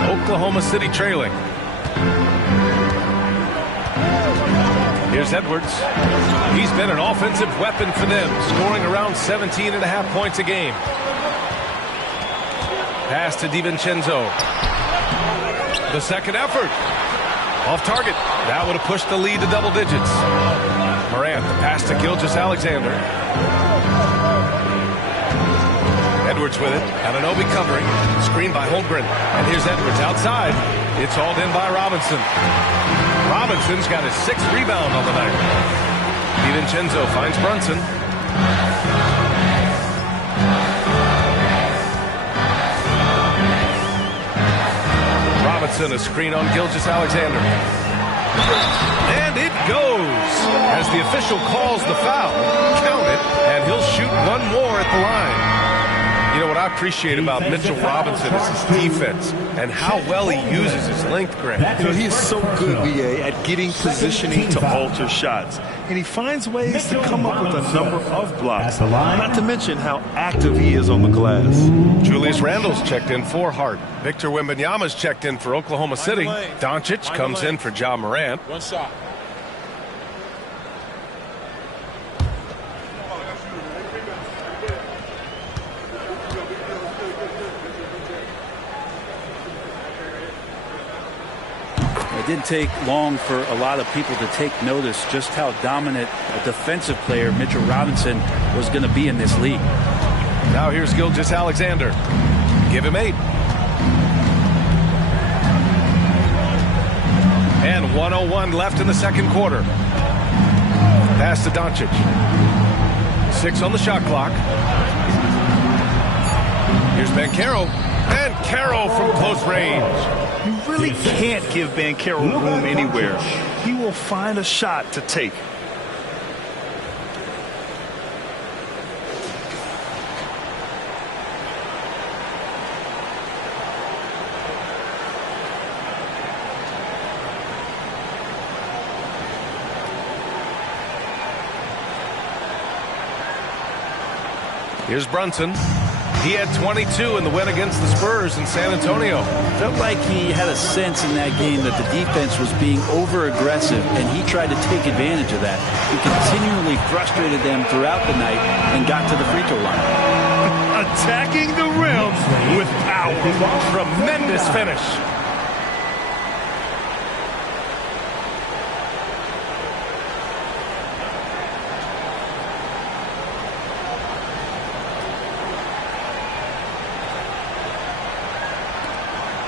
Oklahoma City trailing. Here's Edwards. He's been an offensive weapon for them, scoring around 17.5 points a game. Pass to DiVincenzo. The second effort. Off target. That would have pushed the lead to double digits. Morant, the pass to Gilgeous-Alexander. Edwards with it. Anunoby covering. Screen by Holmgren. And here's Edwards outside. It's hauled in by Robinson. Robinson's got his 6th rebound on the night. DiVincenzo finds Brunson. Robinson, a screen on Gilgeous-Alexander. And it goes. As the official calls the foul, count it, and he'll shoot one more at the line. You know, what I appreciate about Mitchell Robinson is his defense and how well he uses his length, Grant. You know, he's so good, BA, at getting positioning to alter shots. And he finds ways to come up with a number of blocks. Not to mention how active he is on the glass. Julius Randle's checked in for Hart. Victor Wembanyama's checked in for Oklahoma City. Doncic comes in for Ja Morant. One shot. It didn't take long for a lot of people to take notice just how dominant a defensive player Mitchell Robinson was going to be in this league. Now here's Gilgeous-Alexander. Give him 8. And 1:01 left in the second quarter. Pass to Doncic. 6 on the shot clock. Here's Banchero. Banchero from close range. You really can't give Banchero room anywhere. He will find a shot to take. Here's Brunson. He had 22 in the win against the Spurs in San Antonio. Felt like he had a sense in that game that the defense was being over-aggressive, and he tried to take advantage of that. He continually frustrated them throughout the night and got to the free throw line. Attacking the rim with power. Tremendous finish.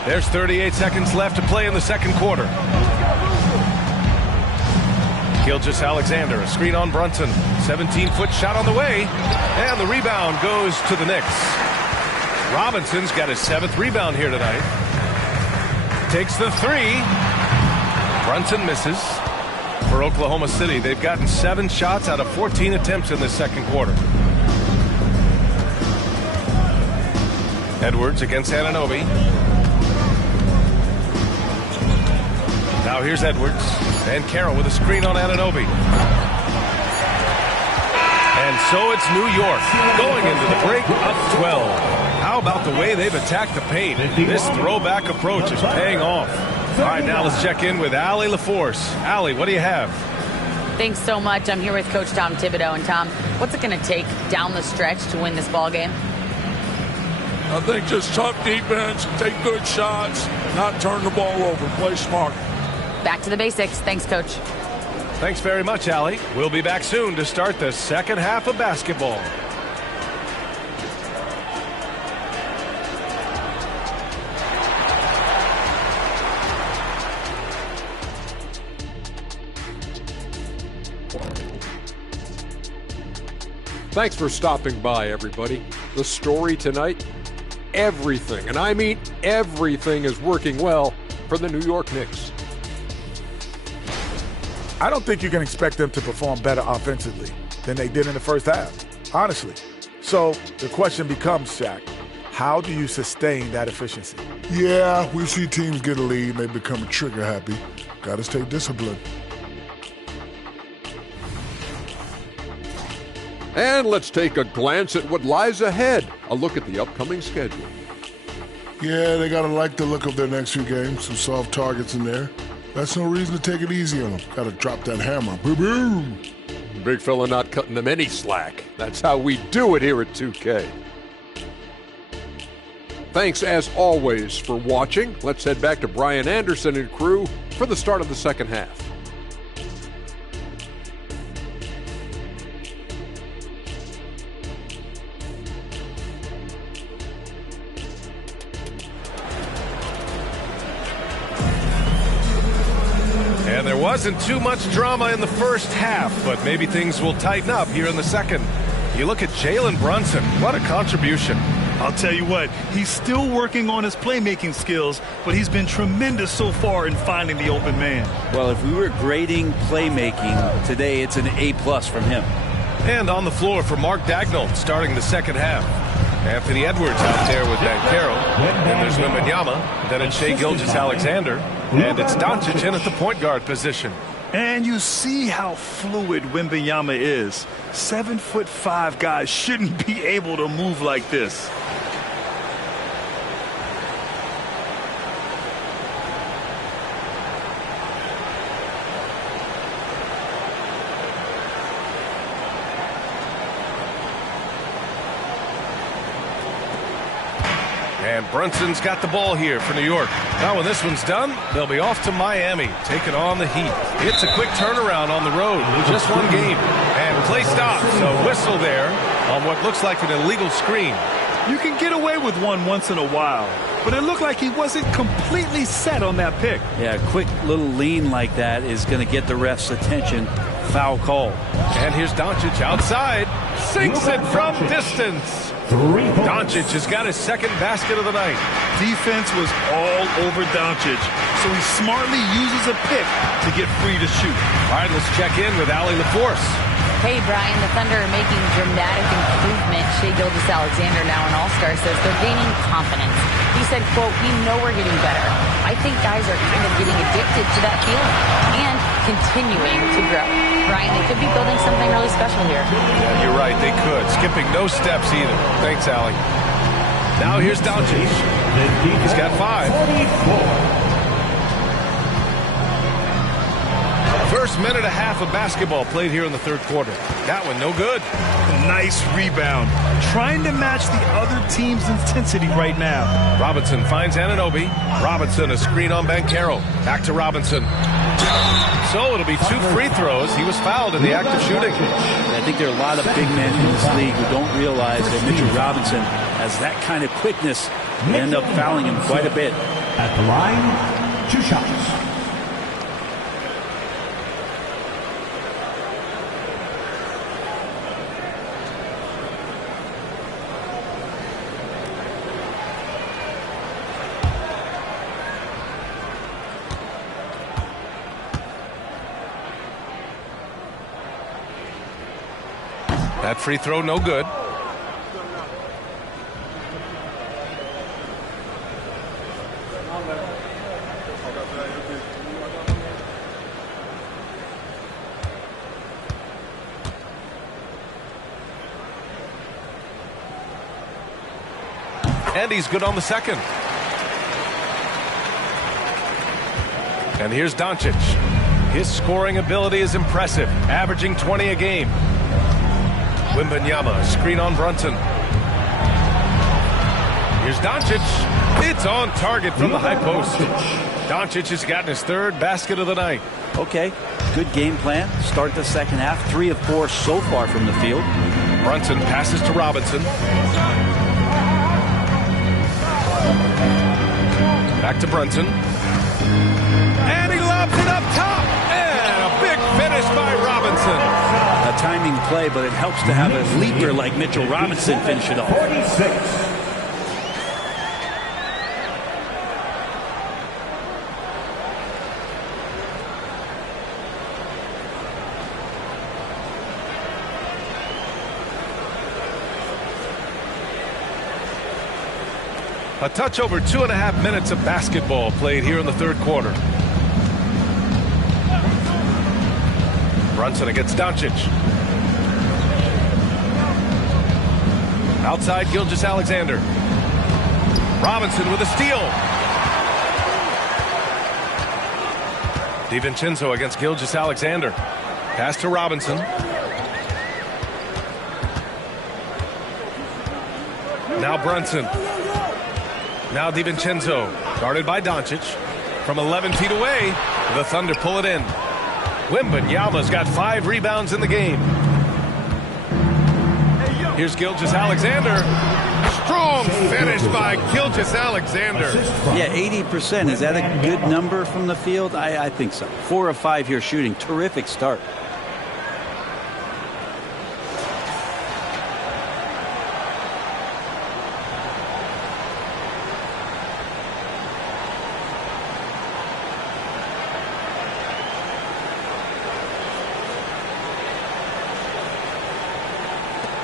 There's 38 seconds left to play in the second quarter. Gilgeous-Alexander, a screen on Brunson. 17-foot shot on the way. And the rebound goes to the Knicks. Robinson's got his 7th rebound here tonight. Takes the 3. Brunson misses. For Oklahoma City, they've gotten 7 shots out of 14 attempts in the second quarter. Edwards against Anunoby. Now here's Edwards. And Carroll with a screen on Anunoby. And so it's New York going into the break up 12. How about the way they've attacked the paint? This throwback approach is paying off. All right, now let's check in with Allie LaForce. Allie, what do you have? Thanks so much. I'm here with Coach Tom Thibodeau. And Tom, what's it going to take down the stretch to win this ball game? I think just tough defense, take good shots, not turn the ball over, play smart. Back to the basics. Thanks, Coach. Thanks very much, Allie. We'll be back soon to start the second half of basketball. Thanks for stopping by, everybody. The story tonight, everything, and I mean everything, is working well for the New York Knicks. I don't think you can expect them to perform better offensively than they did in the first half, honestly. So the question becomes, Shaq, how do you sustain that efficiency? Yeah, we see teams get a lead and they become trigger happy. Got to stay disciplined. And let's take a glance at what lies ahead. A look at the upcoming schedule. Yeah, they got to like the look of their next few games. Some soft targets in there. That's no reason to take it easy on them. Got to drop that hammer. Boom, boom. Big fella not cutting them any slack. That's how we do it here at 2K. Thanks, as always, for watching. Let's head back to Brian Anderson and crew for the start of the second half. And there wasn't too much drama in the first half, but maybe things will tighten up here in the second. You look at Jalen Brunson. What a contribution. I'll tell you what, he's still working on his playmaking skills, but he's been tremendous so far in finding the open man. Well, if we were grading playmaking today, it's an A+ from him. And on the floor for Mark Daigneault starting the second half. Anthony Edwards out there with Banchero. And there's Wembanyama. Then it's Shai Gilgeous-Alexander. And it's Doncic in at the point guard position. And you see how fluid Wembanyama is. 7'5" guys shouldn't be able to move like this. And Brunson's got the ball here for New York. Now when this one's done, they'll be off to Miami, taking on the Heat. It's a quick turnaround on the road. Just one game. And play stops. A whistle there on what looks like an illegal screen. You can get away with one once in a while, but it looked like he wasn't completely set on that pick. Yeah, a quick little lean like that is going to get the ref's attention. Foul call. And here's Doncic outside. Sinks it from distance. Doncic has got his second basket of the night. Defense was all over Doncic, so he smartly uses a pick to get free to shoot. All right, let's check in with Allie LaForce. Hey, Brian, the Thunder are making dramatic improvement. Shai Gilgeous-Alexander, now an All-Star, says they're gaining confidence. He said, quote, "We know we're getting better. I think guys are kind of getting addicted to that feeling and continuing to grow." Brian, they could be building something really special here. Yeah, you're right, they could. Skipping no steps either. Thanks, Allie. Now here's Doncic. He's got 5. First minute and a half of basketball played here in the third quarter. That one no good. Nice rebound. Trying to match the other team's intensity right now. Robinson finds Anunoby. Robinson, a screen on Banchero. Back to Robinson. So it'll be 2 free throws. He was fouled in the act of shooting. I think there are a lot of big men in this league who don't realize that Mitchell Robinson has that kind of quickness. They end up fouling him quite a bit. At the line, 2 shots. That free throw no good. And he's good on the second. And here's Doncic. His scoring ability is impressive, averaging 20 a game. Wembanyama, screen on Brunson. Here's Doncic. It's on target from the high post. Doncic has gotten his 3rd basket of the night. Okay, good game plan. Start the second half. 3 of 4 so far from the field. Brunson passes to Robinson. Back to Brunson. And he lobs it up top. And a big finish by Robinson. A timing play, but it helps to have a leaper like Mitchell Robinson finish it off. 46. A touch over 2.5 minutes of basketball played here in the third quarter. Brunson against Doncic. Outside Gilgeous-Alexander. Robinson with a steal. DiVincenzo against Gilgeous-Alexander. Pass to Robinson. Now Brunson. Now DiVincenzo. Guarded by Doncic. From 11 feet away, the Thunder pull it in. Wembanyama's got 5 rebounds in the game. Here's Gilgeous-Alexander. Strong finish by Gilgeous-Alexander. Yeah, 80%. Is that a good number from the field? I think so. 4 of 5 here shooting. Terrific start.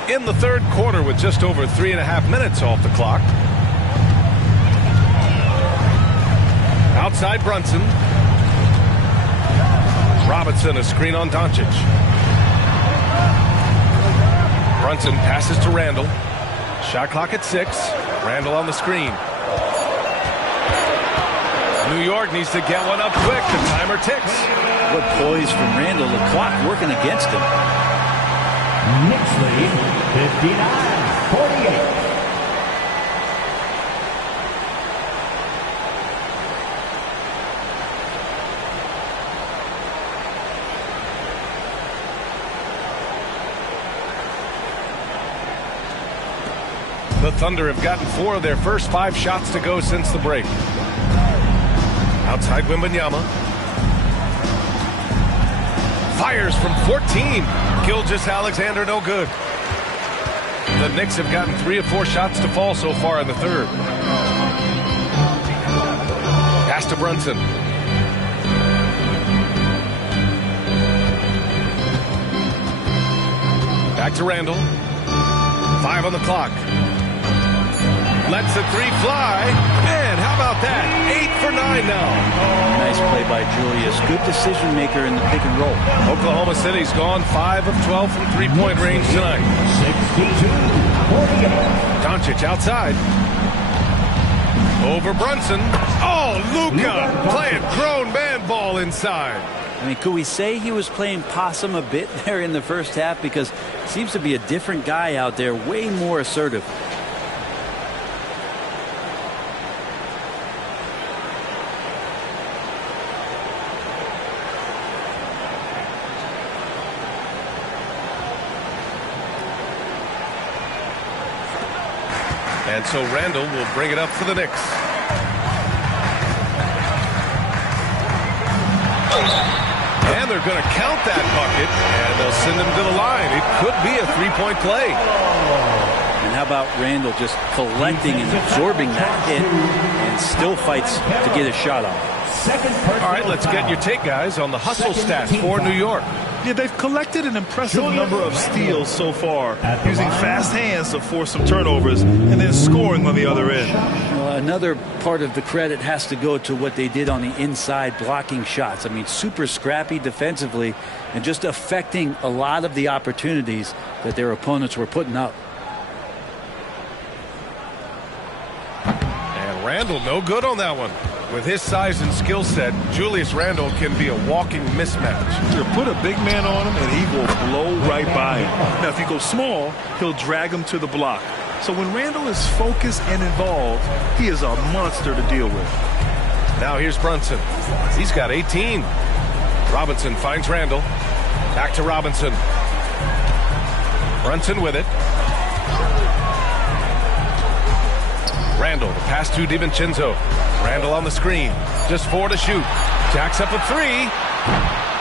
In the third quarter with just over 3.5 minutes off the clock. Outside Brunson. Robinson, a screen on Doncic. Brunson passes to Randall. Shot clock at 6. Randall on the screen. New York needs to get one up quick. The timer ticks. Good poise from Randall. The clock working against him. Knicks lead 59-48. The Thunder have gotten 4 of their first 5 shots to go since the break. Outside Wembanyama. Fires from 14. Gilgeous-Alexander no good. The Knicks have gotten 3 of 4 shots to fall so far in the third. Pass to Brunson. Back to Randall. 5 on the clock. Lets the 3 fly. Man, how about that? 8 for 9 now. Nice play by Julius. Good decision maker in the pick and roll. Oklahoma City's gone 5 of 12 from three-point range tonight. 62-48. Doncic outside. Over Brunson. Oh, Luka playing grown man ball inside. I mean, could we say he was playing possum a bit there in the first half? Because he seems to be a different guy out there, way more assertive. And so Randall will bring it up for the Knicks. And they're going to count that bucket, and they'll send him to the line. It could be a three-point play. And how about Randall just collecting and absorbing that hit and still fights to get a shot off. All right, let's get your take, guys, on the hustle stats for New York. Yeah, they've collected an impressive number of steals so far, using fast hands to force some turnovers and then scoring on the other end. Another part of the credit has to go to what they did on the inside, blocking shots. I mean, super scrappy defensively and just affecting a lot of the opportunities that their opponents were putting up. And Randall no good on that one. With his size and skill set, Julius Randle can be a walking mismatch. You put a big man on him and he will blow right by him. Now, if you go small, he'll drag him to the block. So when Randall is focused and involved, he is a monster to deal with. Now here's Brunson. He's got 18. Robinson finds Randall. Back to Robinson. Brunson with it. Randall, the pass to DiVincenzo. Randall on the screen. Just 4 to shoot. Jacks up a 3.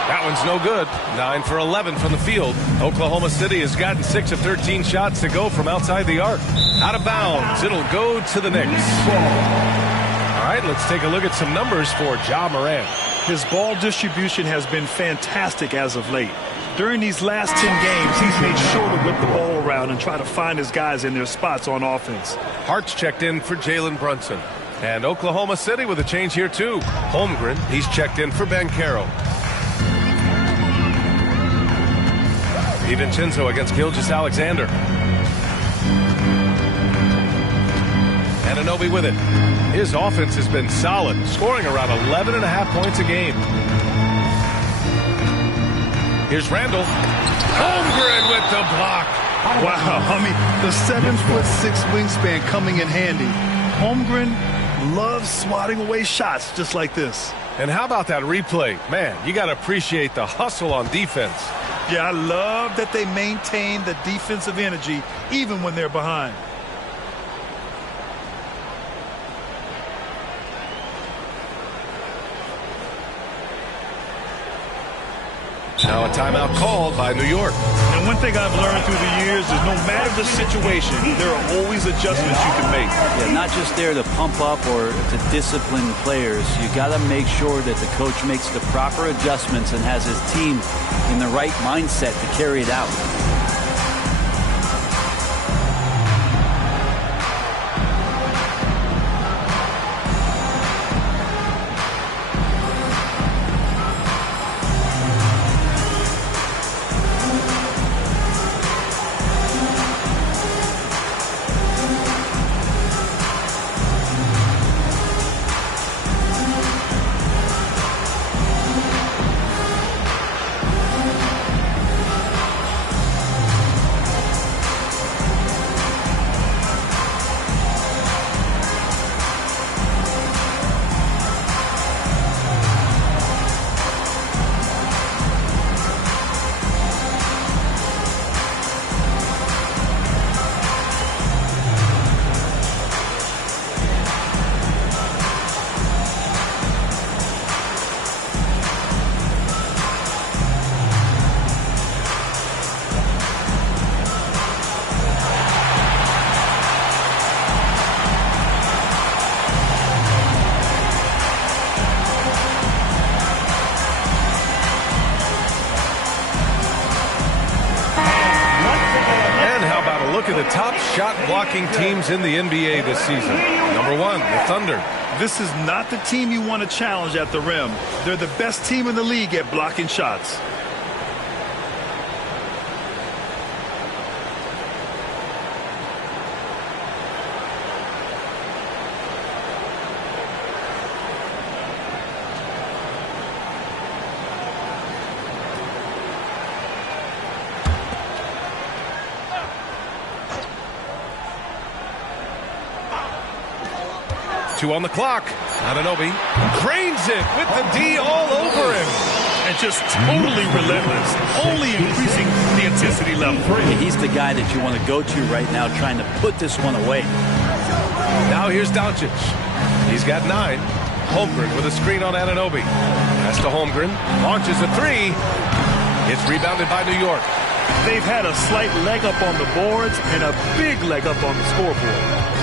That one's no good. 9 for 11 from the field. Oklahoma City has gotten 6 of 13 shots to go from outside the arc. Out of bounds. It'll go to the Knicks. All right, let's take a look at some numbers for Ja Morant. His ball distribution has been fantastic as of late. During these last 10 games, he's made sure to whip the ball around and try to find his guys in their spots on offense. Hart's checked in for Jalen Brunson. And Oklahoma City with a change here, too. Holmgren, he's checked in for Banchero. DiVincenzo against Gilgeous-Alexander. Anunoby with it. His offense has been solid, scoring around 11.5 points a game. Here's Randall. Holmgren with the block. Wow, I mean, the 7'6" wingspan coming in handy. Holmgren loves swatting away shots just like this. And how about that replay? Man, you got to appreciate the hustle on defense. Yeah, I love that they maintain the defensive energy even when they're behind. Now a timeout called by New York. And one thing I've learned through the years is no matter the situation, there are always adjustments you can make. Yeah, not just there to pump up or to discipline players. You got to make sure that the coach makes the proper adjustments and has his team in the right mindset to carry it out. look at the top shot blocking teams in the NBA this season. Number 1, the Thunder. This is not the team you want to challenge at the rim. They're the best team in the league at blocking shots. Two on the clock. Anunoby cranes it with the D all over him. And just totally relentless, only increasing the intensity level. He's the guy that you want to go to right now, trying to put this one away. Now here's Doncic. He's got 9. Holmgren with a screen on Anunoby. Pass to Holmgren. Launches a 3. It's rebounded by New York. They've had a slight leg up on the boards and a big leg up on the scoreboard.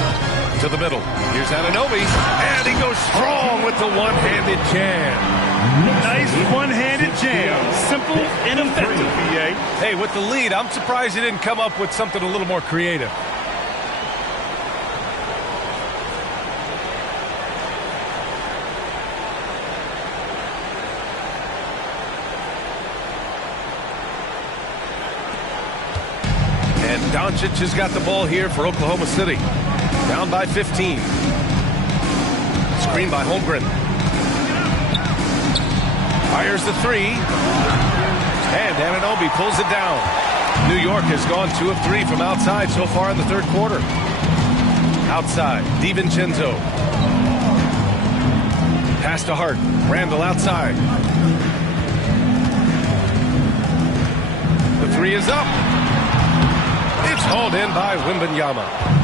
To the middle. Here's Anunoby. And he goes strong with the one-handed jam. Nice one-handed jam. Simple and effective, BA. Hey, with the lead, I'm surprised he didn't come up with something a little more creative. And Doncic has got the ball here for Oklahoma City. Down by 15. Screen by Holmgren. Fires the 3. And Anunoby pulls it down. New York has gone 2 of 3 from outside so far in the third quarter. Outside, DiVincenzo. Pass to Hart. Randall outside. The 3 is up. It's hauled in by Wembanyama.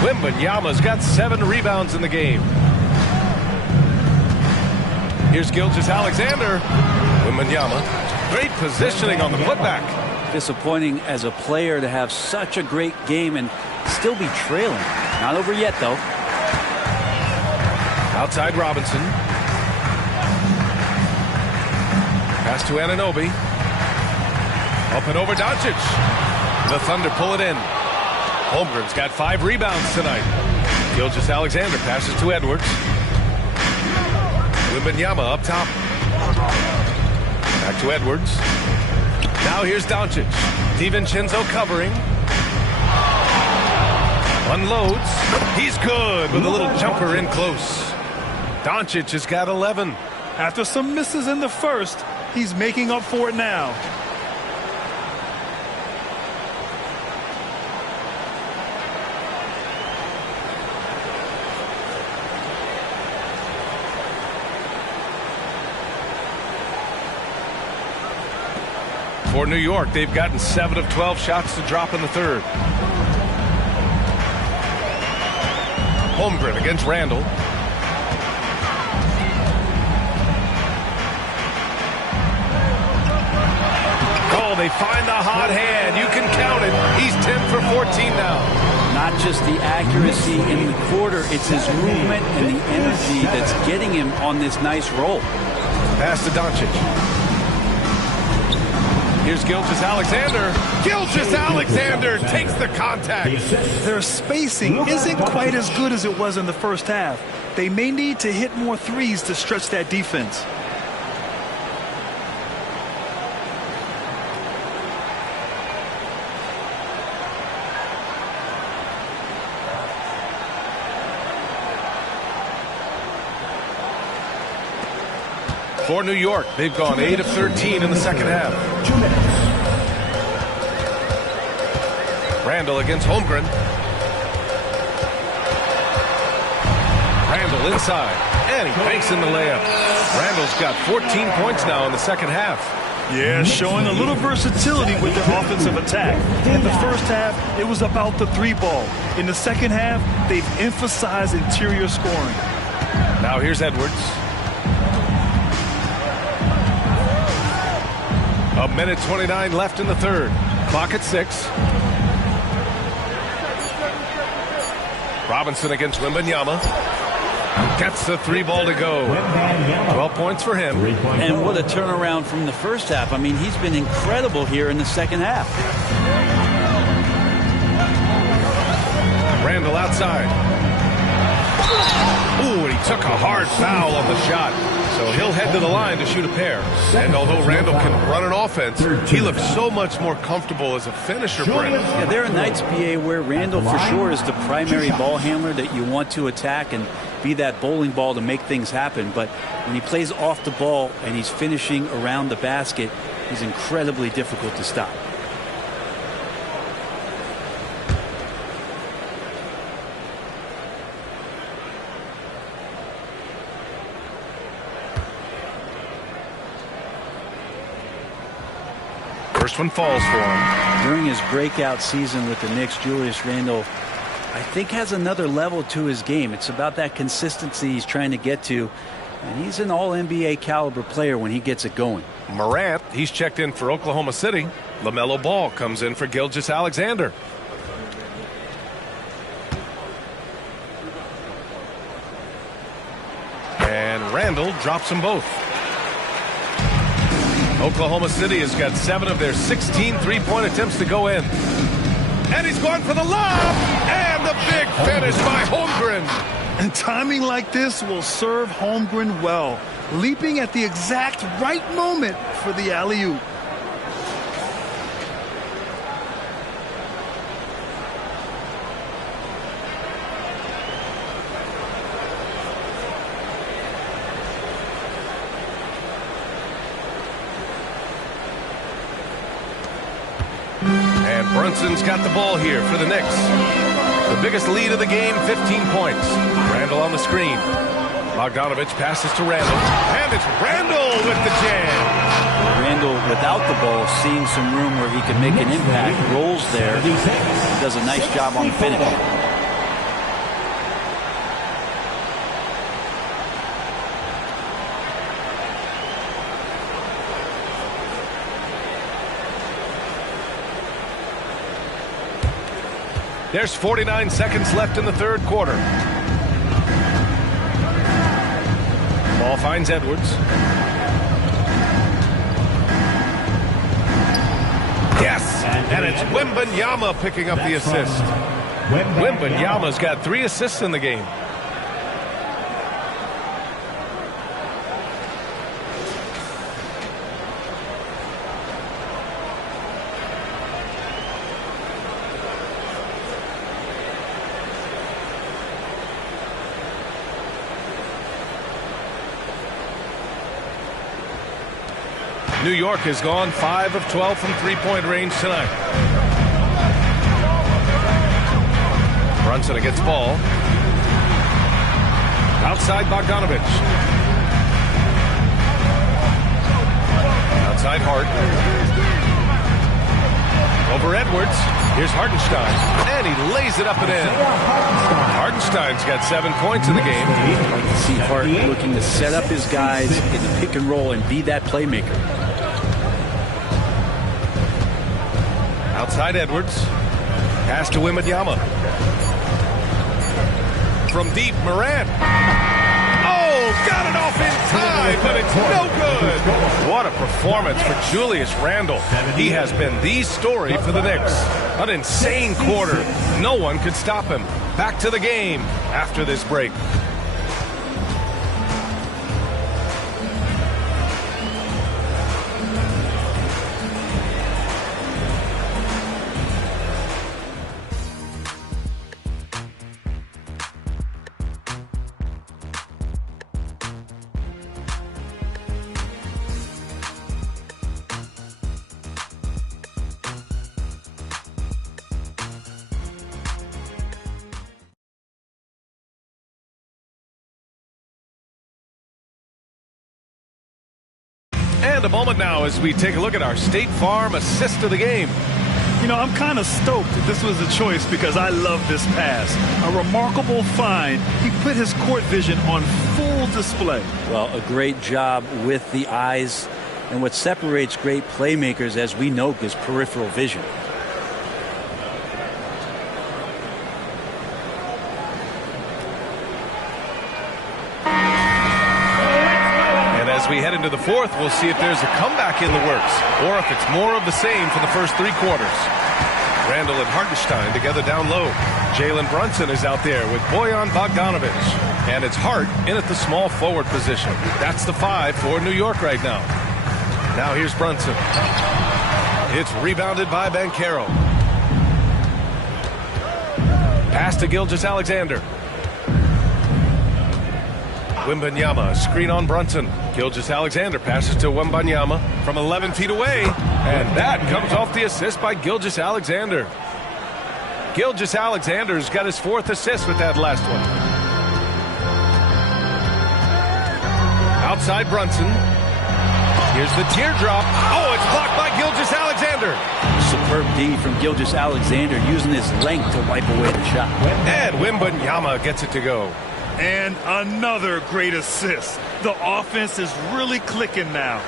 Wembanyama's got 7 rebounds in the game. Here's Gilgeous-Alexander. Wembanyama. Great positioning on the putback. Disappointing as a player to have such a great game and still be trailing. Not over yet, though. Outside Robinson. Pass to Anunoby. Up and over Doncic. The Thunder pull it in. Holmgren's got 5 rebounds tonight. Gilgeous-Alexander passes to Edwards. Wembanyama up top. Back to Edwards. Now here's Doncic. DiVincenzo covering. Unloads. He's good with a little jumper in close. Doncic has got 11. After some misses in the first, he's making up for it now. For New York, they've gotten 7 of 12 shots to drop in the third. Holmgren against Randall. Oh, they find the hot hand. You can count it. He's 10 for 14 now. Not just the accuracy in the quarter, it's his movement and the energy that's getting him on this nice roll. Pass to Doncic. Here's Gilgeous-Alexander. Gilgeous-Alexander takes the contact. Their spacing isn't quite as good as it was in the first half. They may need to hit more threes to stretch that defense. For New York, they've gone 8 of 13 in the second half. 2 minutes. Randall against Holmgren. Randall inside, and he banks in the layup. Randall's got 14 points now in the second half. Yeah, showing a little versatility with their offensive attack. In the first half, it was about the 3-ball. In the second half, they've emphasized interior scoring. Now here's Edwards. A minute 29 left in the third. Clock at 6. Robinson against Wembanyama. Gets the 3-ball to go. 12 points for him. And what a turnaround from the first half. I mean, he's been incredible here in the second half. Randall outside. Ooh, and he took a hard foul on the shot. So he'll head to the line to shoot a pair. And although Randall can run an offense, he looks so much more comfortable as a finisher, Brent. Yeah, there are nights, BA, where Randall for sure is the primary ball handler that you want to attack and be that bowling ball to make things happen. But when he plays off the ball and he's finishing around the basket, he's incredibly difficult to stop. First one falls for him. During his breakout season with the Knicks, Julius Randle, I think, has another level to his game. It's about that consistency he's trying to get to. And he's an all-NBA caliber player when he gets it going. Morant, he's checked in for Oklahoma City. LaMelo Ball comes in for Gilgeous-Alexander. And Randall drops them both. Oklahoma City has got 7 of their 16 three-point attempts to go in. And he's going for the lob! And the big finish by Holmgren. And timing like this will serve Holmgren well, leaping at the exact right moment for the alley-oop. And Brunson's got the ball here for the Knicks. The biggest lead of the game, 15 points. Randall on the screen. Bogdanovich passes to Randall. And it's Randall with the jam. Randall, without the ball, seeing some room where he can make an impact, rolls there, does a nice job on the finish. There's 49 seconds left in the third quarter. Ball finds Edwards. Yes, and it's Wembanyama picking up the assist. Wembanyama's got 3 assists in the game. New York has gone 5 of 12 from three-point range tonight. Brunson against ball. Outside Bogdanovich. Outside Hart. Over Edwards. Here's Hartenstein. And he lays it up and in. Hartenstein's got 7 points in the game. I can see Hart looking to set up his guys in the pick and roll and be that playmaker. Outside Edwards. Pass to Wembanyama. From deep, Morant. Oh, got it off in time, but it's no good. What a performance for Julius Randle. He has been the story for the Knicks. An insane quarter. No one could stop him. Back to the game after this break. And a moment now as we take a look at our State Farm assist of the game. You know, I'm kind of stoked that this was a choice because I love this pass. A remarkable find. He put his court vision on full display. Well, a great job with the eyes. And what separates great playmakers, as we know, is peripheral vision. As we head into the fourth, we'll see if there's a comeback in the works or if it's more of the same for the first 3 quarters. Randall and Hartenstein together down low. Jalen Brunson is out there with Bojan Bogdanovic. And it's Hart in at the small forward position. That's the 5 for New York right now. Now here's Brunson. It's rebounded by Banchero. Pass to Gilgeous-Alexander. Wembanyama, screen on Brunson. Gilgeous-Alexander passes to Wembanyama from 11 feet away. And that comes off the assist by Gilgeous-Alexander. Gilgeous-Alexander's got his 4th assist with that last one. Outside Brunson. Here's the teardrop. Oh, it's blocked by Gilgeous-Alexander. Superb D from Gilgeous-Alexander using his length to wipe away the shot. And Wembanyama gets it to go. And another great assist. The offense is really clicking now.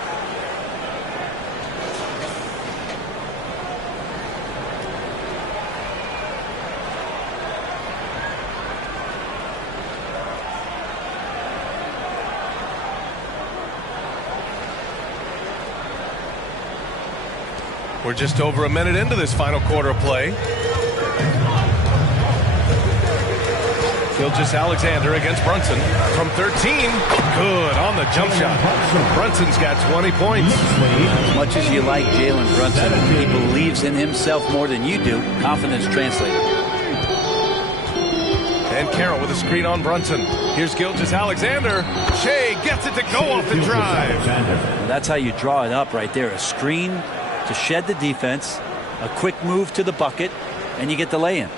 We're just over a minute into this final quarter of play. Gilgeous-Alexander against Brunson from 13. Good on the jump shot. Brunson's got 20 points. As much as you like Jalen Brunson, he believes in himself more than you do. Confidence translated. And Carroll with a screen on Brunson. Here's Gilgeous-Alexander. Shea gets it to go off the drive. Well, that's how you draw it up right there. A screen to shed the defense, a quick move to the bucket, and you get the lay-in.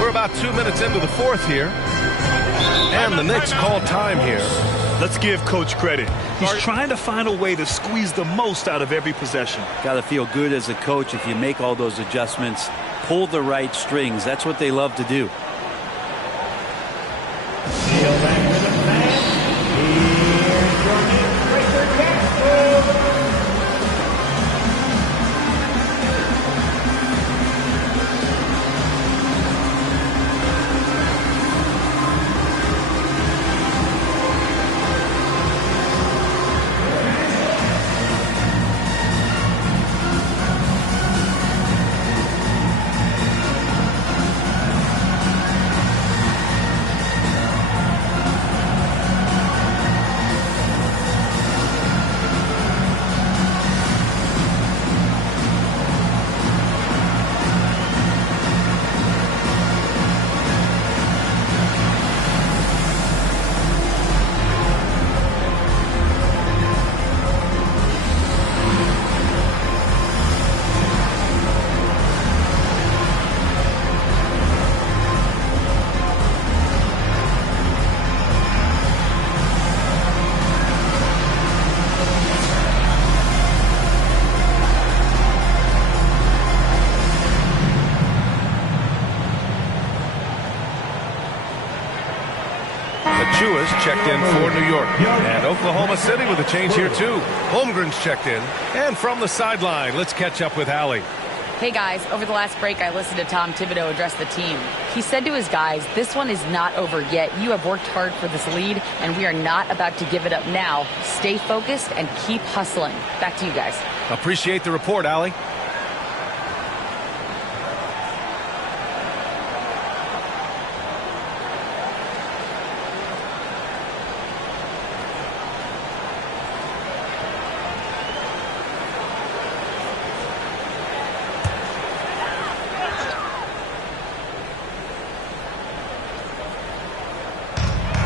We're about 2 minutes into the 4th here. And the Knicks call time here. Let's give Coach credit. He's trying to find a way to squeeze the most out of every possession. Got to feel good as a coach if you make all those adjustments, pull the right strings. That's what they love to do. Achiuwa's checked in for New York. And Oklahoma City with a change here, too. Holmgren's checked in. And from the sideline, let's catch up with Allie. Hey guys, over the last break, I listened to Tom Thibodeau address the team. He said to his guys, this one is not over yet. You have worked hard for this lead, and we are not about to give it up now. Stay focused and keep hustling. Back to you guys. Appreciate the report, Allie.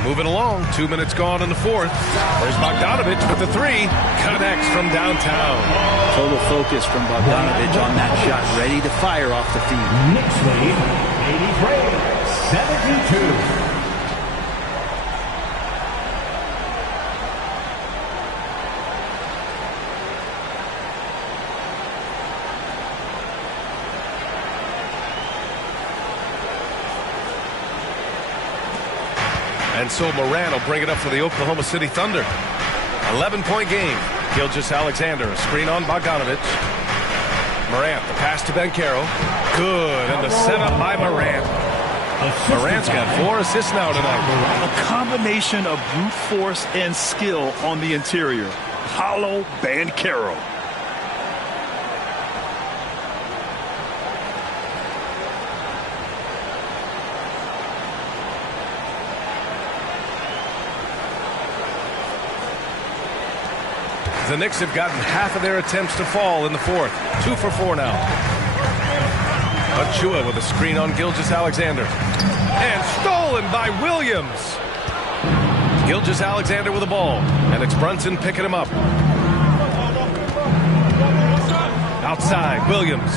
Moving along, 2 minutes gone in the 4th. There's Bogdanovic with the 3. Connects from downtown. Total focus from Bogdanovic on that shot. Ready to fire off the feed. Knicks lead, 83-72. And so Moran will bring it up for the Oklahoma City Thunder. 11-point game. Gilgeous-Alexander, a screen on Bogdanovic. Morant, the pass to Banchero. Good, and the setup by Morant. Morant's got 4 assists now tonight. A combination of brute force and skill on the interior. Paolo Banchero. The Knicks have gotten half of their attempts to fall in the fourth. 2 for 4 now. Achua with a screen on Gilgeous-Alexander. And stolen by Williams. Gilgeous-Alexander with the ball. And it's Brunson picking him up. Outside, Williams.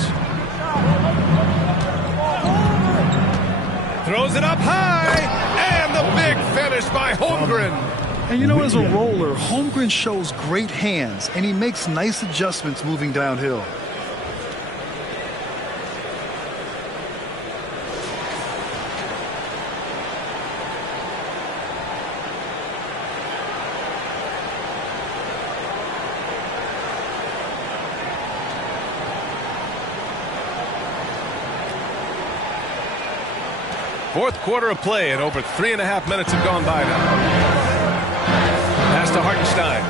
Throws it up high. And the big finish by Holmgren. And you know, as a roller, Holmgren shows great hands, and he makes nice adjustments moving downhill. Fourth quarter of play, and over 3.5 minutes have gone by now. Pass to Hartenstein.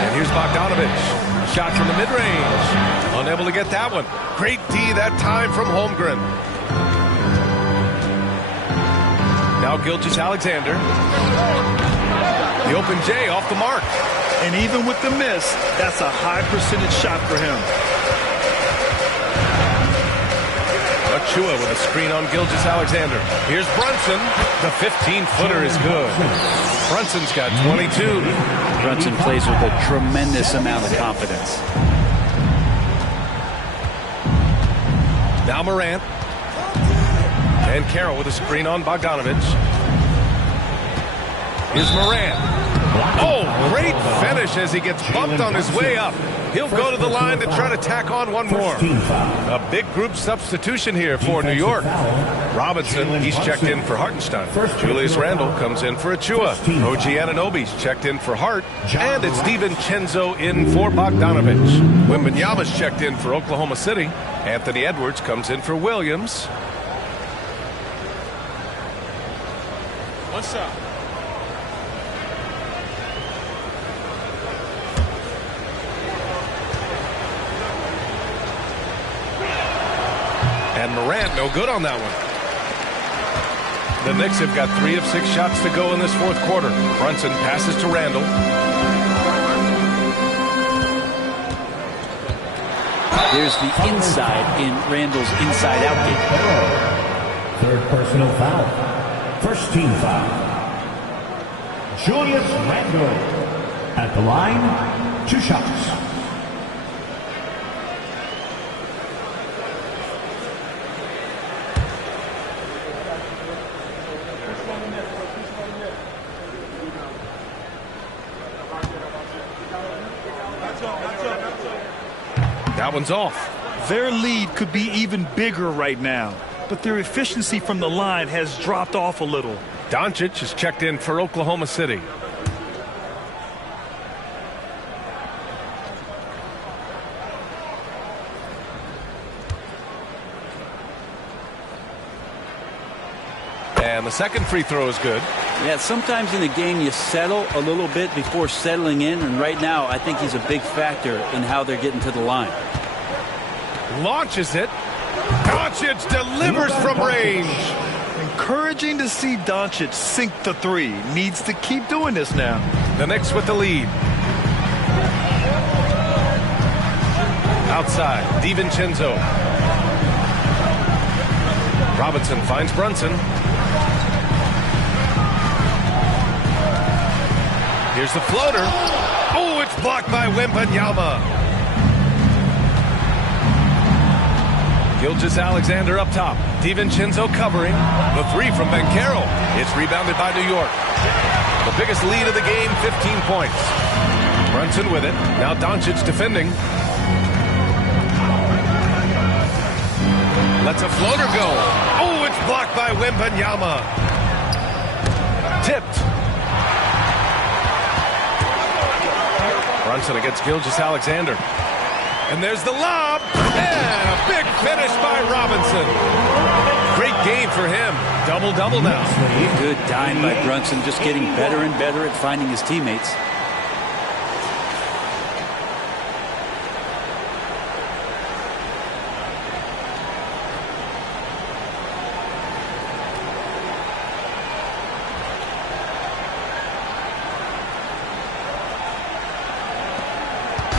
And here's Bogdanovich. Shot from the mid-range. Unable to get that one. Great D that time from Holmgren. Now Gilgeous-Alexander. The open J off the mark. And even with the miss, that's a high percentage shot for him. Achua with a screen on Gilgeous-Alexander. Here's Brunson. The 15-footer is good. Brunson's got 22. Brunson plays with a tremendous amount of confidence. Now Morant. And Carroll with a screen on Bogdanovich. Here's Morant. Oh, great finish as he gets bumped on his way up. He'll go to the line to try to tack on one more. A big group substitution here for New York. Robinson, he's checked in for Hartenstein. Julius Randle comes in for Achua. OG Anunoby's checked in for Hart. And it's DiVincenzo in for Bogdanovich. Wembanyama's checked in for Oklahoma City. Anthony Edwards comes in for Williams. What's up? And Morant, no good on that one. The Knicks have got 3 of 6 shots to go in this fourth quarter. Brunson passes to Randle. There's the inside in Randle's inside-out game. Third personal foul. First team foul. Julius Randle. At the line, 2 shots. That one's off. Their lead could be even bigger right now, but their efficiency from the line has dropped off a little. Doncic is checked in for Oklahoma City. And the second free throw is good. Yeah, sometimes in a game you settle a little bit before settling in, and right now I think he's a big factor in how they're getting to the line. Launches it. Doncic delivers from range. Encouraging to see Doncic sink the 3. Needs to keep doing this now. The Knicks with the lead. Outside, DiVincenzo. Robinson finds Brunson. Here's the floater. Oh, it's blocked by Wembanyama. Gilgeous-Alexander up top. DiVincenzo covering. The 3 from Banchero. It's rebounded by New York. The biggest lead of the game, 15 points. Brunson with it. Now Doncic defending. Lets a floater go. Oh, it's blocked by Wembanyama. Tipped. Brunson against Gilgeous-Alexander. And there's the lob. And a big finish by Robinson. Great game for him. Double-double now. Good dime by Brunson, just getting better and better at finding his teammates.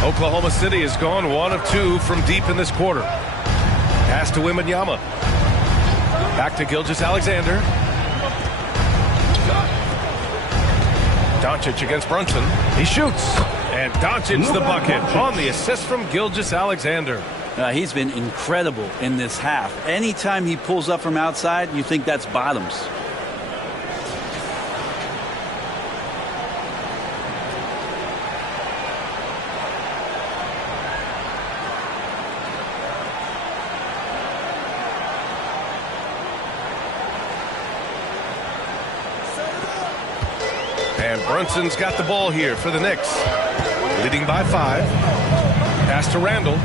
Oklahoma City has gone 1 of 2 from deep in this quarter. Pass to Wembanyama. Back to Gilgeous-Alexander. Doncic against Brunson. He shoots. And Doncic the bucket on the assist from Gilgeous-Alexander. He's been incredible in this half. Anytime he pulls up from outside, you think that's bottoms. And Brunson's got the ball here for the Knicks. Leading by 5. Pass to Randall.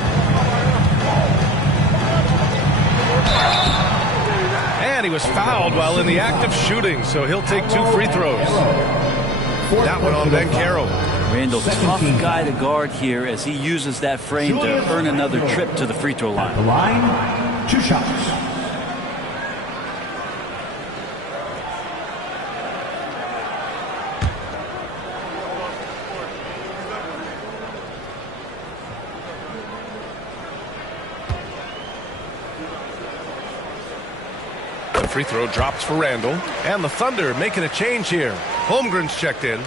And he was fouled while in the act of shooting, so he'll take 2 free throws. That one on Banchero. Randall, tough guy to guard here as he uses that frame to earn another trip to the free throw line. The line, 2 shots. Free throw drops for Randall. And the Thunder making a change here. Holmgren's checked in.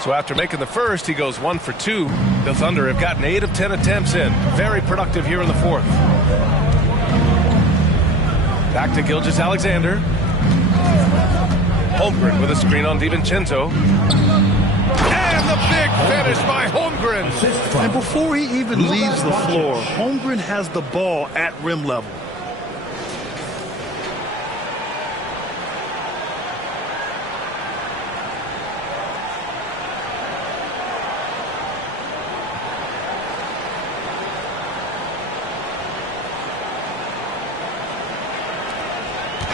So after making the first, he goes 1 for 2. The Thunder have gotten 8 of 10 attempts in. Very productive here in the 4th. Back to Gilgeous-Alexander. Holmgren with a screen on DiVincenzo. And the big finish by Holmgren. And before he even leaves the floor, Holmgren has the ball at rim level.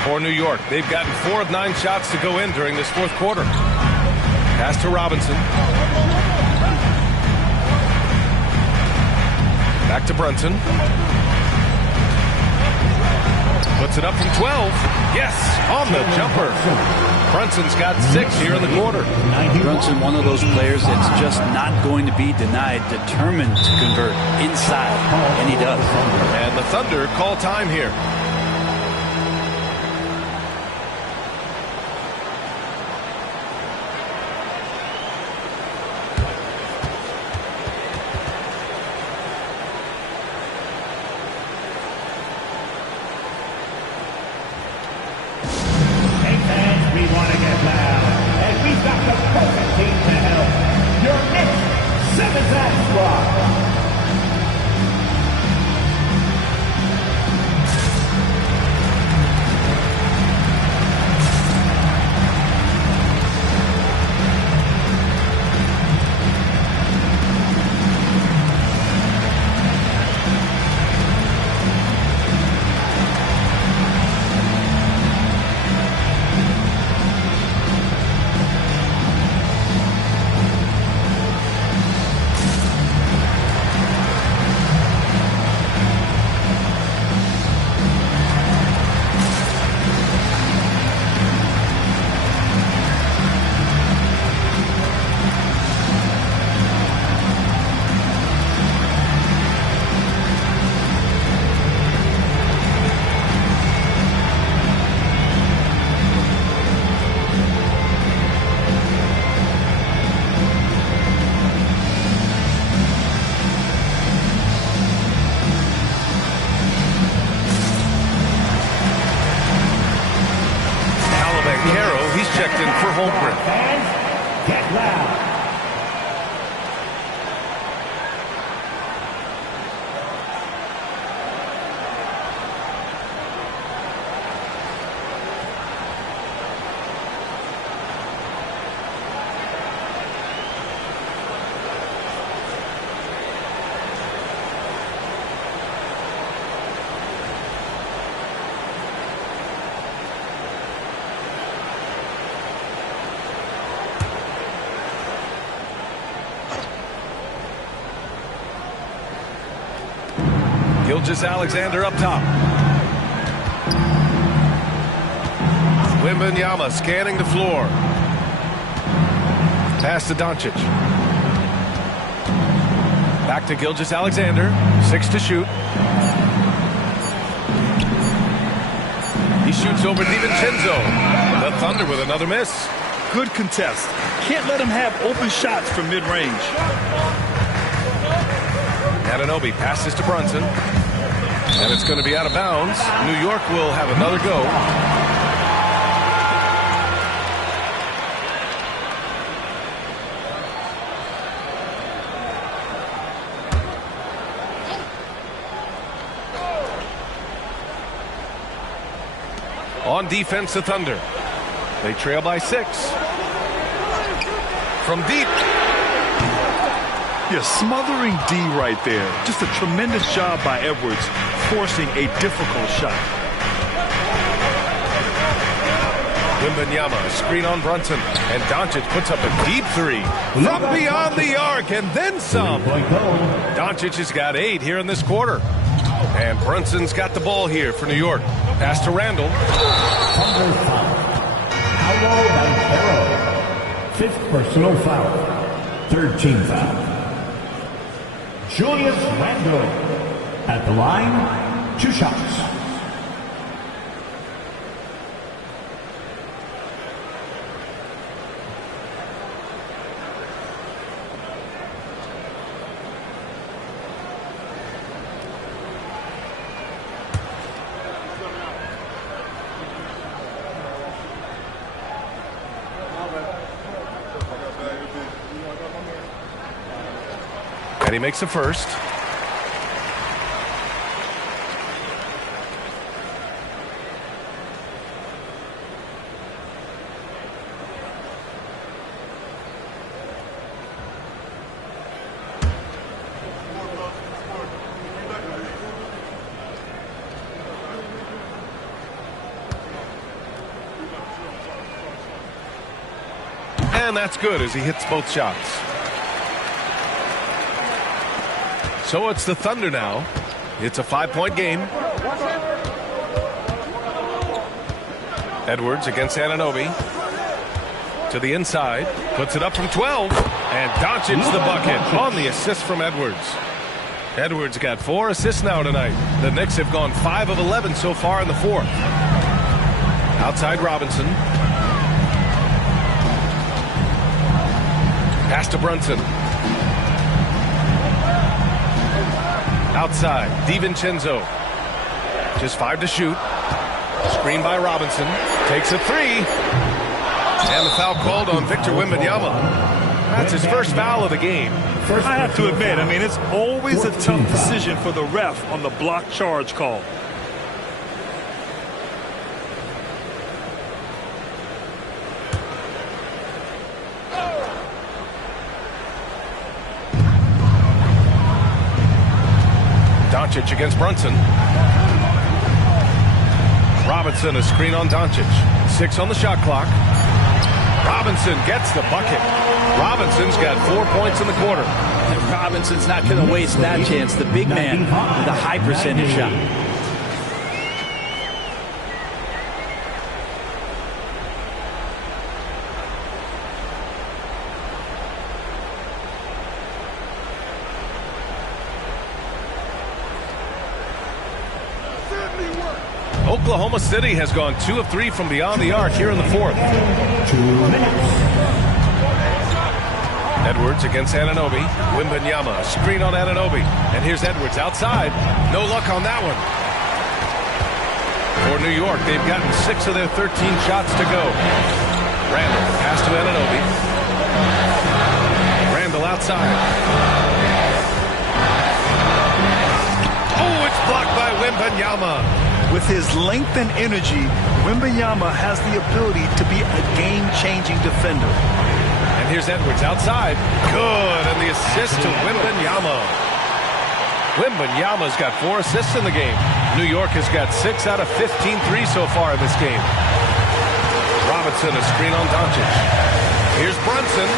For New York, they've gotten 4 of 9 shots to go in during this 4th quarter. Pass to Robinson. Back to Brunson. Puts it up from 12. Yes, on the jumper. Brunson's got 6 here in the quarter. Brunson, one of those players that's just not going to be denied, determined to convert inside, and he does. And the Thunder call time here. Becton for Holmgren. Fans, get loud. Gilgeous-Alexander up top. Wembanyama scanning the floor. Pass to Doncic. Back to Gilgeous-Alexander. 6 to shoot. He shoots over DiVincenzo. The Thunder with another miss. Good contest. Can't let him have open shots from mid-range. Anunoby passes to Brunson. And it's going to be out of bounds. New York will have another go. On defense, the Thunder. They trail by 6. From deep. Yeah, smothering D right there. Just a tremendous job by Edwards, forcing a difficult shot. Wembanyama, screen on Brunson, and Doncic puts up a deep 3 from beyond the arc, and then some. Doncic has got 8 here in this quarter, and Brunson's got the ball here for New York. Pass to Randall. Thunder foul. Paolo Banchero. 5th personal foul. 3rd team foul. Julius Randle at the line, 2 shots. And he makes the first. And that's good as he hits both shots. So it's the Thunder now. It's a 5-point game. Edwards against Anunoby. To the inside. Puts it up from 12. And Doncic the bucket on the assist from Edwards. Edwards got 4 assists now tonight. The Knicks have gone 5 of 11 so far in the 4th. Outside Robinson. Pass to Brunson. Outside, DiVincenzo. Just 5 to shoot. Screen by Robinson. Takes a 3. And the foul called on Victor Wembanyama. That's his first foul of the game. I have to admit, I mean, it's always a tough decision for the ref on the block charge call. Doncic against Brunson. Robinson, a screen on Doncic. 6 on the shot clock. Robinson gets the bucket. Robinson's got 4 points in the quarter. And Robinson's not going to waste that chance. The big man with a high percentage shot. Oklahoma City has gone 2 of 3 from beyond the arc here in the 4th. 2 minutes. Edwards against Anunoby. Wembanyama, screen on Anunoby. And here's Edwards outside. No luck on that one. For New York, they've gotten 6 of their 13 shots to go. Randall, pass to Anunoby. Randall outside. Oh, it's blocked by Wembanyama. With his length and energy, Wembanyama has the ability to be a game-changing defender. And here's Edwards outside. Good, and the assist to Wembanyama. Wembanyama's got 4 assists in the game. New York has got 6 out of 15 threes so far in this game. Robinson, a screen on Doncic. Here's Brunson.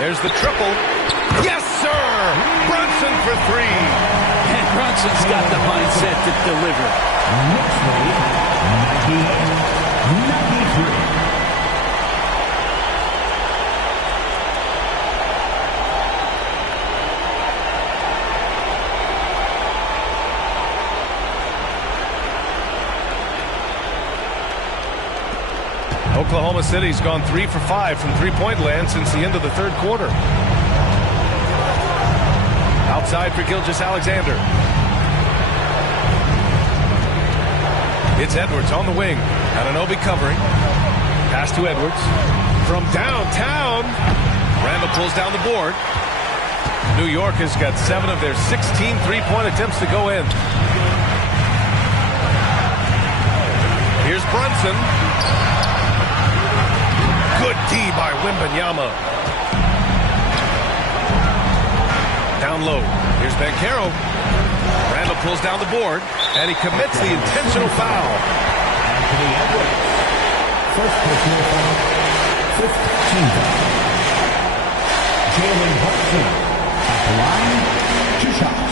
There's the triple. Yes, sir! Brunson for 3. And Brunson's got the mindset to deliver. Next play, 98-93. Oklahoma City's gone 3 for 5 from three-point land since the end of the third quarter. Outside for Gilgeous-Alexander. It's Edwards on the wing. Anunoby covering. Pass to Edwards. From downtown. Randall pulls down the board. New York has got 7 of their 16 three-point attempts to go in. Here's Brunson. Good D by Wembanyama. Down low. Here's Banchero. Randall pulls down the board, and he commits the intentional foul. Anthony Edwards. First personal foul. 15th foul. Jalen Hudson. At the line, 2 shots.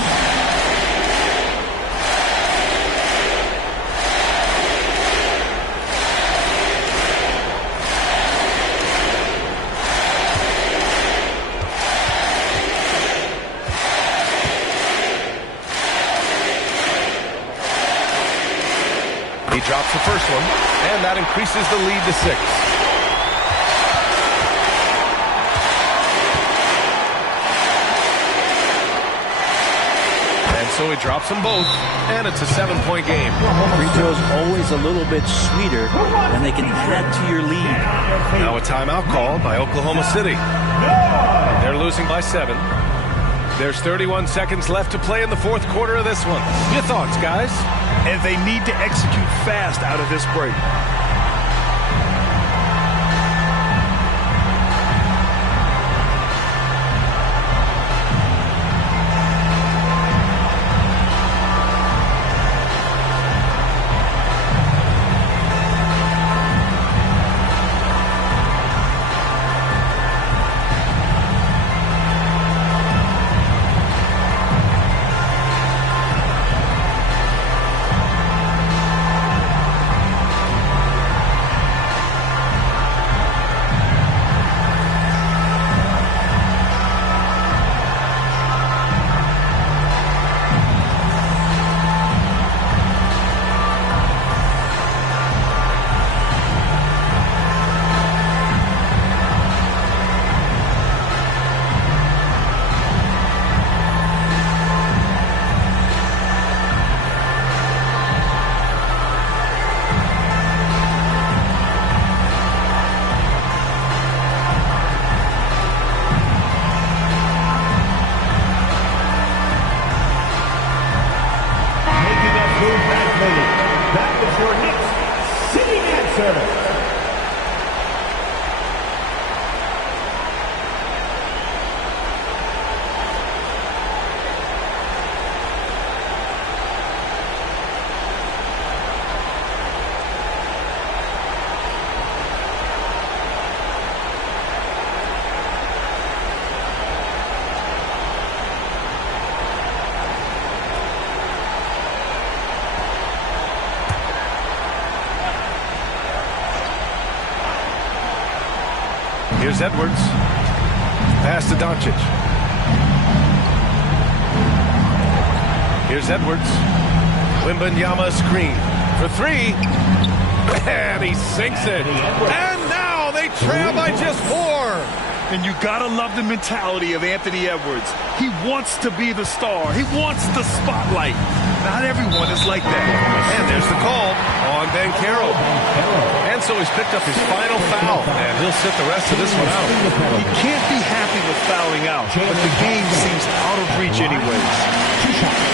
He drops the first one, and that increases the lead to 6. And so he drops them both, and it's a 7-point game. Free throws always a little bit sweeter, and they can add to your lead. Now a timeout called by Oklahoma City. They're losing by 7. There's 31 seconds left to play in the fourth quarter of this one. Your thoughts, guys? And they need to execute fast out of this break. Here's Edwards. Pass to Doncic. Here's Edwards. Wembanyama screen for 3. And he sinks it. And now they trail by just 4. And you gotta love the mentality of Anthony Edwards. He wants to be the star. He wants the spotlight. Not everyone is like that. And there's the call on Banchero. And so he's picked up his final foul, and he'll sit the rest of this one out. He can't be happy with fouling out, but the game seems out of reach anyways. 2 shots.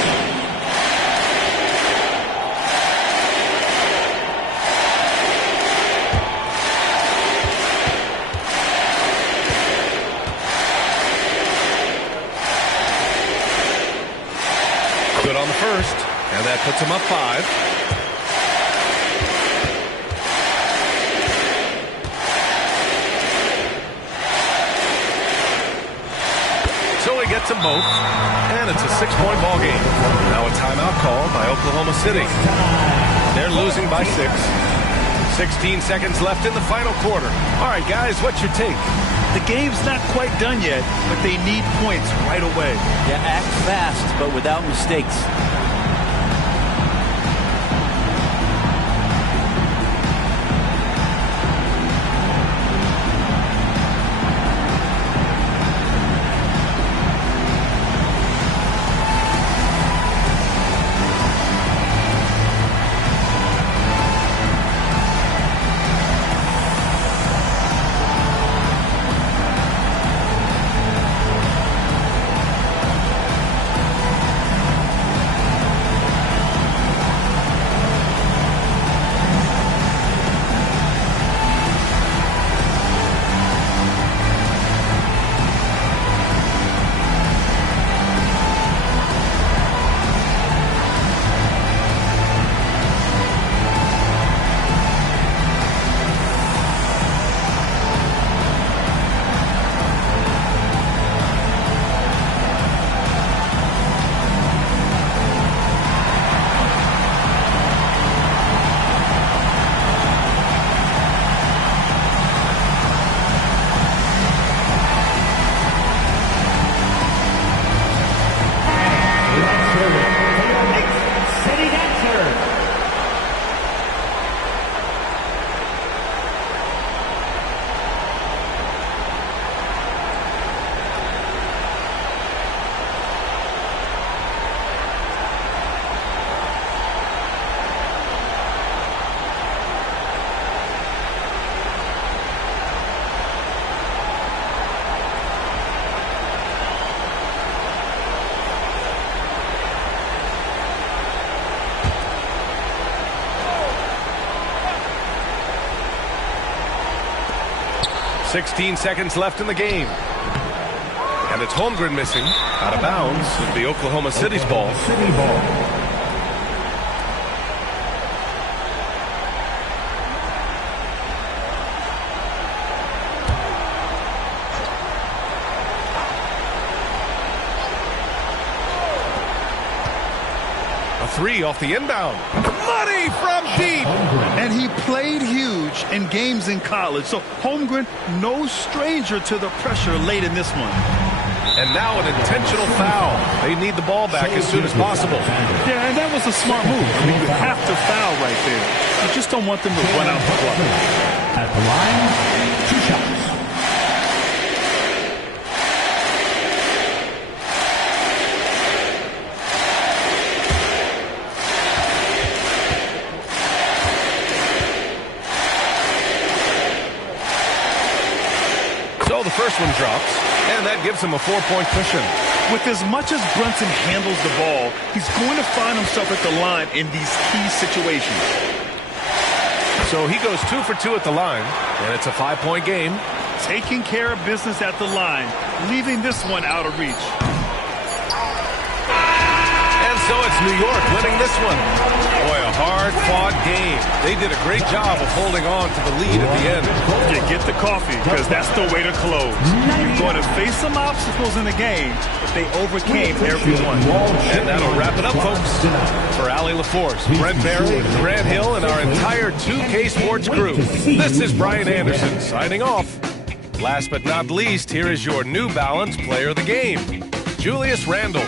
Good on the first, and that puts him up 5. So he gets them both, and it's a 6-point ball game. Now a timeout call by Oklahoma City. They're losing by 6. 16 seconds left in the final quarter. All right, guys, what's your take? The game's not quite done yet, but they need points right away. Yeah, act fast, but without mistakes. .16 seconds left in the game. And it's Holmgren missing. Out of bounds. It'll be Oklahoma City's ball. City ball. A 3 off the inbound. Money from deep. And he played huge in games in college. So Holmgren, no stranger to the pressure late in this one. And now an intentional foul. They need the ball back as soon as possible. Yeah, and that was a smart move. I mean, you have to foul right there. You just don't want them to run out the clock. At the line, 2 shots. So the first one drops, and that gives him a 4-point cushion. With as much as Brunson handles the ball, he's going to find himself at the line in these key situations. So he goes 2 for 2 at the line, and it's a 5-point game. Taking care of business at the line, leaving this one out of reach. And so it's New York winning this one. Boy, a hard-fought game. They did a great job of holding on to the lead at the end. You get the coffee, because that's the way to close. You're going to face some obstacles in the game, but they overcame every one. And that'll wrap it up, folks. For Allie LaForce, Brent Barry, Grant Hill, and our entire 2K Sports crew, this is Brian Anderson signing off. Last but not least, here is your New Balance player of the game, Julius Randle.